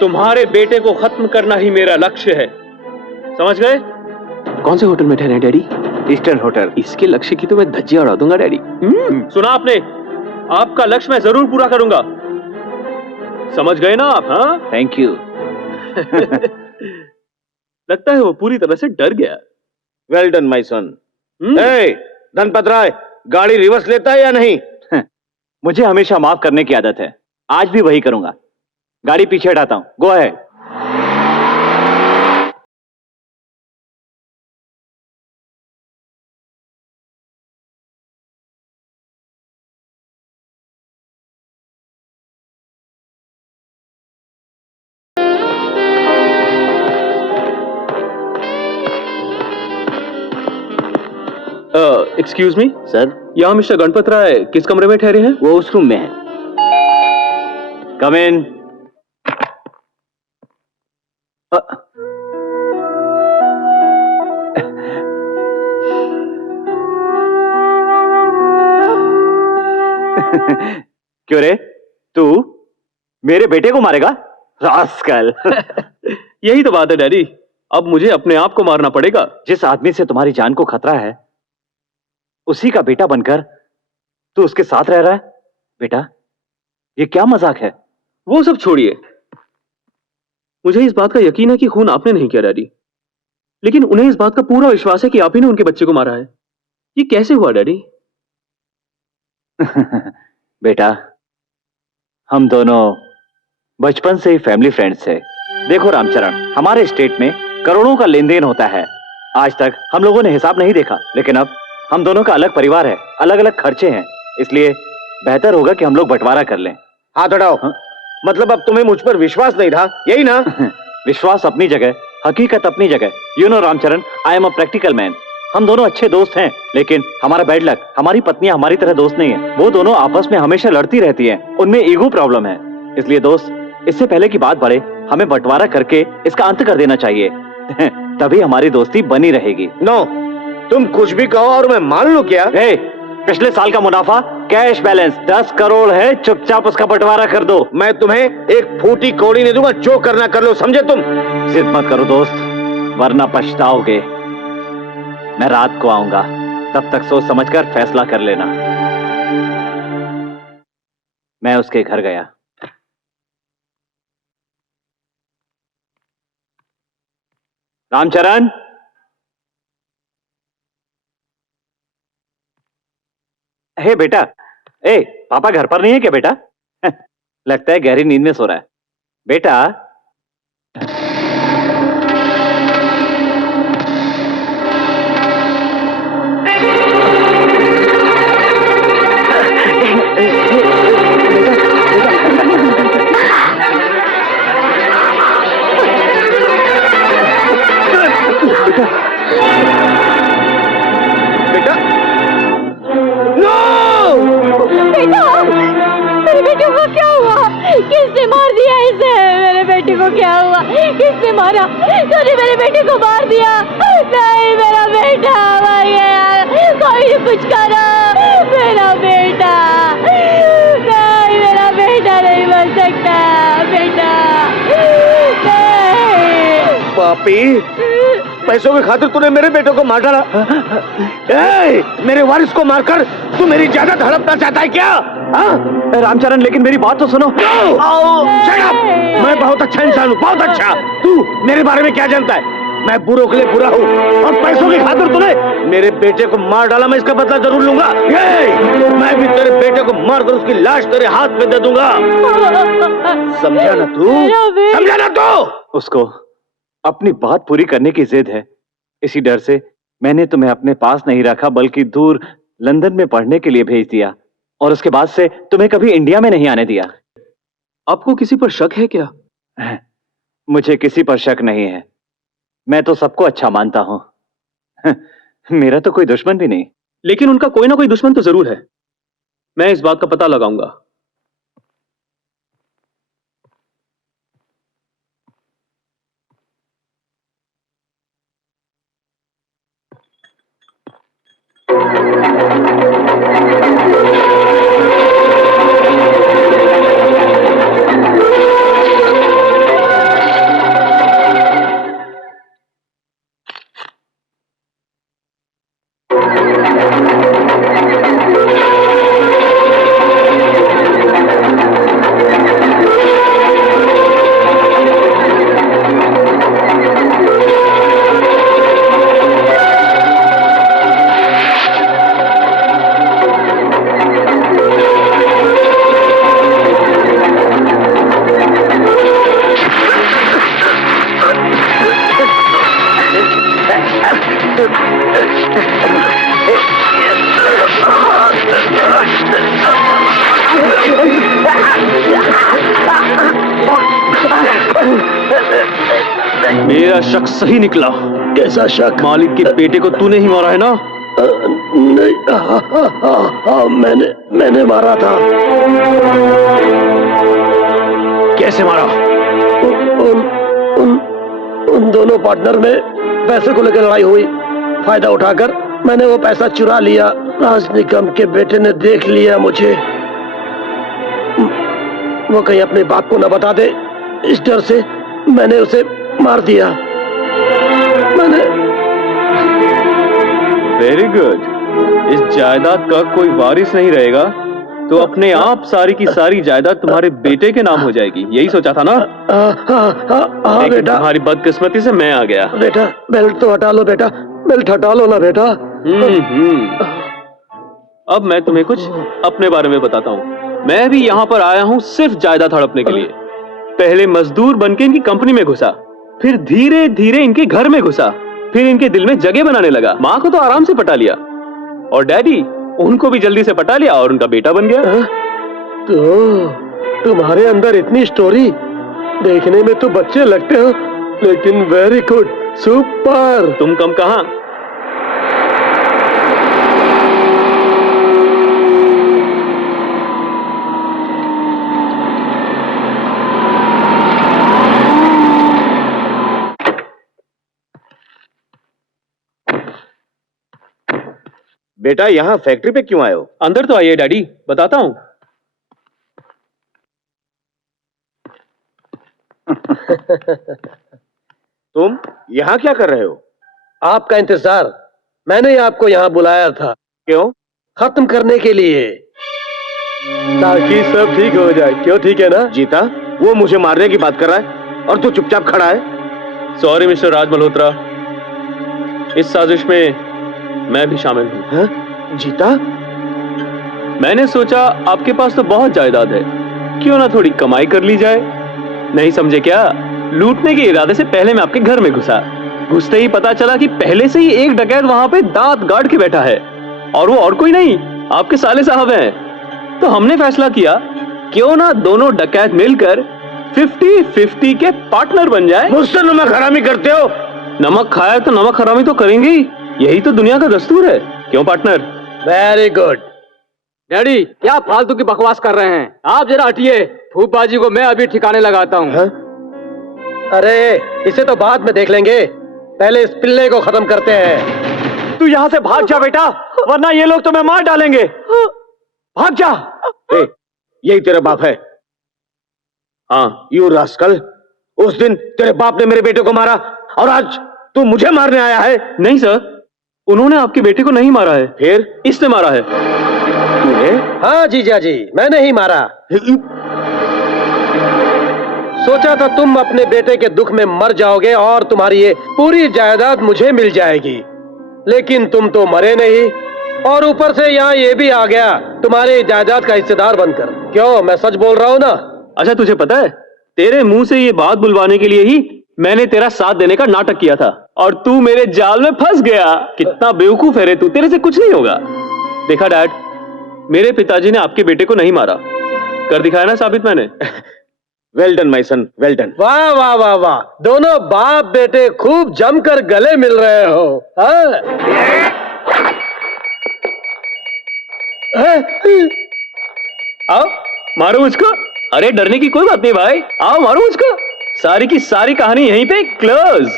तुम्हारे बेटे को खत्म करना ही मेरा लक्ष्य है, समझ गए? कौन से होटल में ठहरे हैं डैडी? Eastern hotel. इसके लक्ष्य की तो मैं धज्जियां उड़ा दूंगा डैडी। सुना आपने? आपका लक्ष्य मैं जरूर पूरा करूंगा, समझ गए ना आप? हाँ थैंक यू। लगता है वो पूरी तरह से डर गया। Well done my son. Dhanpat Rai, गाड़ी रिवर्स लेता है या नहीं? मुझे हमेशा माफ करने की आदत है, आज भी वही करूंगा। गाड़ी पीछे हटाता हूं, go ahead. Excuse me sir, यहाँ मिस्टर गणपत राय किस कमरे में ठहरे हैं? वो उस रूम में है। कम इन। क्यों रे, तू मेरे बेटे को मारेगा? रास्कल। यही तो बात है डैडी, अब मुझे अपने आप को मारना पड़ेगा। जिस आदमी से तुम्हारी जान को खतरा है, उसी का बेटा बनकर तू उसके साथ रह रहा है? बेटा, ये क्या मजाक है? वो सब छोड़िए, मुझे इस बात का यकीन है कि खून आपने नहीं किया डैडी, लेकिन उन्हें इस बात का पूरा विश्वास है कि आप ही ने उनके बच्चे को मारा है। ये कैसे हुआ डैडी? बेटा, हम दोनों बचपन से ही फैमिली फ्रेंड्स थे। देखो रामचरण, हमारे स्टेट में करोड़ों का लेन देन होता है। आज तक हम लोगों ने हिसाब नहीं देखा, लेकिन अब हम दोनों का अलग परिवार है, अलग अलग खर्चे हैं, इसलिए बेहतर होगा कि हम लोग बंटवारा कर लें। हाथ हटाओ। मतलब अब तुम्हें मुझ पर विश्वास नहीं रहा, यही ना? विश्वास अपनी जगह, हकीकत अपनी जगह। You know Ramcharan, I am a practical man. हम दोनों अच्छे दोस्त हैं, लेकिन हमारा बैड लक, हमारी पत्नियां हमारी तरह दोस्त नहीं है। वो दोनों आपस में हमेशा लड़ती रहती हैं, उनमें ईगो प्रॉब्लम है। इसलिए दोस्त, इससे पहले की बात बढ़े, हमें बंटवारा करके इसका अंत कर देना चाहिए। तभी हमारी दोस्ती बनी रहेगी। नो, तुम कुछ भी कहो और मैं मान लूं क्या? पिछले साल का मुनाफा कैश बैलेंस 10 करोड़ है, चुपचाप उसका बंटवारा कर दो। मैं तुम्हें एक फूटी कौड़ी नहीं दूंगा, जो करना कर लो, समझे तुम? जिद मत करो दोस्त, वरना पछताओगे। मैं रात को आऊंगा, तब तक सोच समझकर फैसला कर लेना। मैं उसके घर गया। रामचरण, हे बेटा, पापा घर पर नहीं है क्या बेटा? लगता है गहरी नींद में सो रहा है। बेटा, बेटा, बेटा, मेरे बेटे को क्या हुआ? किसने मार दिया इसे? मेरे बेटे को क्या हुआ? किसने मारा? तूने मेरे बेटे को मार दिया? नहीं, मेरा बेटा मर गया। कोई कुछ करो, मेरा बेटा नहीं, मेरा बेटा नहीं मर सकता। बेटा नहीं। पापी, पैसों की खातिर तूने मेरे बेटे को मार डाला। मेरे वारिस को मारकर तू मेरी जायदाद हड़पना चाहता है क्या? रामचरण, लेकिन मेरी बात तो सुनो। Shut up! मैं बहुत अच्छा इंसान हूँ, बहुत अच्छा। तू मेरे बारे में क्या जानता है? मैं बुरों के लिए बुरा हूँ, और पैसों की खातिर तूने मेरे बेटे को मार डाला। मैं इसका बदला जरूर लूंगा। मैं भी तेरे बेटे को मारकर उसकी लाश तेरे हाथ में दे दूंगा। समझा ना तू? समझा ना तू? उसको अपनी बात पूरी करने की जिद है, इसी डर से मैंने तुम्हें अपने पास नहीं रखा, बल्कि दूर लंदन में पढ़ने के लिए भेज दिया, और उसके बाद से तुम्हें कभी इंडिया में नहीं आने दिया। आपको किसी पर शक है क्या? मुझे किसी पर शक नहीं है, मैं तो सबको अच्छा मानता हूं। मेरा तो कोई दुश्मन भी नहीं। लेकिन उनका कोई ना कोई दुश्मन तो जरूर है। मैं इस बात का पता लगाऊंगा। मेरा शक सही निकला। कैसा शक? मालिक के बेटे को तूने ही मारा है ना? नहीं, हाँ, मैंने मारा था। कैसे मारा? उन दोनों पार्टनर में पैसे को लेकर लड़ाई हुई। फायदा उठाकर मैंने वो पैसा चुरा लिया। राज निगम के बेटे ने देख लिया मुझे। वो कहीं अपने बाप को न बता दे, इस डर से मैंने उसे मार दिया। Very good. इस जायदाद का कोई वारिस नहीं रहेगा तो अपने आप सारी की सारी जायदाद तुम्हारे बेटे के नाम हो जाएगी, यही सोचा था ना? हाँ लेकिन बेटा। तुम्हारी बदकिस्मती से मैं आ गया। बेटा बेल्ट तो हटा लो बेटा, बेल्ट हटा लो ना बेटा। अब मैं तुम्हें कुछ अपने बारे में बताता हूँ। मैं भी यहाँ पर आया हूँ सिर्फ जायदाद हड़पने के लिए। पहले मजदूर बनके इनकी कंपनी में घुसा, फिर धीरे धीरे इनके घर में घुसा, फिर इनके दिल में जगह बनाने लगा। माँ को तो आराम से पटा लिया और डैडी उनको भी जल्दी से पटा लिया और उनका बेटा बन गया। तो तुम्हारे अंदर इतनी स्टोरी। देखने में तो बच्चे लगते हो, लेकिन वेरी गुड, सुपर। तुम कम कहाँ। बेटा यहाँ फैक्ट्री पे क्यों आए हो? अंदर तो आइए डैडी, बताता हूँ। तुम यहाँ क्या कर रहे हो? आपका इंतजार। मैंने ही आपको यहाँ बुलाया था। क्यों? खत्म करने के लिए, ताकि सब ठीक हो जाए। क्यों ठीक है ना? जीता, वो मुझे मारने की बात कर रहा है और तू चुपचाप खड़ा है। सॉरी मिस्टर राज मल्होत्रा, इस साजिश में मैं भी शामिल हूँ। हाँ? जीता? मैंने सोचा आपके पास तो बहुत जायदाद है, क्यों ना थोड़ी कमाई कर ली जाए। नहीं समझे क्या? लूटने के इरादे से पहले मैं आपके घर में घुसा। घुसते ही पता चला कि पहले से ही एक डकैत वहां पे दांत गाड़ के बैठा है और वो और कोई नहीं, आपके साले साहब हैं। तो हमने फैसला किया क्यों ना दोनों डकैत मिलकर 50-50 के पार्टनर बन जाए। मुझसे नमक हरामी करते हो? नमक खाया तो नमक हरामी तो करेंगे ही, यही तो दुनिया का दस्तूर है। क्यों पार्टनर? Very good. डैडी क्या फालतू की बकवास कर रहे हैं? आप जरा हटिए, फूफबाजी को मैं अभी ठिकाने लगाता हूँ। अरे इसे तो बाद में देख लेंगे, पहले इस पिल्ले को खत्म करते हैं। तू यहाँ से भाग जा बेटा, वरना ये लोग तुम्हें मार डालेंगे। भाग जा। यही तेरा बाप है? हाँ। यू रास्कल, उस दिन तेरे बाप ने मेरे बेटे को मारा और आज तू मुझे मारने आया है? नहीं सर, उन्होंने आपके बेटे को नहीं मारा है। फिर? इसने मारा है। तूने? हाँ जीजा जी, मैंने ही मारा। सोचा था तुम अपने बेटे के दुख में मर जाओगे और तुम्हारी ये पूरी जायदाद मुझे मिल जाएगी, लेकिन तुम तो मरे नहीं और ऊपर से यहाँ ये भी आ गया तुम्हारे जायदाद का हिस्सेदार बनकर। क्यों, मैं सच बोल रहा हूँ ना? अच्छा तुझे पता है, तेरे मुंह से ये बात बुलवाने के लिए ही मैंने तेरा साथ देने का नाटक किया था और तू मेरे जाल में फंस गया। कितना बेवकूफ है रे तू, तेरे से कुछ नहीं होगा। देखा डैड, मेरे पिताजी ने आपके बेटे को नहीं मारा, कर दिखाया ना साबित मैंने। Well done my sun, well done. वाह वाह वाह वाह, दोनों बाप बेटे खूब जमकर गले मिल रहे हो। आओ मारो मुझको। अरे डरने की कोई बात नहीं भाई, आओ मारो मुझको। सारी की सारी कहानी यहीं पे क्लोज।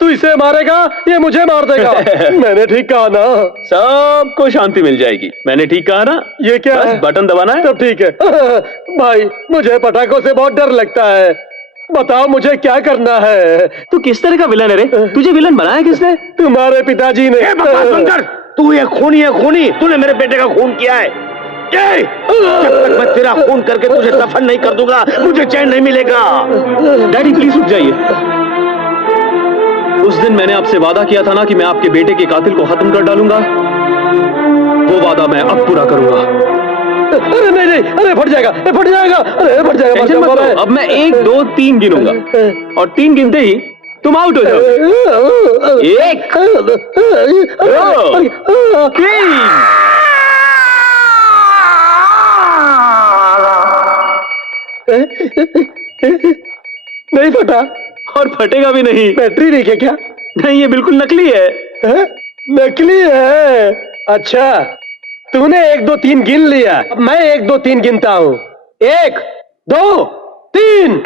तू इसे मारेगा, ये मुझे मार देगा। मैंने ठीक कहा ना? सबको शांति मिल जाएगी। मैंने ठीक कहा ना? ये क्या बस है? बटन दबाना है। तब ठीक है। भाई मुझे पटाखों से बहुत डर लगता है, बताओ मुझे क्या करना है? तू किस तरह का विलन है रे? तुझे विलन बनाया किसने? तुम्हारे पिताजी ने। बकवास बंद कर। तू ये खूनी है, खूनी। तूने मेरे बेटे का खून किया है। जब तक मैं तेरा खून करके तुझे दफन नहीं कर दूंगा, मुझे चैन नहीं मिलेगा। डैडी प्लीज रुक जाइए। उस दिन मैंने आपसे वादा किया था ना कि मैं आपके बेटे के कातिल को खत्म कर डालूंगा, वो वादा मैं अब पूरा करूंगा। अरे नहीं नहीं, अरे फट जाएगा, फट जाएगा, अरे फट जाएगा। टेंशन मत लो, अब मैं 1 2 3 गिनूंगा और 3 गिनते ही तुम आउट हो जाओ। 1 2 3। नहीं फटा। और फटेगा भी नहीं। बैटरी नहीं है क्या? नहीं, ये बिल्कुल नकली है। है? नकली है? अच्छा, तूने 1 2 3 गिन लिया, अब मैं 1 2 3 गिनता हूं। 1 2 3।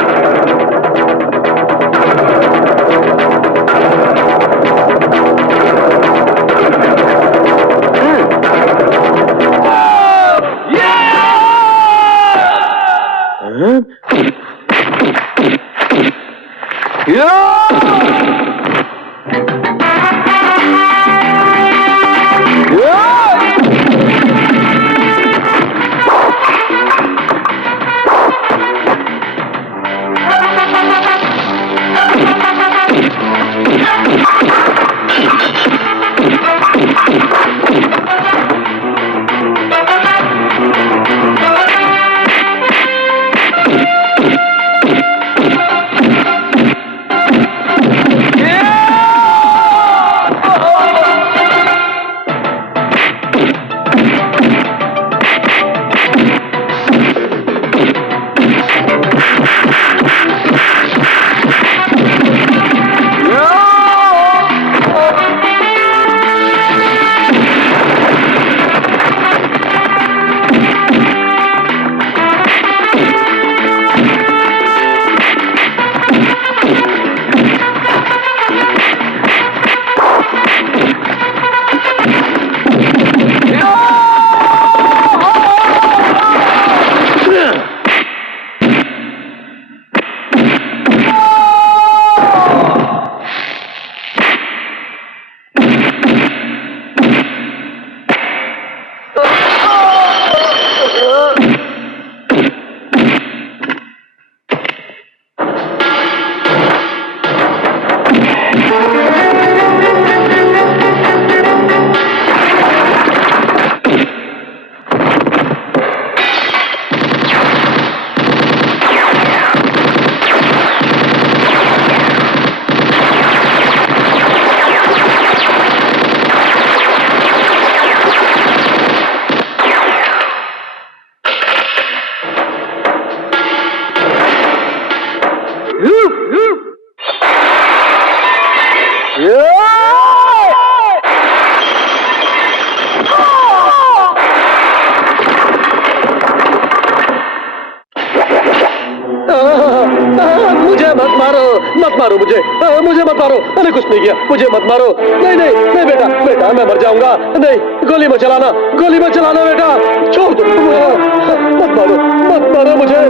मुझे मत मारो, मत मारो मुझे, मुझे मत मारो। मैंने कुछ नहीं किया, मुझे मत मारो। नहीं नहीं नहीं बेटा, बेटा मैं मर जाऊंगा। नहीं, गोली मत चलाना, गोली मत चलाना बेटा, छोड़ दो। मत मारो, मत मारो मुझे।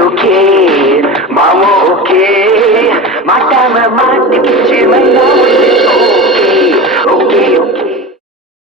Okay, mama okay, mata mama dikit